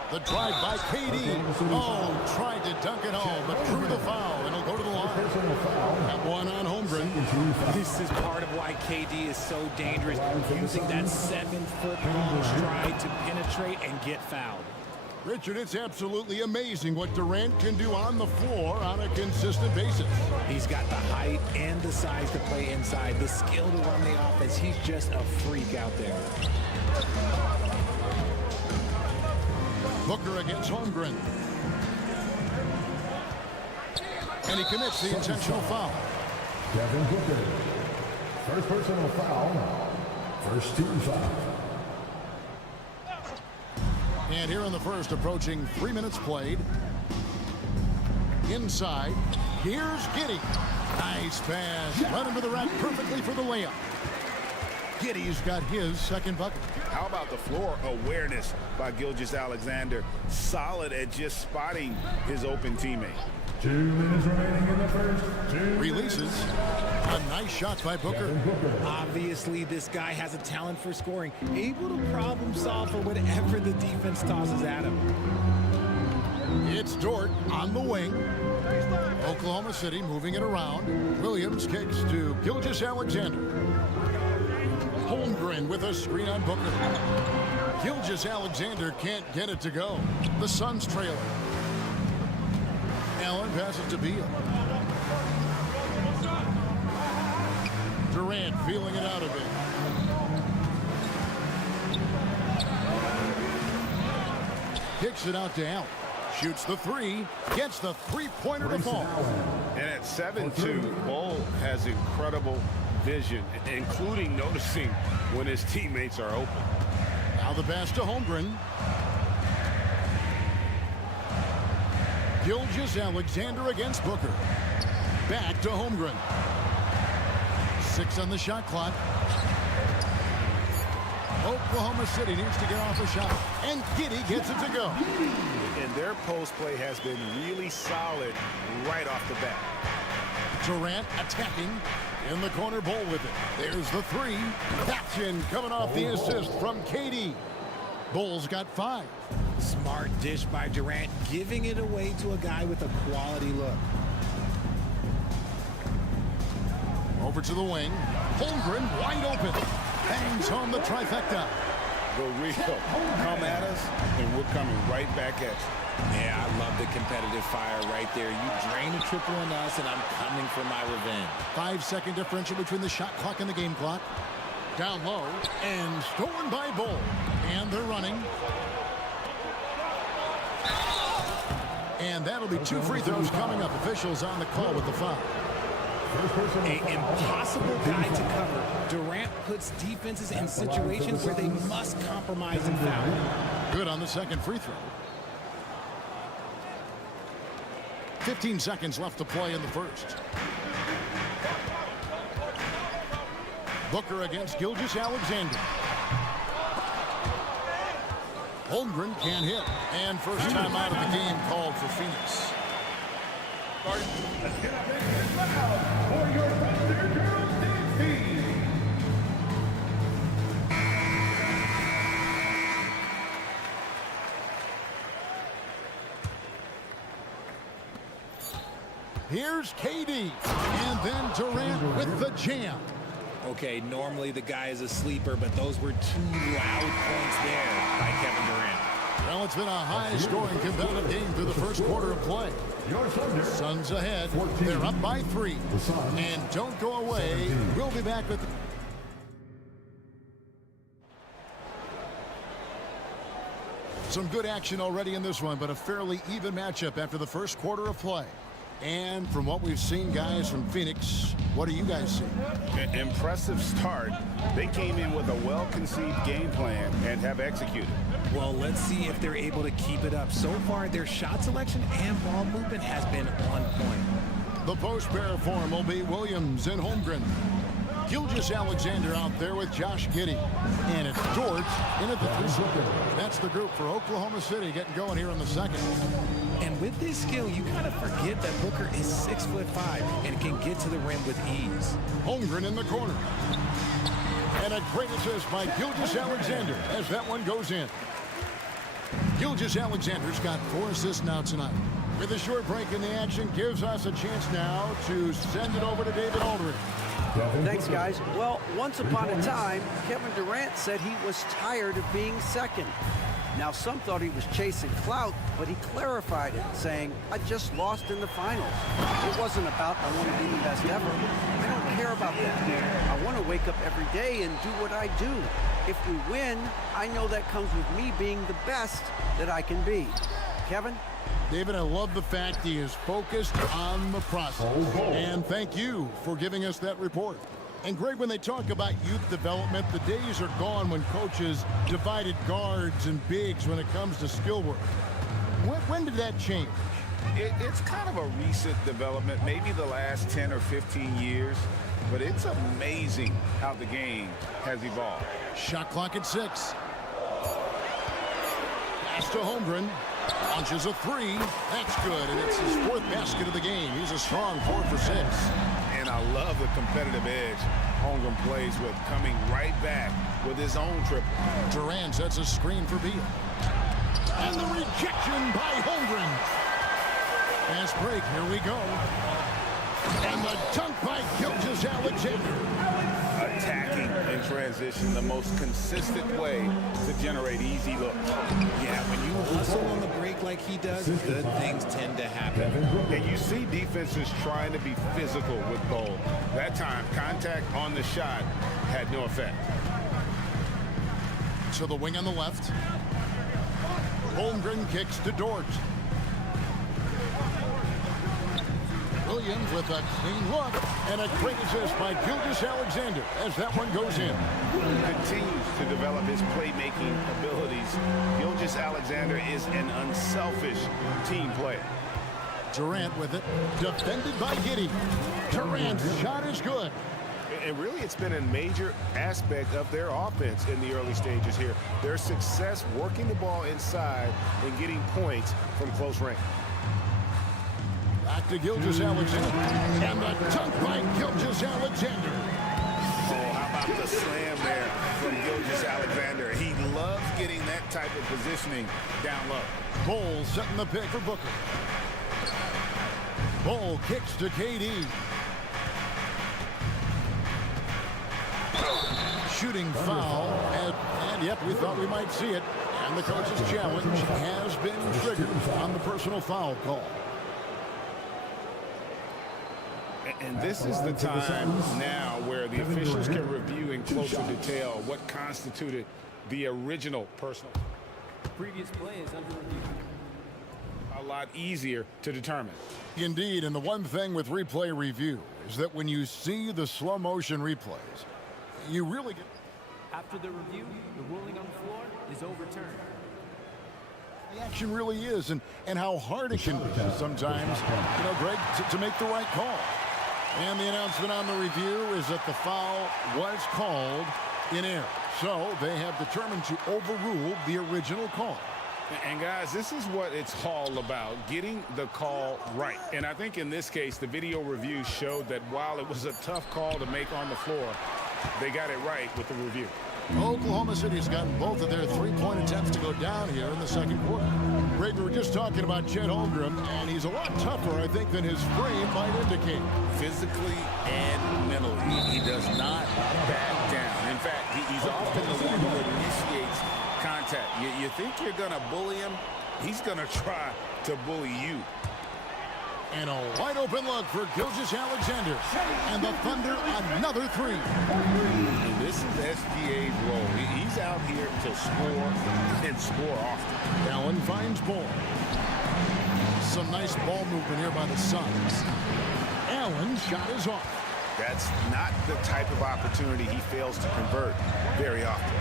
The drive by KD. Oh, tried to dunk it home, but drew the foul, and he'll go to the line. That one on Holmgren. This is part of why KD is so dangerous, using that 7-foot-long stride to penetrate and get fouled. Richard, it's absolutely amazing what Durant can do on the floor on a consistent basis. He's got the height and the size to play inside, the skill to run the offense. He's just a freak out there. Booker against Holmgren. And he commits the intentional foul. Devin Booker. First personal foul. First team foul. And here in the first, approaching 3 minutes played. Inside, here's Giddey. Nice pass. Led him to the rack perfectly for the layup. Giddey's got his second bucket. How about the floor awareness by Gilgeous-Alexander? Solid at just spotting his open teammate. 2 minutes remaining in the first. Releases. A nice shot by Booker. Obviously, this guy has a talent for scoring, able to problem solve for whatever the defense tosses at him. It's Dort on the wing. Oklahoma City moving it around. Williams kicks to Gilgeous-Alexander. Holmgren with a screen on Booker. Gilgeous-Alexander can't get it to go. The Suns trailer. Allen passes to Beal. Durant feeling it out a bit. Kicks it out to Allen. Shoots the three. Gets the three-pointer to fall. And at 7-2, Bol has incredible vision, including noticing when his teammates are open. Now the pass to Holmgren. Gilgeous-Alexander against Booker. Back to Holmgren. 6 on the shot clock. Oklahoma City needs to get off a shot, and Giddy gets it to go. And their post play has been really solid right off the bat. Durant attacking in the corner, Bull with it. There's the three. That's in, coming off the assist from KD. Bull's got 5. Smart dish by Durant, giving it away to a guy with a quality look. Over to the wing. Holmgren wide open. Bangs home the trifecta. The real come at us, and we're coming right back at you. Yeah, I love the competitive fire right there. You drain a triple on us, and I'm coming for my revenge. 5-second differential between the shot clock and the game clock. Down low, and stolen by Bull. And they're running. And that'll be 2 free throws coming up. Officials on the call with the foul. An impossible guy to cover. Durant puts defenses in situations where they must compromise and foul. Good on the second free throw. 15 seconds left to play in the first. Booker against Gilgeous-Alexander. Holmgren can't hit. And first time out of the game called for Phoenix. For your Thunder Girls dance team. Here's KD. And then Durant with the jam. Okay, normally the guy is a sleeper, but those were 2 loud points there by Kevin Durant. Well, it's been a high-scoring competitive game through the first quarter of play. Suns ahead. They're up by 3. And don't go away. We'll be back with... Some good action already in this one, but a fairly even matchup after the first quarter of play. And from what we've seen, guys, from Phoenix, what do you guys see? An impressive start. They came in with a well-conceived game plan and have executed. Well, let's see if they're able to keep it up. So far, their shot selection and ball movement has been on point. The post pair form will be Williams and Holmgren. Gilgeous-Alexander out there with Josh Giddey. And it's Dort in at the 3. That's the group for Oklahoma City getting going here in the second. And with this skill, you kind of forget that Booker is 6'5" and can get to the rim with ease. Holmgren in the corner. And a great assist by Gilgeous-Alexander as that one goes in. Gilgeous-Alexander's got 4 assists now tonight. With a short break in the action, gives us a chance now to send it over to David Aldridge. Thanks, guys. Well, once upon a time, Kevin Durant said he was tired of being second. Now, some thought he was chasing clout, but he clarified it, saying, I just lost in the finals. It wasn't about, I want to be the best ever. I don't care about that. I want to wake up every day and do what I do. If we win, I know that comes with me being the best that I can be. Kevin? David, I love the fact he is focused on the process. And thank you for giving us that report. And Greg, when they talk about youth development, the days are gone when coaches divided guards and bigs when it comes to skill work. When did that change? It's kind of a recent development, maybe the last 10 or 15 years, but it's amazing how the game has evolved. Shot clock at 6. Pass to Holmgren. Launches a 3. That's good, and it's his 4th basket of the game. He's a strong 4 for 6. And I love the competitive edge Holmgren plays with, coming right back with his own triple. Durant sets a screen for Beal. And the rejection by Holmgren. Fast break, here we go. And the dunk by Gilgeous-Alexander. Attacking in transition, the most consistent way to generate easy looks. Yeah, when you hustle on the break like he does, good things tend to happen. And you see defenses trying to be physical with Bull. That time, contact on the shot had no effect. So the wing on the left. Holmgren kicks to Dort. Williams with a clean look and a great assist by Gilgeous-Alexander as that one goes in. Continues to develop his playmaking abilities. Gilgeous-Alexander is an unselfish team player. Durant with it, defended by Giddey. Durant's shot is good. And really, it's been a major aspect of their offense in the early stages here. Their success working the ball inside and getting points from close range. Back to Gilgeous-Alexander. And the dunk by Gilgeous-Alexander. Oh, how about the slam there from Gilgeous-Alexander? He loves getting that type of positioning down low. Bol setting the pick for Booker. Bol kicks to KD. Shooting foul. And yep, we thought we might see it. And the coach's challenge has been triggered on the personal foul call. And this is the time now where the officials can review in closer detail what constituted the original personal. Previous play is under review. A lot easier to determine. Indeed, and the one thing with replay review is that when you see the slow motion replays, you really get... After the review, the ruling on the floor is overturned. The action really is, and how hard it can be sometimes, you know, Greg, to make the right call. And the announcement on the review is that the foul was called in error. So they have determined to overrule the original call. And guys, this is what it's all about, getting the call right. And I think in this case, the video review showed that while it was a tough call to make on the floor, they got it right with the review. Oklahoma City has gotten both of their three-point attempts to go down here in the second quarter. Greg, we were just talking about Chet Holmgren, and he's a lot tougher, I think, than his frame might indicate. Physically and mentally, he does not back down. In fact, he's often the one who initiates contact. You think you're going to bully him? He's going to try to bully you. And a wide open look for Gilgeous-Alexander. And the Thunder another three. This is SGA's role. He's out here to score and score often. Allen finds Bol. Some nice ball movement here by the Suns. Allen's shot is off. That's not the type of opportunity he fails to convert very often.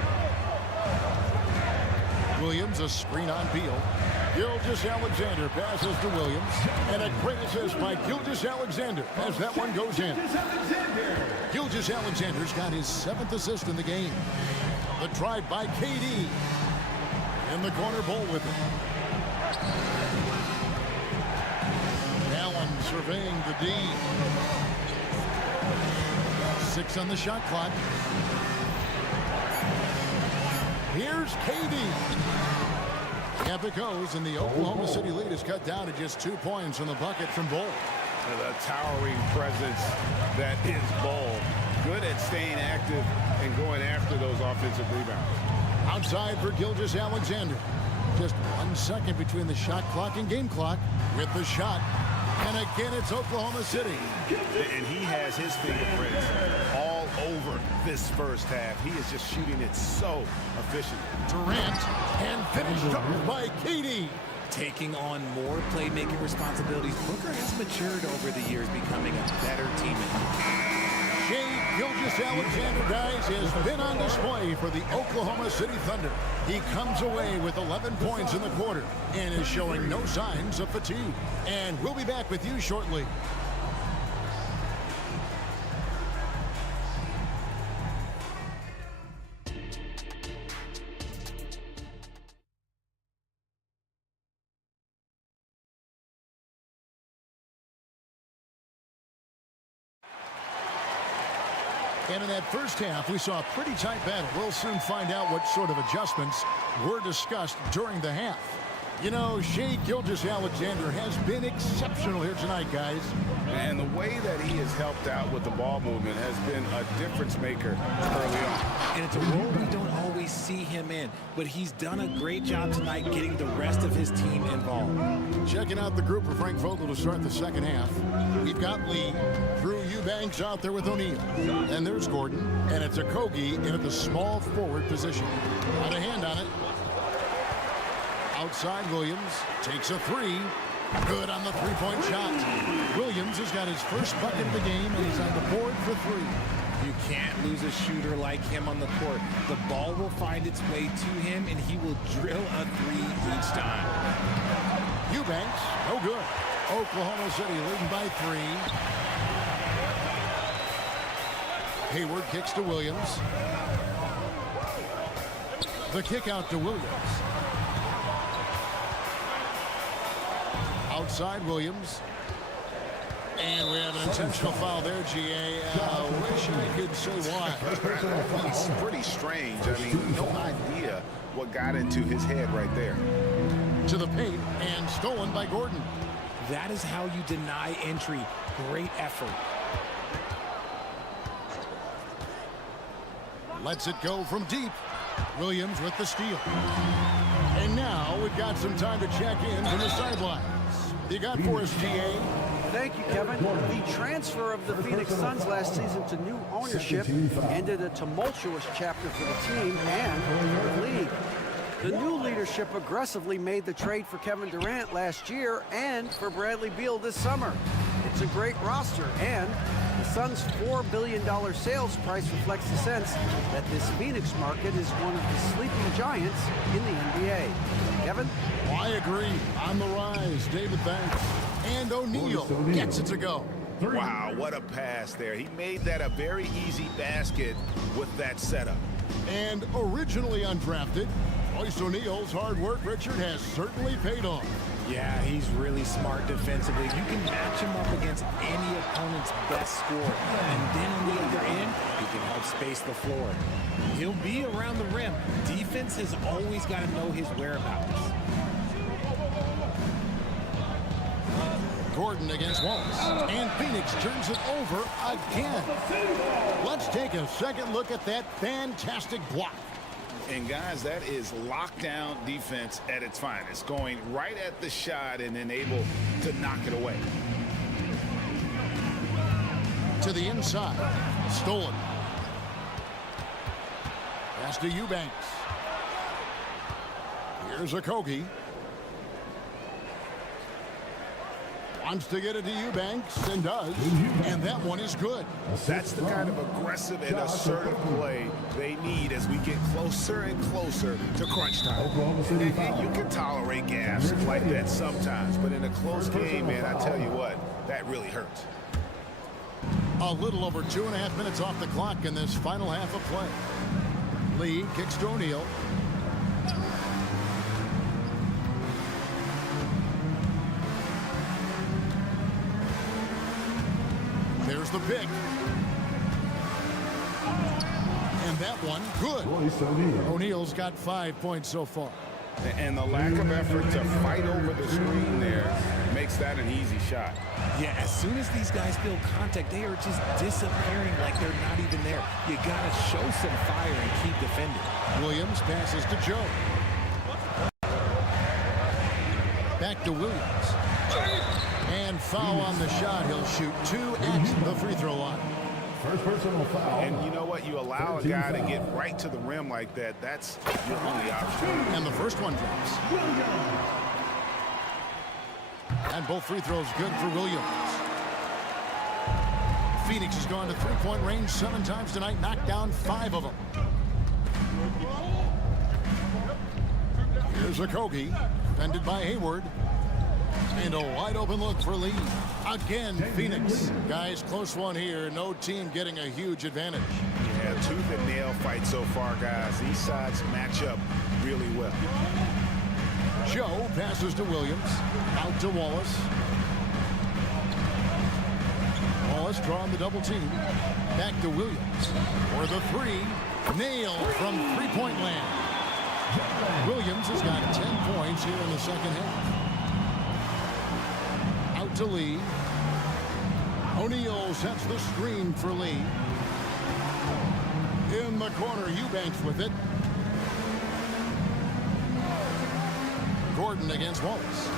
Williams, a screen on Beal. Gilgeous-Alexander passes to Williams. And a great assist by Gilgeous-Alexander as that one goes in. Gilgeous-Alexander's got his 7th assist in the game. The drive by KD. In the corner, Bol with it. Allen surveying the D. 6 on the shot clock. Here's KD. Up it goes, and the Oklahoma City lead is cut down to just 2 points from the bucket from Bol. The towering presence that is Bol. Good at staying active and going after those offensive rebounds. Outside for Gilgeous-Alexander. Just 1 second between the shot clock and game clock with the shot. And again, it's Oklahoma City. And he has his fingerprints all over this first half. He is just shooting it so efficient. Durant, and finished up by KD. Taking on more playmaking responsibilities, Booker has matured over the years, becoming a better teammate. Shag Gilgeous-Alexander, guys, has been on display for the Oklahoma City Thunder. He comes away with 11 points in the quarter and is showing no signs of fatigue. And we'll be back with you shortly. And in that first half, we saw a pretty tight battle. We'll soon find out what sort of adjustments were discussed during the half. You know, Shag Gilgeous-Alexander has been exceptional here tonight, guys. And the way that he has helped out with the ball movement has been a difference maker early on. And it's a role we don't always see him in, but he's done a great job tonight getting the rest of his team involved. Checking out the group for Frank Vogel to start the second half. We've got Lee, Drew Eubanks out there with O'Neal. And there's Gordon, and it's Okogie in at the small forward position. Got a hand on it. Outside, Williams takes a three. Good on the three-point shot. Williams has got his first bucket of the game, and he's on the board for three. You can't lose a shooter like him on the court. The ball will find its way to him, and he will drill a three each time. Eubanks, no good. Oklahoma City leading by 3. Hayward kicks to Williams. The kick out to Williams. Outside Williams. And we have an intentional foul there, GA. Wish I could say why. It's pretty strange. I mean, no idea what got into his head right there. To the paint and stolen by Gordon. That is how you deny entry. Great effort. Lets it go from deep. Williams with the steal. And now we've got some time to check in from the sidelines. You got for us, GA? Thank you, Kevin. The transfer of the Phoenix Suns last season to new ownership ended a tumultuous chapter for the team and for the league. The new leadership aggressively made the trade for Kevin Durant last year and for Bradley Beal this summer. It's a great roster, and the Suns' $4 billion sales price reflects the sense that this Phoenix market is one of the sleeping giants in the NBA. Kevin? I agree. On the rise, David Banks. And O'Neal gets it to go. Wow, what a pass there. He made that a very easy basket with that setup. And originally undrafted, Royce O'Neal's hard work, Richard, has certainly paid off. Yeah, he's really smart defensively. You can match him up against any opponent's best scorer. And then on the other end, he can help space the floor. He'll be around the rim. Defense has always got to know his whereabouts. Gordon against Wallace. And Phoenix turns it over again. Let's take a second look at that fantastic block. And guys, that is lockdown defense at its finest, going right at the shot and then able to knock it away. To the inside. Stolen. Pass to Eubanks. Here's Okogie. Wants to get it to Eubanks and does. And that one is good. That's the kind of aggressive and assertive play they need as we get closer and closer to crunch time. And you can tolerate gaps like that sometimes, but in a close game, man, I tell you what, that really hurts. A little over 2.5 minutes off the clock in this final half of play. Lee kicks to O'Neal. There's the pick. And that one, good. O'Neal's got 5 points so far. And the lack of effort to fight over the screen there makes that an easy shot. Yeah, as soon as these guys feel contact, they are just disappearing like they're not even there. You got to show some fire and keep defending. Williams passes to Joe. Back to Williams. And foul on the shot. He'll shoot 2 at the free throw line. First personal foul. And you know what? You allow a guy to get right to the rim like that. That's your only option. And the first one drops. And both free throws good for Williams. Phoenix has gone to three-point range 7 times tonight, knocked down 5 of them. Here's Okogie, defended by Hayward. And a wide open look for Lee. Again, Phoenix. Guys, close one here. No team getting a huge advantage. Yeah, tooth and nail fight so far, guys. These sides match up really well. Joe passes to Williams. Out to Wallace. Wallace drawing the double team. Back to Williams. For the three. Nailed from three-point land. Williams has got 10 points here in the second half. Out to Lee. O'Neal sets the screen for Lee. In the corner, Eubanks with it. Gordon against Wallace.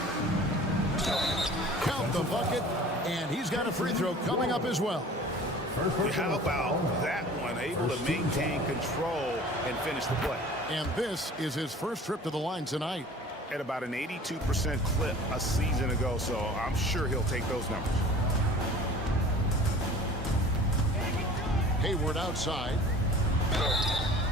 Count the bucket, and he's got a free throw coming up as well. How about that one? Able to maintain control and finish the play. And this is his first trip to the line tonight. At about an 82% clip a season ago, so I'm sure he'll take those numbers. Hayward outside.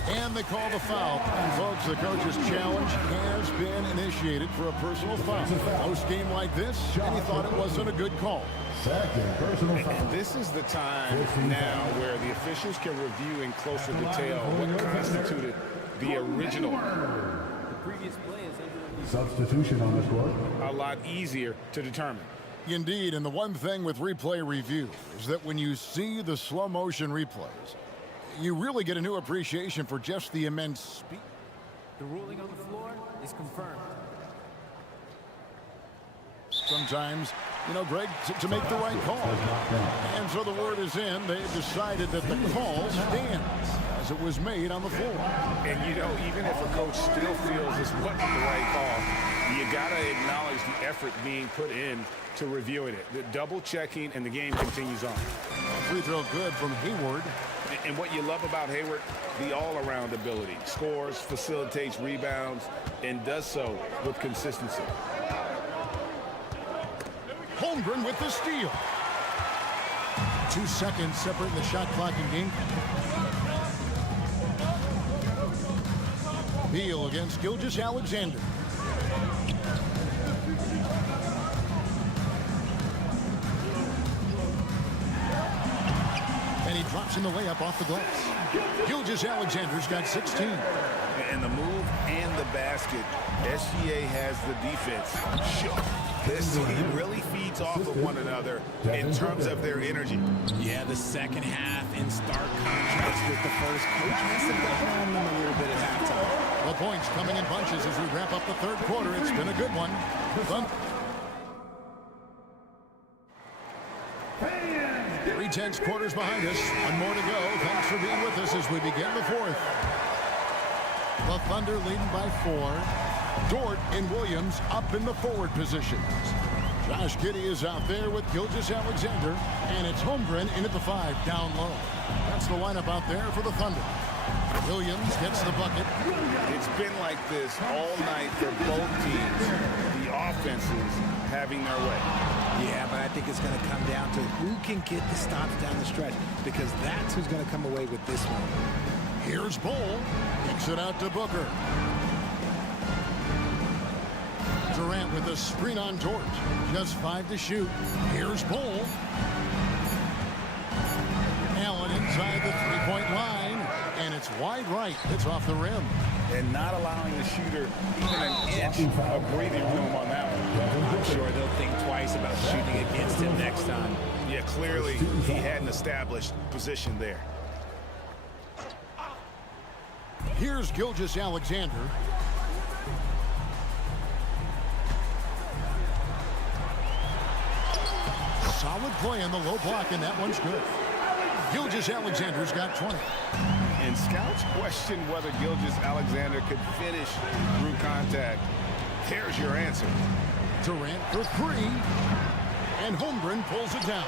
And they call the foul. And folks, the coach's challenge has been initiated for a personal foul. Close game like this, and he thought it wasn't a good call. And this is the time now where the officials can review in closer detail what constituted the original. The previous play is under Substitution on the court. A lot easier to determine. Indeed, and the one thing with replay review is that when you see the slow motion replays, you really get a new appreciation for just the immense speed. the ruling on the floor is confirmed. Sometimes, you know, Greg, to make the right call. And so the word is in. They've decided that the call stands as it was made on the floor. And, you know, even if a coach still feels this wasn't the right call, you got to acknowledge the effort being put in to reviewing it. The double checking, and the game continues on. Free throw good from Hayward. And what you love about Hayward, the all-around ability. Scores, facilitates rebounds, and does so with consistency. Holmgren with the steal. 2 seconds separating the shot clock and game. Beal against Gilgeous-Alexander. And he drops in the layup off the glass. Gilgeous-Alexander's got 16. And the move and the basket, SGA has the defense. Sure. This team really feeds off of one another in terms of their energy. Yeah, the second half in stark contrast with the first. Coach must have gotten on them a little bit at halftime. The points coming in bunches as we wrap up the third quarter. It's been a good one. 3/10 quarters behind us. One more to go. Thanks for being with us as we begin the fourth. The Thunder leading by 4. Dort and Williams up in the forward positions. Josh Giddey is out there with Gilgeous-Alexander, and it's Holmgren in at the 5 down low. That's the lineup out there for the Thunder. Williams gets the bucket. It's been like this all night for both teams. The offenses having their way. Yeah, but I think it's going to come down to who can get the stops down the stretch, because that's who's going to come away with this one. Here's Bull. Kicks it out to Booker. Durant with a screen on Dort. Just 5 to shoot. Here's Bull. Allen inside the three-point line. And it's wide right. It's off the rim. And not allowing the shooter even an inch of breathing room on that one. I'm sure they'll think twice about shooting against him next time. Yeah, clearly he had an established position there. Here's Gilgeous-Alexander. Solid play on the low block, and that one's good. Gilgeous-Alexander's got 20. And scouts question whether Gilgeous-Alexander could finish through contact. Here's your answer. Durant for 3. And Holmgren pulls it down.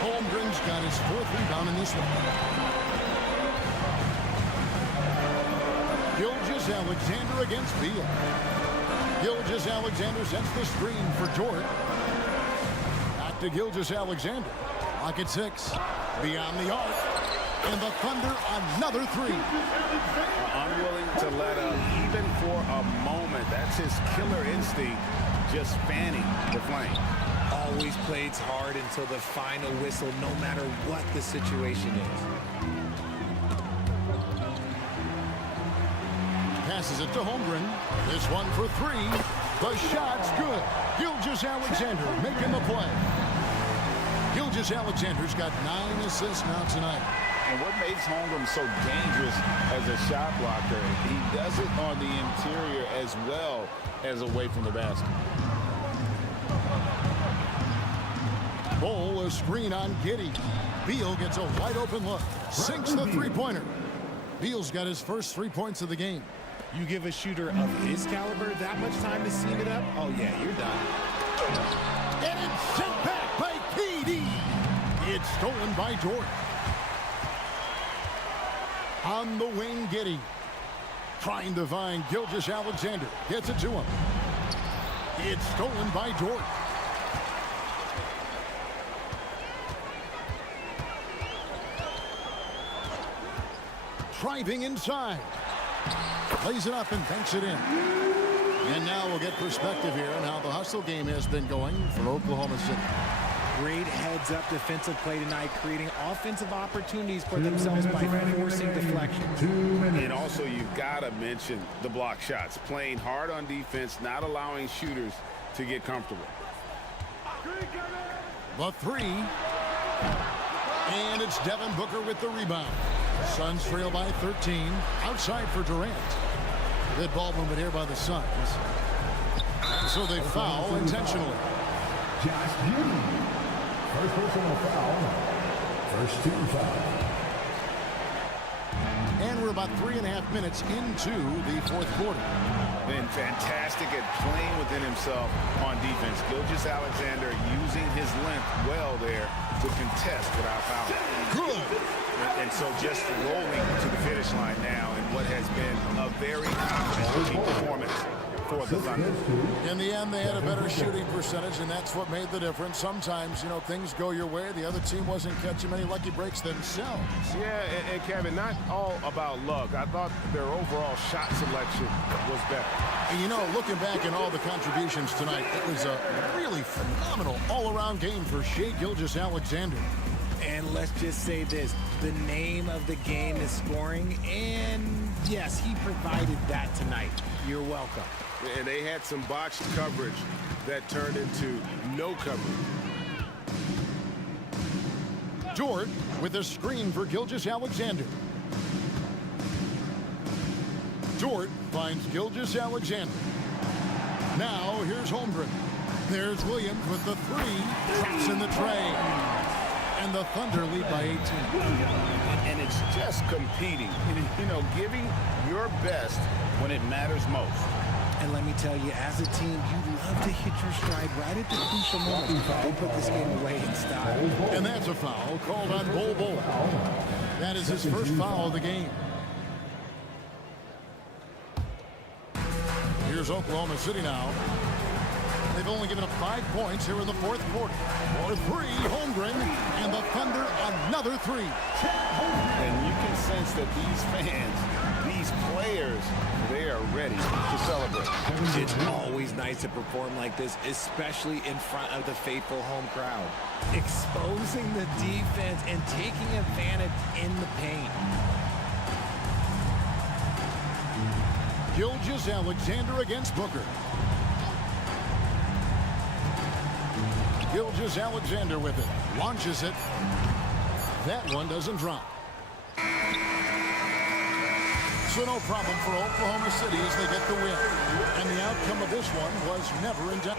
Holmgren's got his 4th rebound in this one. Gilgeous-Alexander against Beal. Gilgeous-Alexander sets the screen for Dort. Back to Gilgeous-Alexander. Lock at 6. Beyond the arc. And the Thunder another 3. Unwilling to let up even for a moment. That's his killer instinct, just fanning the flame. Always plays hard until the final whistle, no matter what the situation is. Passes it to Holmgren. This one for 3. The shot's good. Gilgeous-Alexander making the play. Gilgeous-Alexander's got 9 assists now tonight. And what makes Holmgren so dangerous as a shot blocker, he does it on the interior as well as away from the basket. Bull, a screen on Giddey. Beal gets a wide open look. Sinks the three-pointer. Beal's got his first 3 points of the game. You give a shooter of his caliber that much time to seam it up, oh yeah, you're done. And it's sent back by KD. It's stolen by Dort. On the wing, Giddey. Trying to find Gilgeous-Alexander. Gets it to him. It's stolen by Dort. driving inside. Plays it up and banks it in. And now we'll get perspective here on how the hustle game has been going for Oklahoma City. Great heads-up defensive play tonight, creating offensive opportunities for themselves by forcing deflections. And also, you've got to mention the block shots. Playing hard on defense, not allowing shooters to get comfortable. The three. And it's Devin Booker with the rebound. Suns trail by 13. Outside for Durant. Good ball movement here by the Suns. And so they foul intentionally. Josh Giddey. First personal foul. First team foul. And we're about 3.5 minutes into the fourth quarter. Been fantastic at playing within himself on defense. Gilgeous-Alexander using his length well there to contest without foul. Good. And so just rolling to the finish line now in what has been a very confident performance for the Thunder. In the end, they had a better shooting percentage, and that's what made the difference. Sometimes, you know, things go your way. The other team wasn't catching many lucky breaks themselves. Yeah, and Kevin, not all about luck. I thought their overall shot selection was better. And, you know, looking back at all the contributions tonight, it was a really phenomenal all-around game for Shai Gilgeous-Alexander. And let's just say this, the name of the game is scoring, and yes, he provided that tonight. You're welcome. And they had some botched coverage that turned into no coverage. Dort with a screen for Gilgeous-Alexander. Dort finds Gilgeous-Alexander. Now here's Holmgren. There's Williams with the three. Traps in the tray. And the Thunder lead by 18. And it's just competing. You know, giving your best when it matters most. And let me tell you, as a team, you love to hit your stride right at the crucial moment. They put this game away in style. And that's a foul called on Bol Bol. That is his first foul of the game. Here's Oklahoma City now. They've only given up 5 points here in the fourth quarter. For three, Holmgren, and the Thunder another three. And you can sense that these fans, these players, they are ready to celebrate. It's always nice to perform like this, especially in front of the faithful home crowd. Exposing the defense and taking advantage in the paint. Gilgeous-Alexander against Booker. Gilgeous-Alexander with it. Launches it. That one doesn't drop. So no problem for Oklahoma City as they get the win. And the outcome of this one was never in doubt.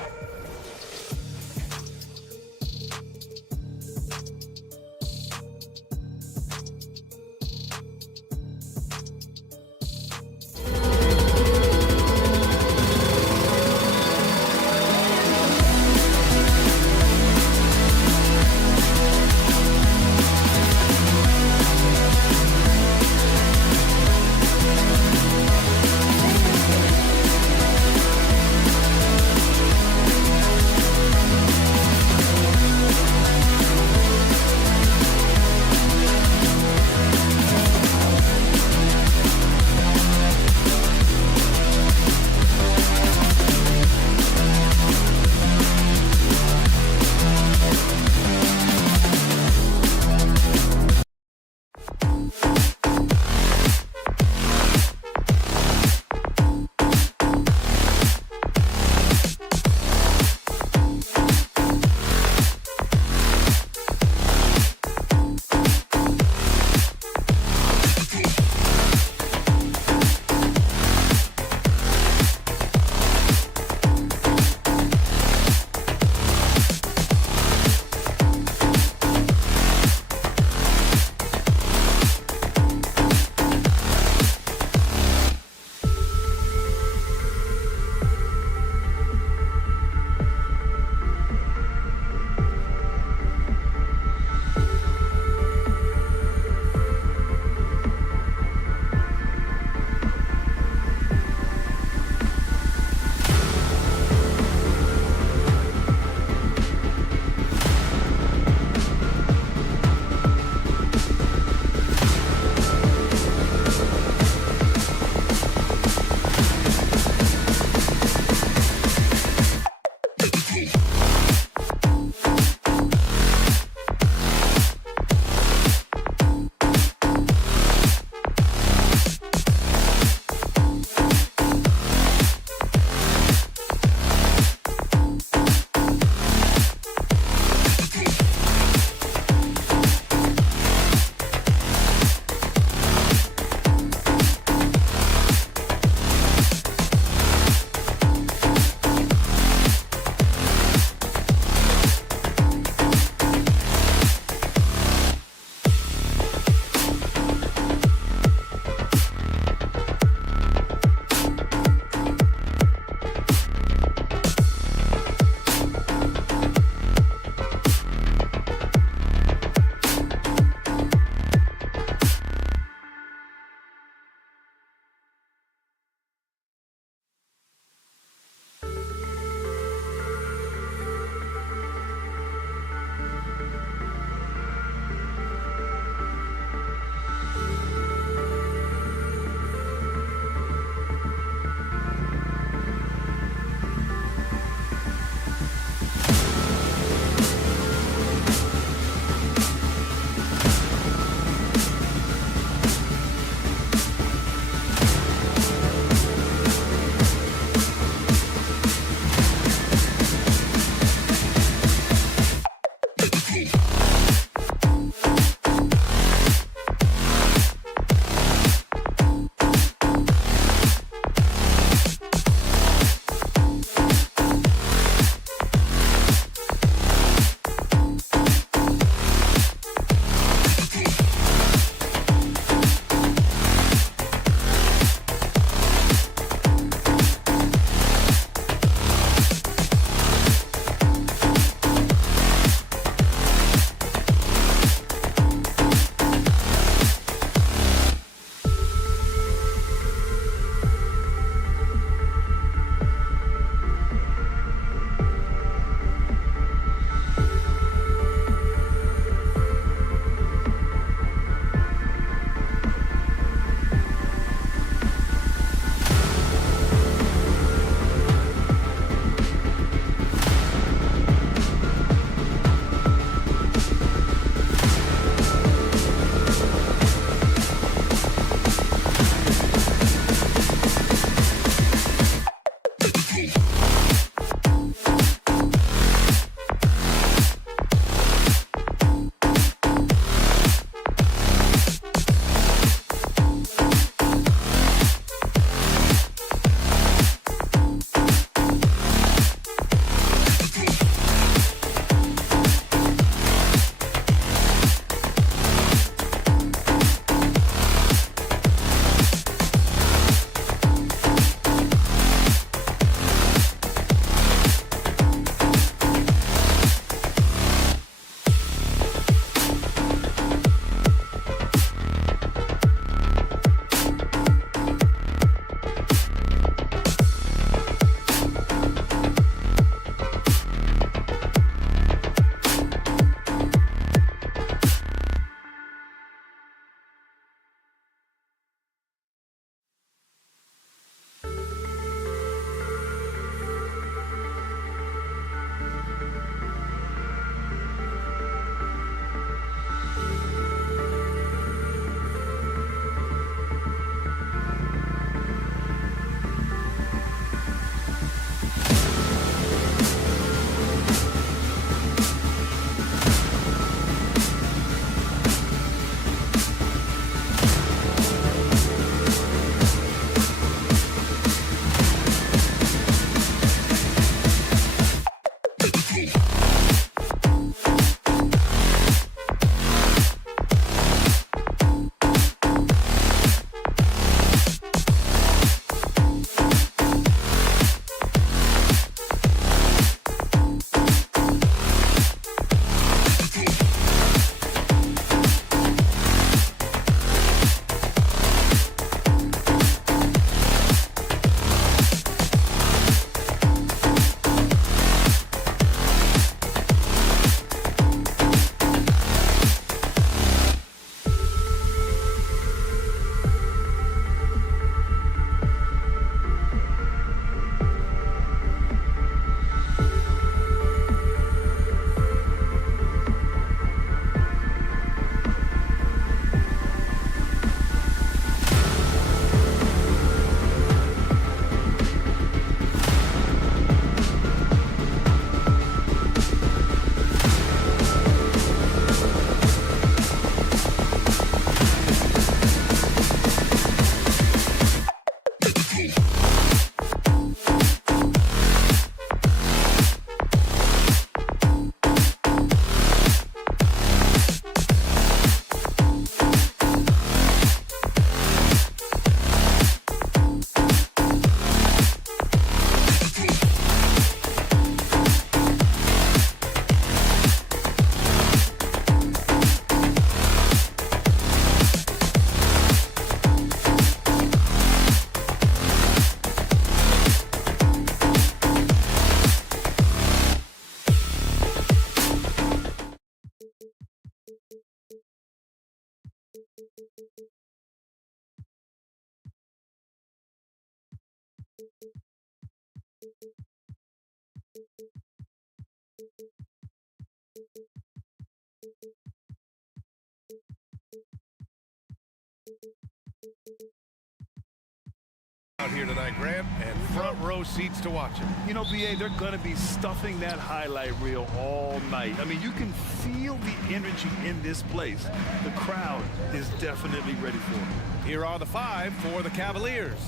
out here tonight, Grant, and front row seats to watch it. You know, BA, they're going to be stuffing that highlight reel all night. I mean, you can feel the energy in this place. The crowd is definitely ready for it. Here are the 5 for the Cavaliers.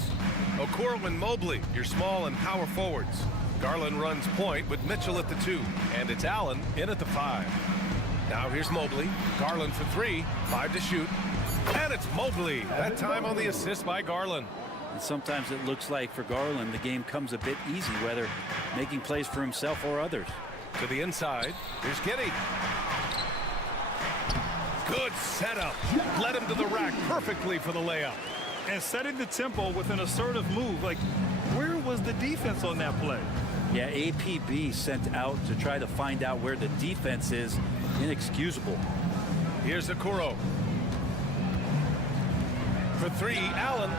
Okoro and Mobley, your small and power forwards. Garland runs point with Mitchell at the 2, and it's Allen in at the 5. Now here's Mobley. Garland for 3, 5 to shoot. And it's Mobley, that time on the assist by Garland. And sometimes it looks like for Garland the game comes a bit easy, whether making plays for himself or others. To the inside, here's Giddey. Good setup. Led him to the rack perfectly for the layup. And setting the tempo with an assertive move. Like, where was the defense on that play? Yeah, APB sent out to try to find out where the defense is. Inexcusable. Here's Okoro. For 3, Allen.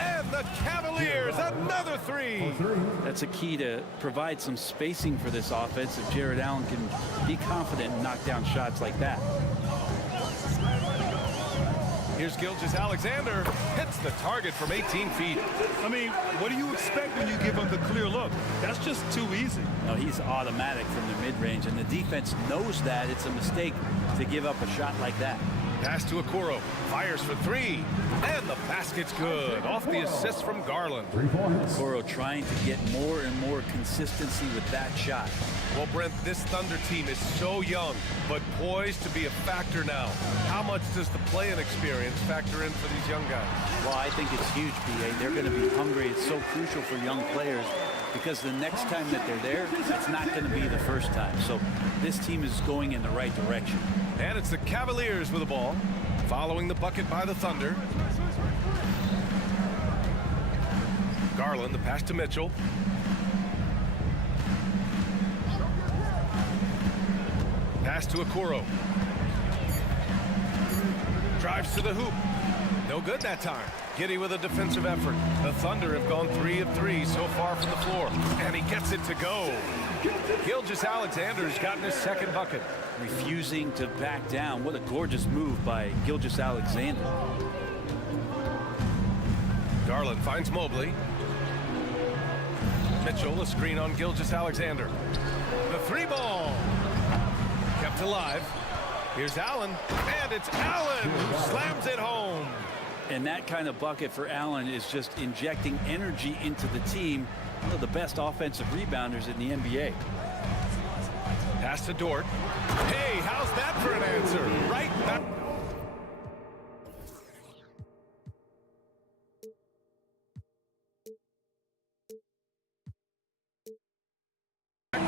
And the Cavaliers, another 3. That's a key to provide some spacing for this offense if Jared Allen can be confident and knock down shots like that. Here's Gilgeous-Alexander. Hits the target from 18 feet. I mean, what do you expect when you give him the clear look? That's just too easy. No, he's automatic from the mid-range, and the defense knows that it's a mistake to give up a shot like that. Pass to Okoro. Fires for 3. And the basket's good. Off the assist from Garland. Okoro trying to get more and more consistency with that shot. Well, Brent, this Thunder team is so young, but poised to be a factor now. How much does the play-in experience factor in for these young guys? Well, I think it's huge, BA. They're going to be hungry. It's so crucial for young players because the next time that they're there, it's not going to be the first time. So this team is going in the right direction. And it's the Cavaliers with the ball, following the bucket by the Thunder. Garland, the pass to Mitchell. Pass to Okoro. Drives to the hoop. No good that time. Giddey with a defensive effort. The Thunder have gone 3 of 3 so far from the floor. And he gets it to go. Gilgeous-Alexander's gotten his second bucket. Refusing to back down. What a gorgeous move by Gilgeous-Alexander. Garland finds Mobley. Mitchell, a screen on Gilgeous-Alexander. The 3-ball. Kept alive. Here's Allen, and it's Allen who slams it home. And that kind of bucket for Allen is just injecting energy into the team. One of the best offensive rebounders in the NBA. Pass to Dort. Hey, how's that for an answer? Right back.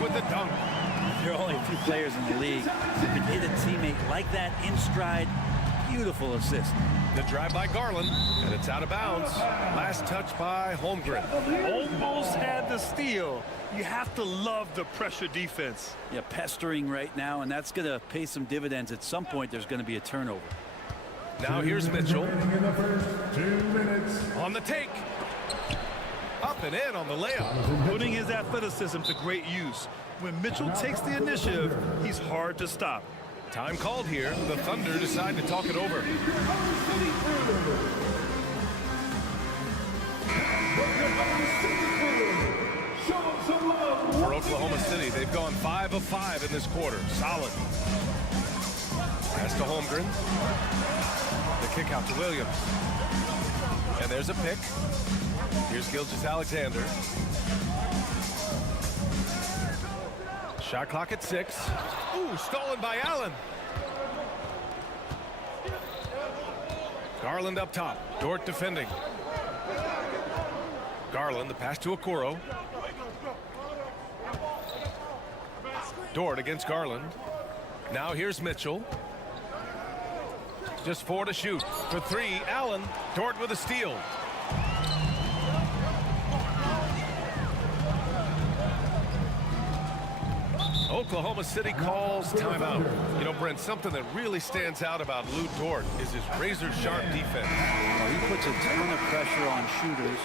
With the dunk. There are only a few players in the league who can hit a teammate like that in stride. Beautiful assist. The drive by Garland, and it's out of bounds. Last touch by Holmgren. Almost had the steal. You have to love the pressure defense. Yeah, pestering right now, and that's going to pay some dividends. At some point, there's going to be a turnover. Now here's Mitchell. In the first 2 minutes. On the take. Up and in on the layup. Putting his athleticism to great use. When Mitchell takes the initiative, he's hard to stop. Time called here. The Thunder decide to talk it over. For Oklahoma City, they've gone 5 of 5 in this quarter. Solid. Pass to Holmgren. The kick out to Williams. And there's a pick. Here's Gilgeous-Alexander. Shot clock at 6. Ooh, stolen by Allen. Garland up top. Dort defending. Garland, the pass to Okoro. Dort against Garland. Now here's Mitchell. Just 4 to shoot. For 3, Allen. Dort with a steal. Oklahoma City calls timeout. You know, Brent, something that really stands out about Lou Dort is his razor-sharp defense. He puts a ton of pressure on shooters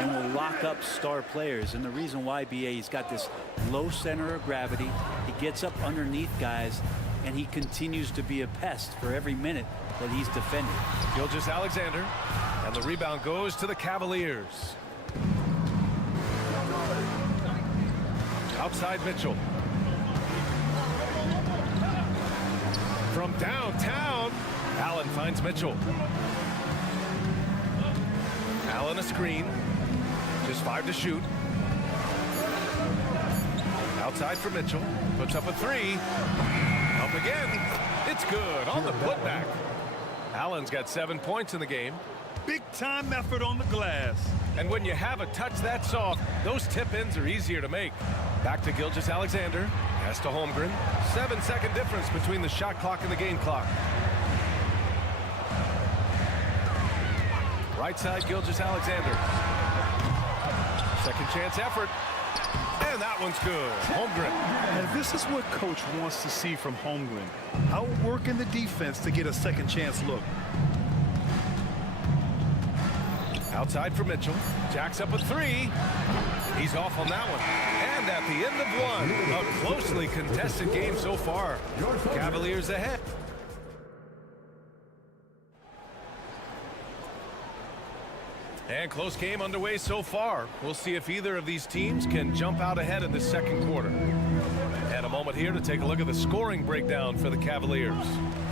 and will lock up star players. And the reason why, BA, he's got this low center of gravity. He gets up underneath guys, and he continues to be a pest for every minute that he's defending. Gilgeous-Alexander, and the rebound goes to the Cavaliers. Outside Mitchell. From downtown, Allen finds Mitchell. Allen a screen. Just 5 to shoot. Outside for Mitchell. Puts up a 3. Up again. It's good on the putback. Allen's got 7 points in the game. Big time effort on the glass. And when you have a touch that soft, those tip-ins are easier to make. Back to Gilgeous-Alexander. Pass to Holmgren. 7-second difference between the shot clock and the game clock. Right side, Gilgeous-Alexander. Second chance effort. And that one's good. Holmgren. And this is what coach wants to see from Holmgren. Outworking the defense to get a second chance look. Outside for Mitchell. Jacks up a 3. He's off on that one. And at the end of one, a closely contested game so far. Cavaliers ahead. And close game underway so far. We'll see if either of these teams can jump out ahead in the second quarter. And a moment here to take a look at the scoring breakdown for the Cavaliers.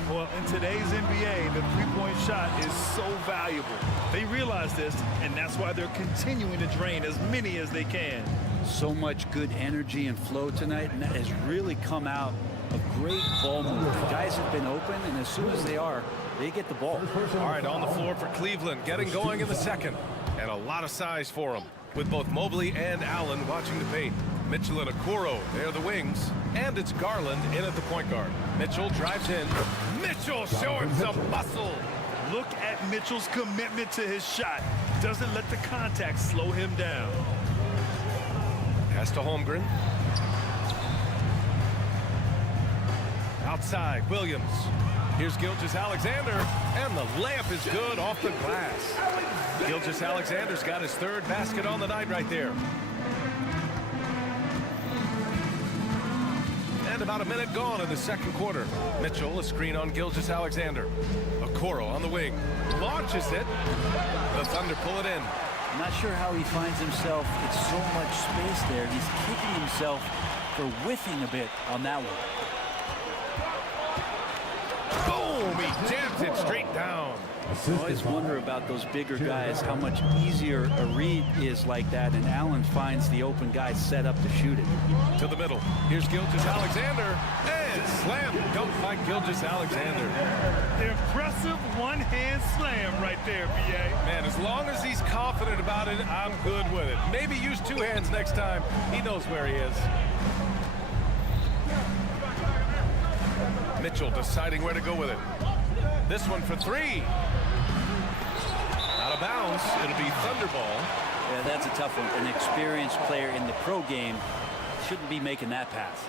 Well, in today's NBA, the three-point shot is so valuable. They realize this, and that's why they're continuing to drain as many as they can. So much good energy and flow tonight, and that has really come out of great ball movement. The guys have been open, and as soon as they are, they get the ball. All right, on the floor for Cleveland, getting going in the second. And a lot of size for them, with both Mobley and Allen watching the paint. Mitchell and Okoro, they're the wings. And it's Garland in at the point guard. Mitchell drives in. Mitchell showing some muscle. Look at Mitchell's commitment to his shot. Doesn't let the contact slow him down. Pass to Holmgren. Outside, Williams. Here's Gilgeous-Alexander, and the layup is good off the glass. Gilgeous-Alexander's got his 3rd basket on the night right there. And about a minute gone in the second quarter. Mitchell, a screen on Gilgeous-Alexander. Okoro on the wing. Launches it. The Thunder pull it in. I'm not sure how he finds himself. It's so much space there. He's kicking himself for whiffing a bit on that one. Boom! He jams it straight down. I always wonder about those bigger guys, how much easier a read is like that, and Allen finds the open guy set up to shoot it. To the middle. Here's Gilgeous-Alexander. And slam dunk by Gilgeous-Alexander. Impressive one-hand slam right there, B.A. Man, as long as he's confident about it, I'm good with it. Maybe use 2 hands next time. He knows where he is. Mitchell deciding where to go with it. This one for 3. Out of bounds. It'll be Thunder ball. Yeah, that's a tough one. An experienced player in the pro game shouldn't be making that pass.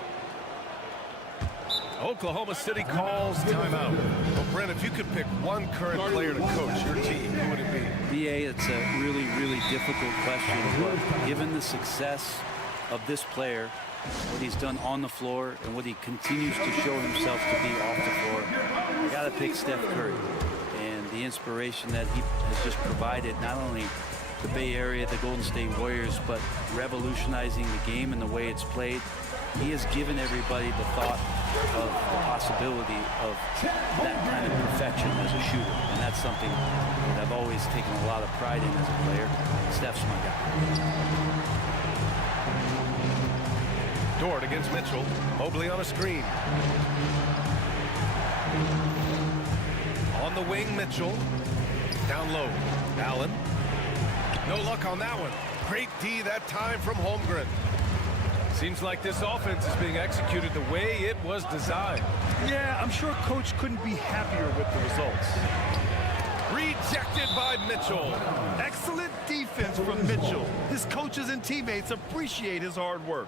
Oklahoma City calls timeout. Well, Brent, if you could pick one current player to coach your team, who would it be? BA, it's a really, really difficult question. But given the success of this player, what he's done on the floor, and what he continues to show himself to be off the floor, I got to pick Steph Curry. And the inspiration that he has just provided, not only the Bay Area, the Golden State Warriors, but revolutionizing the game and the way it's played. He has given everybody the thought of the possibility of that kind of perfection as a shooter. And that's something that I've always taken a lot of pride in as a player. Steph's my guy. Dort against Mitchell. Mobley on a screen. On the wing, Mitchell. Down low. Allen. No luck on that one. Great D that time from Holmgren. Seems like this offense is being executed the way it was designed. Yeah, I'm sure coach couldn't be happier with the results. Rejected by Mitchell. Excellent defense from Mitchell. His coaches and teammates appreciate his hard work.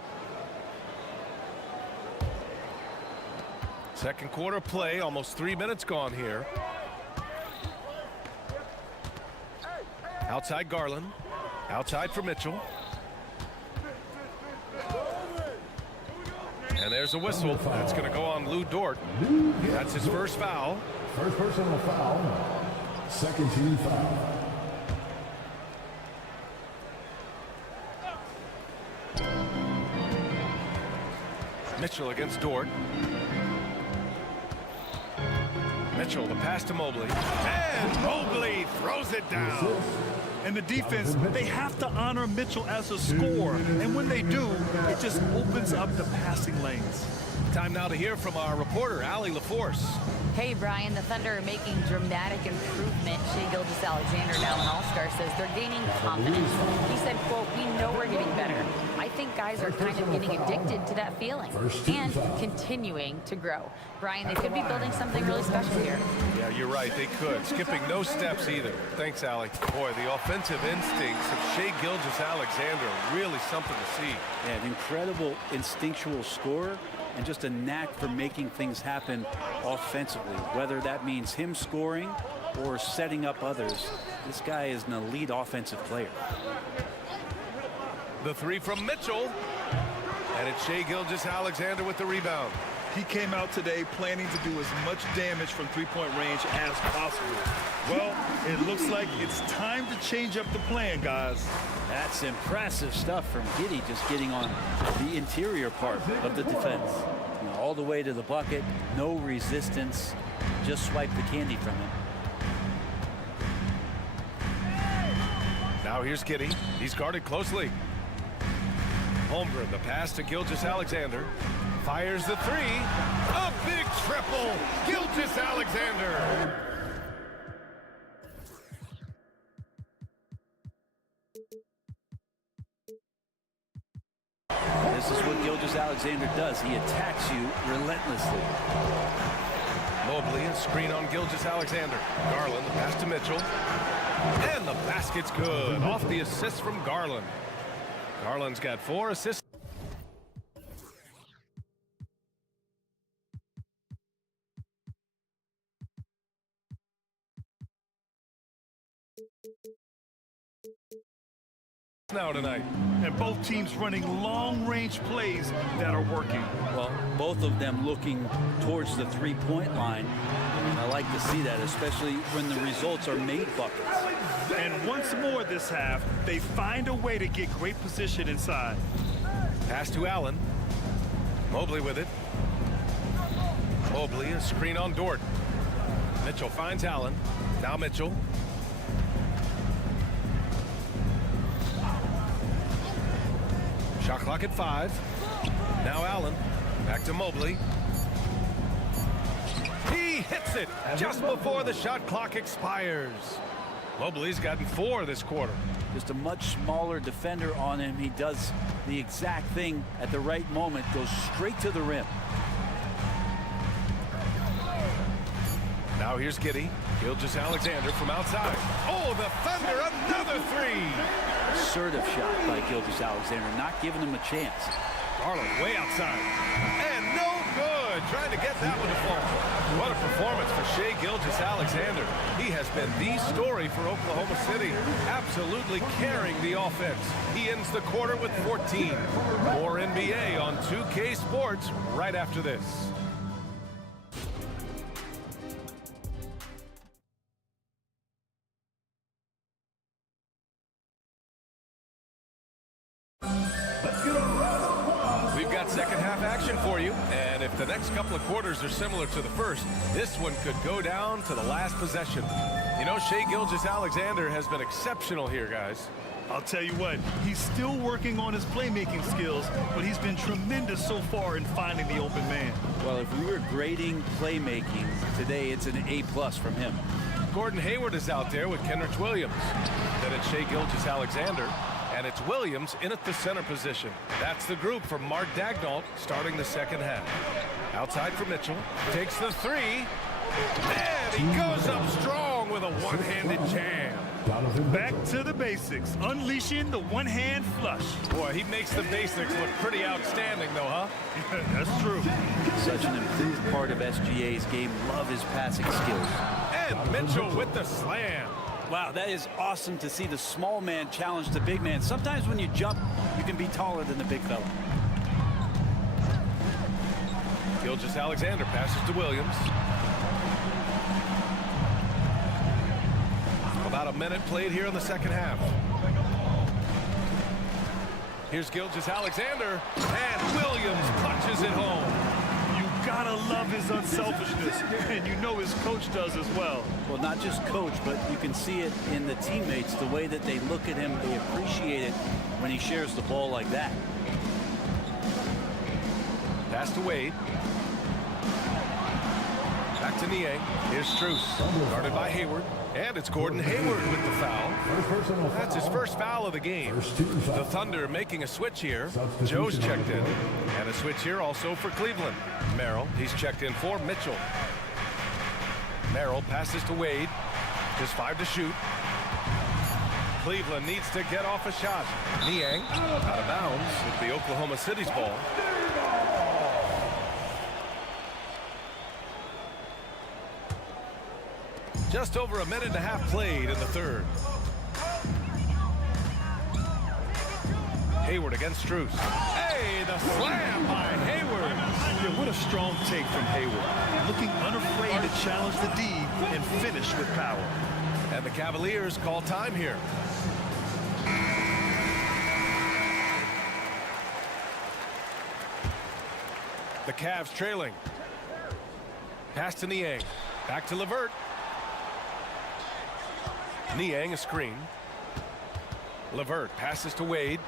Second quarter play, almost 3 minutes gone here. Outside Garland. Outside for Mitchell. And there's a whistle. That's going to go on Lou Dort. That's his first foul. First personal foul. Second team foul. Mitchell against Dort. Mitchell, the pass to Mobley. And Mobley throws it down. And the defense, they have to honor Mitchell as a scorer. And when they do, it just opens up the passing lanes. Time now to hear from our reporter, Allie LaForce. Hey, Brian, the Thunder are making dramatic improvement. Shai Gilgeous-Alexander, now an All-Star, says they're gaining confidence. He said, quote, we know we're getting better. I think guys are kind of getting addicted to that feeling and continuing to grow. Brian, they could be building something really special here. Yeah, you're right, they could. Skipping no steps either. Thanks, Allie. Boy, the offensive instincts of Shai Gilgeous-Alexander are really something to see. Yeah, an incredible instinctual scorer and just a knack for making things happen offensively, whether that means him scoring or setting up others. This guy is an elite offensive player. The three from Mitchell, and it's Shai Gilgeous-Alexander with the rebound. He came out today planning to do as much damage from three-point range as possible. Well, it looks like it's time to change up the plan, guys. That's impressive stuff from Giddey, just getting on the interior part of the defense. You know, all the way to the bucket, no resistance, just swipe the candy from him. Now here's Giddey. He's guarded closely. Holmgren, the pass to Gilgeous-Alexander. Fires the three. A big triple. Gilgeous-Alexander. This is what Gilgeous-Alexander does. He attacks you relentlessly. Mobley, a screen on Gilgeous-Alexander. Garland, the pass to Mitchell. And the basket's good. Off the assist from Garland. Garland's got 4 assists. Now tonight. And both teams running long-range plays that are working. Well, both of them looking towards the three-point line. I like to see that, especially when the results are made buckets. And once more this half, they find a way to get great position inside. Pass to Allen. Mobley with it. Mobley, a screen on Dort. Mitchell finds Allen. Now Mitchell. Shot clock at 5. Now Allen. Back to Mobley. He hits it just before the shot clock expires. Mobley's gotten 4 this quarter. Just a much smaller defender on him. He does the exact thing at the right moment. Goes straight to the rim. Now here's Giddey. Gilgeous-Alexander from outside. Oh, the Thunder, another 3. Assertive shot by Gilgeous-Alexander, not giving him a chance. Garland way outside. And no good. Trying to get that one to fall. What a performance for Shai Gilgeous-Alexander. He has been the story for Oklahoma City. Absolutely carrying the offense. He ends the quarter with 14. More NBA on 2K Sports right after this. We've got second half action for you, and if the next couple of quarters are similar to the first, this one could go down to the last possession. You know, Shai Gilgeous-Alexander has been exceptional here, guys. I'll tell you what, he's still working on his playmaking skills, but he's been tremendous so far in finding the open man. Well, if we were grading playmaking today, it's an A+ from him. Gordon Hayward is out there with Kenrich Williams. Then it's Shai Gilgeous-Alexander. And it's Williams in at the center position. That's the group for Mark Daigneault starting the second half. Outside for Mitchell. Takes the 3. And he goes up strong with a one-handed jam. Back to the basics. Unleashing the one-hand flush. Boy, he makes the basics look pretty outstanding, though, huh? That's true. Such an improved part of SGA's game. Love his passing skills. And Mitchell with the slam. Wow, that is awesome to see the small man challenge the big man. Sometimes when you jump, you can be taller than the big fella. Gilgeous-Alexander passes to Williams. About a minute played here in the second half. Here's Gilgeous-Alexander, and Williams punches it home. You gotta love his unselfishness, and you know his coach does as well. Well, not just coach, but you can see it in the teammates, the way that they look at him, they appreciate it when he shares the ball like that. Pass to Wade. Back to Niang. Here's Strus. Guarded by Hayward. And it's Gordon Hayward with the foul. That's his first foul of the game. The Thunder making a switch here. Joe's checked in. And a switch here also for Cleveland. Merrill, he's checked in for Mitchell. Merrill passes to Wade. Just 5 to shoot. Cleveland needs to get off a shot. Niang out of bounds with the Oklahoma City's ball. Just over a minute and a half played in the third. Hayward against Strus. Hey, the slam by Hayward. Yeah, what a strong take from Hayward. Looking unafraid to challenge the D and finish with power. And the Cavaliers call time here. The Cavs trailing. Pass to Niang. Back to LeVert. Niang a screen. LeVert passes to Wade.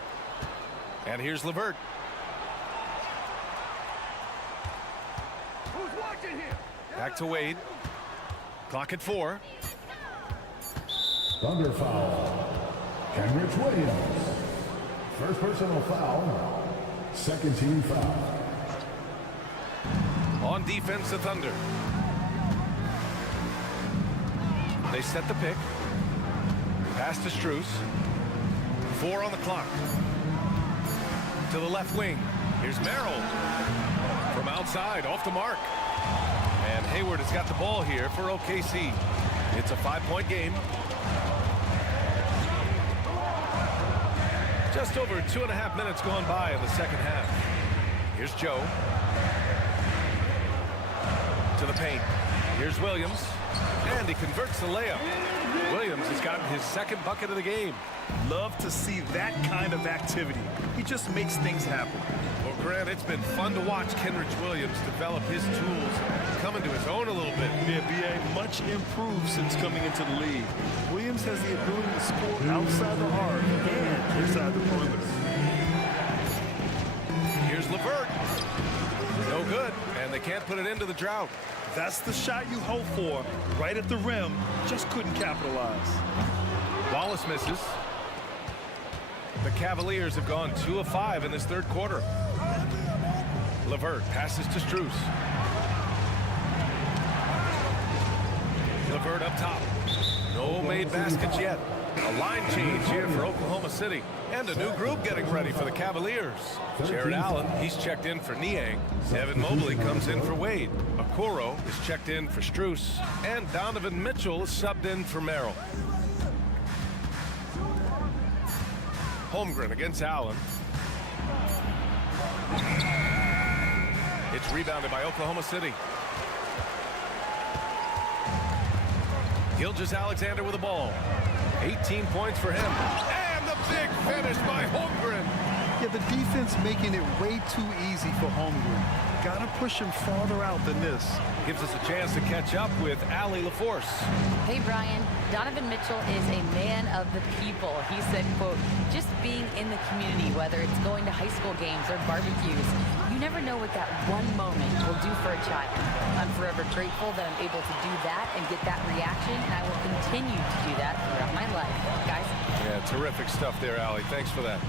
And here's LeVert. Who's watching here? Back to Wade. Clock at 4. Thunder foul. Kenrich Williams. First personal foul. Second team foul. On defense, the Thunder. They set the pick. Pass to Strus. 4 on the clock. To the left wing. Here's Merrill. From outside, off the mark. And Hayward has got the ball here for OKC. It's a 5-point game. Just over 2.5 minutes gone by in the second half. Here's Joe. To the paint. Here's Williams. And he converts the layup. Williams has gotten his second bucket of the game. Love to see that kind of activity. He just makes things happen. Well, Grant, it's been fun to watch Kenrich Williams develop his tools, come into his own a little bit. Yeah, B.A. much improved since coming into the league. Williams has the ability to score outside the arc and inside the perimeter. Here's LeVert. No good, and they can't put it into the drought. That's the shot you hope for, right at the rim. Just couldn't capitalize. Wallace misses. The Cavaliers have gone 2 of 5 in this third quarter. LeVert passes to Strus. LeVert up top. No made baskets yet. A line change here for Oklahoma City. And a new group getting ready for the Cavaliers. Jared Allen, he's checked in for Niang. Evan Mobley comes in for Wade. Okoro is checked in for Strus. And Donovan Mitchell is subbed in for Merrill. Holmgren against Allen. It's rebounded by Oklahoma City. Gilgeous-Alexander with the ball. 18 points for him. And the big finish by Holmgren. Yeah, the defense making it way too easy for Holmgren. Gotta push him farther out than this. Gives us a chance to catch up with Allie LaForce. Hey, Brian. Donovan Mitchell is a man of the people. He said, quote, just being in the community, whether it's going to high school games or barbecues, you never know what that one moment will do for a child. I'm forever grateful that I'm able to do that and get that reaction, and I will continue to do that throughout my life. Guys? Yeah, terrific stuff there, Allie. Thanks for that.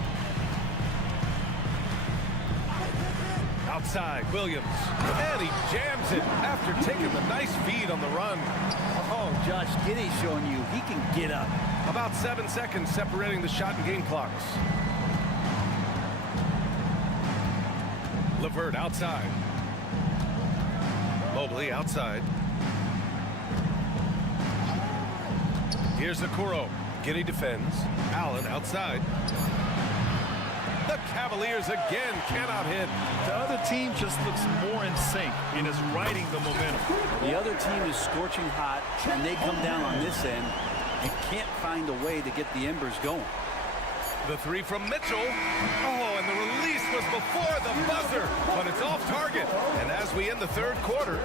Outside, Williams. And he jams it after taking the nice feed on the run. Oh, Josh Giddey's showing you he can get up. About 7 seconds separating the shot and game clocks. LeVert outside. Mobley outside. Here's Okoro. Giddey defends. Allen outside. The Cavaliers again cannot hit. The other team just looks more in sync and is riding the momentum. The other team is scorching hot, and they come down on this end and can't find a way to get the embers going. The three from Mitchell. Oh, and the release was before the buzzer, but it's off target. And as we end the third quarter,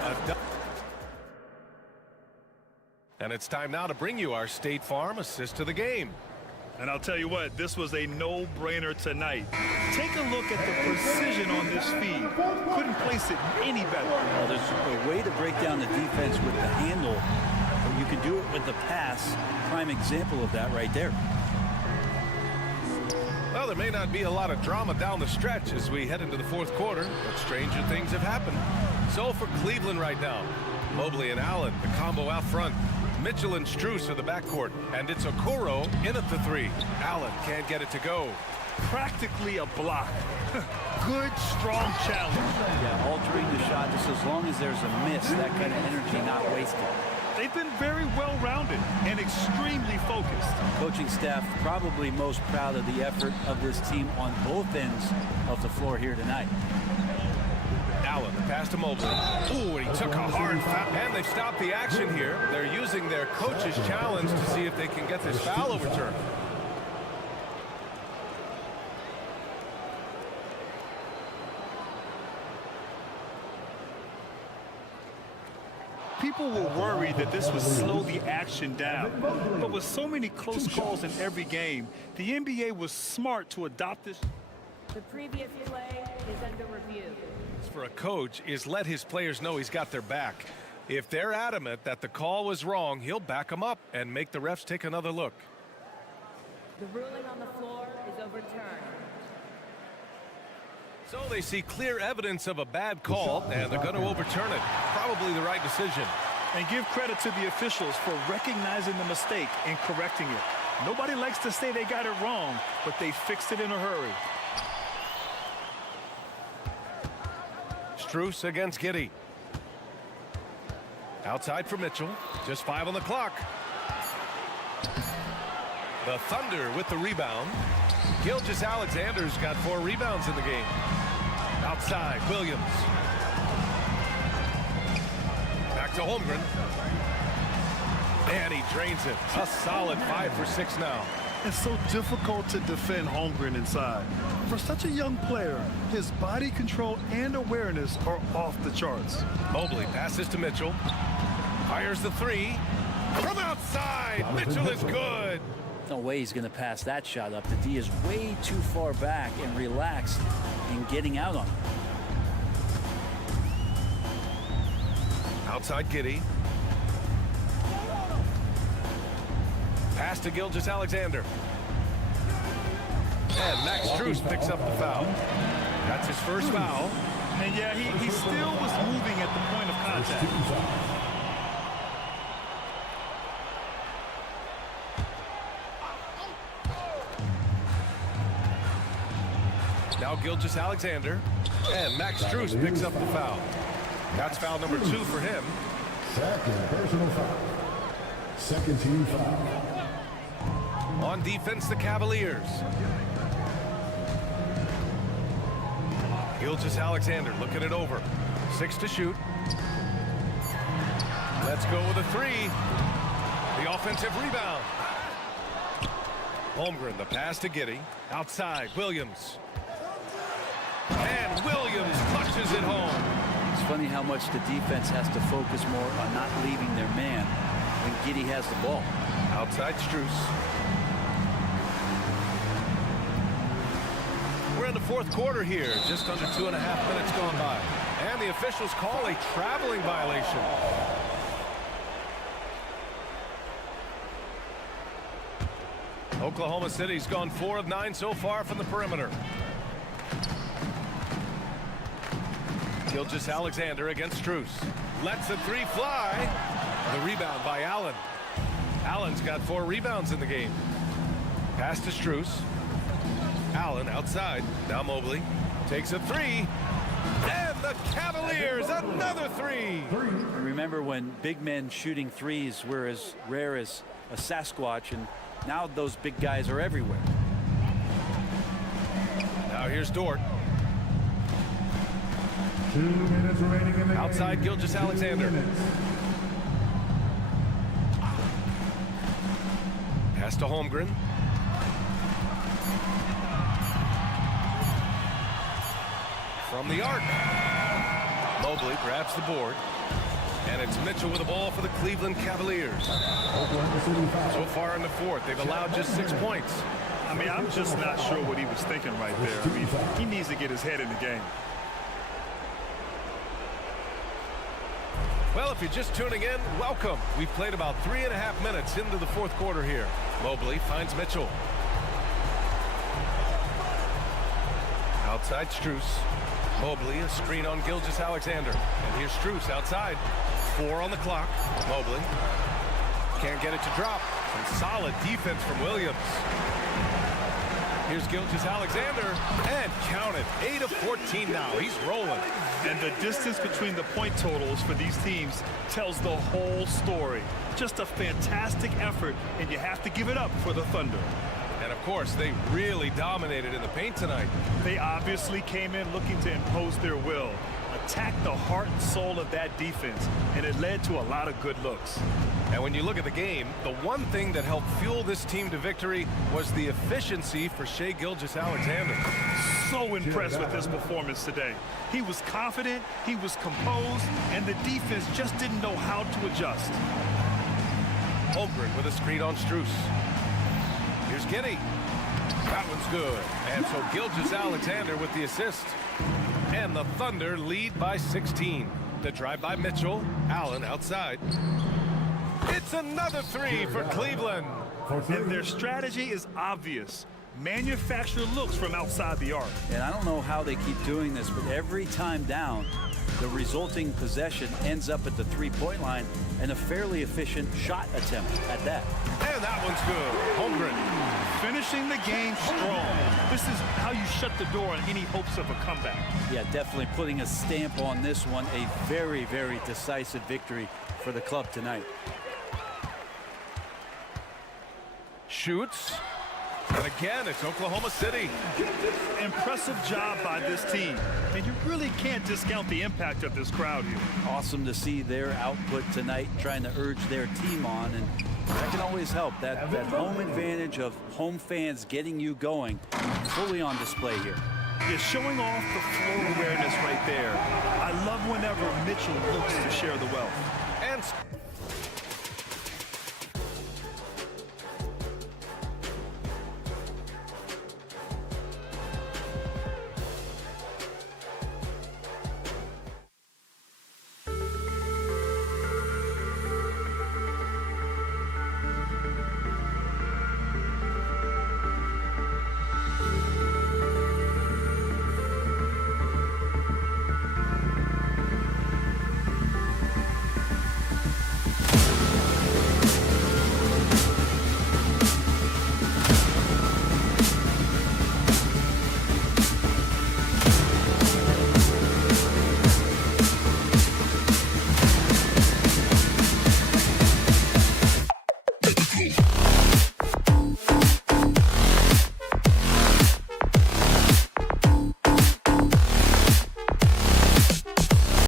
and it's time now to bring you our State Farm assist to the game. And I'll tell you what, this was a no-brainer tonight. Take a look at the precision on this feed. Couldn't place it any better. Well, there's a way to break down the defense with the handle, or you can do it with the pass. Prime example of that right there. Well, there may not be a lot of drama down the stretch as we head into the fourth quarter, but stranger things have happened. So for Cleveland right now, Mobley and Allen, the combo out front. Mitchell and Strus are the backcourt, and it's Okoro in at the three. Allen can't get it to go. Practically a block. Good, strong challenge. Yeah, altering the shot just as long as there's a miss, that kind of energy not wasted. They've been very well-rounded and extremely focused. Coaching staff probably most proud of the effort of this team on both ends of the floor here tonight. Allen, the pass to Mobley. Ooh, and he took a hard foul. And they've stopped the action here. They're using their coach's challenge to see if they can get this foul overturned. People were worried that this would slow the action down. But with so many close calls in every game, the NBA was smart to adopt this. The previous play is under review. For a coach is let his players know he's got their back. If they're adamant that the call was wrong, he'll back them up and make the refs take another look. The ruling on the floor is overturned. So they see clear evidence of a bad call, and they're going to overturn it. Probably the right decision. And give credit to the officials for recognizing the mistake and correcting it. Nobody likes to say they got it wrong, but they fixed it in a hurry. Strus against Giddey. Outside for Mitchell. Just 5 on the clock. The Thunder with the rebound. Gilgeous-Alexander's got 4 rebounds in the game. Outside, Williams. Back to Holmgren. And he drains it. A solid 5 for 6 now. It's so difficult to defend Holmgren inside. For such a young player, his body control and awareness are off the charts. Mobley passes to Mitchell. Fires the 3. From outside, Mitchell is good. No way he's going to pass that shot up. The D is way too far back and relaxed in getting out on it. Outside Giddey. Pass to Gilgeous-Alexander. And Max Strus picks up the foul. That's his first foul. And yeah, he still was moving at the point of contact. Now Gilgeous-Alexander. And Max Strus picks up the foul. That's foul number 2 for him. Second personal foul. Second team foul. On defense, the Cavaliers. Gilgeous-Alexander looking it over. 6 to shoot. Let's go with a 3. The offensive rebound. Holmgren, the pass to Giddey. Outside, Williams. And Williams clutches it home. It's funny how much the defense has to focus more on not leaving their man when Giddey has the ball. Outside Strus. We're in the fourth quarter here. Just under 2.5 minutes gone by. And the officials call a traveling violation. Oklahoma City's gone 4 of 9 so far from the perimeter. Gilgeous-Alexander against Strus. Lets the 3 fly. The rebound by Allen. Allen's got 4 rebounds in the game. Pass to Strus. Allen outside. Now Mobley takes a 3. And the Cavaliers, another 3. Remember when big men shooting threes were as rare as a Sasquatch, and now those big guys are everywhere. Now here's Dort. 2 minutes remaining in the Outside game. Gilgeous-Alexander. Pass to Holmgren. From the arc. Mobley grabs the board. And it's Mitchell with the ball for the Cleveland Cavaliers. So far in the fourth, they've allowed just 6 points. I mean, I'm just not sure what he was thinking right there. I mean, he needs to get his head in the game. Well, if you're just tuning in, welcome. We've played about 3.5 minutes into the fourth quarter here. Mobley finds Mitchell. Outside Strus. Mobley, a screen on Gilgeous-Alexander. And here's Strus outside. 4 on the clock. Mobley can't get it to drop. And solid defense from Williams. Here's Gilgeous-Alexander, and count it, 8 of 14 now. He's rolling. And the distance between the point totals for these teams tells the whole story. Just a fantastic effort, and you have to give it up for the Thunder. And of course, they really dominated in the paint tonight. They obviously came in looking to impose their will, attack the heart and soul of that defense, and it led to a lot of good looks. And when you look at the game, the one thing that helped fuel this team to victory was the efficiency for Shai Gilgeous-Alexander. So impressed with his performance today. He was confident, he was composed, and the defense just didn't know how to adjust. Holmgren with a screen on Strus. Here's Giddey. That one's good. And so Gilgeous-Alexander with the assist. And the Thunder lead by 16. The drive by Mitchell. Allen outside. It's another 3 for Cleveland. And their strategy is obvious. Manufacture looks from outside the arc. And I don't know how they keep doing this, but every time down, the resulting possession ends up at the three-point line and a fairly efficient shot attempt at that. And that one's good. Holmgren. Finishing the game strong. This is how you shut the door on any hopes of a comeback. Yeah, definitely putting a stamp on this one. A very, very decisive victory for the club tonight. Shoots. And again, it's Oklahoma City. Impressive job by this team. And you really can't discount the impact of this crowd here. Awesome to see their output tonight, trying to urge their team on. And that can always help. That home advantage of home fans getting you going, fully on display here. Is showing off the floor awareness right there. I love whenever Mitchell looks to share the wealth. And Go.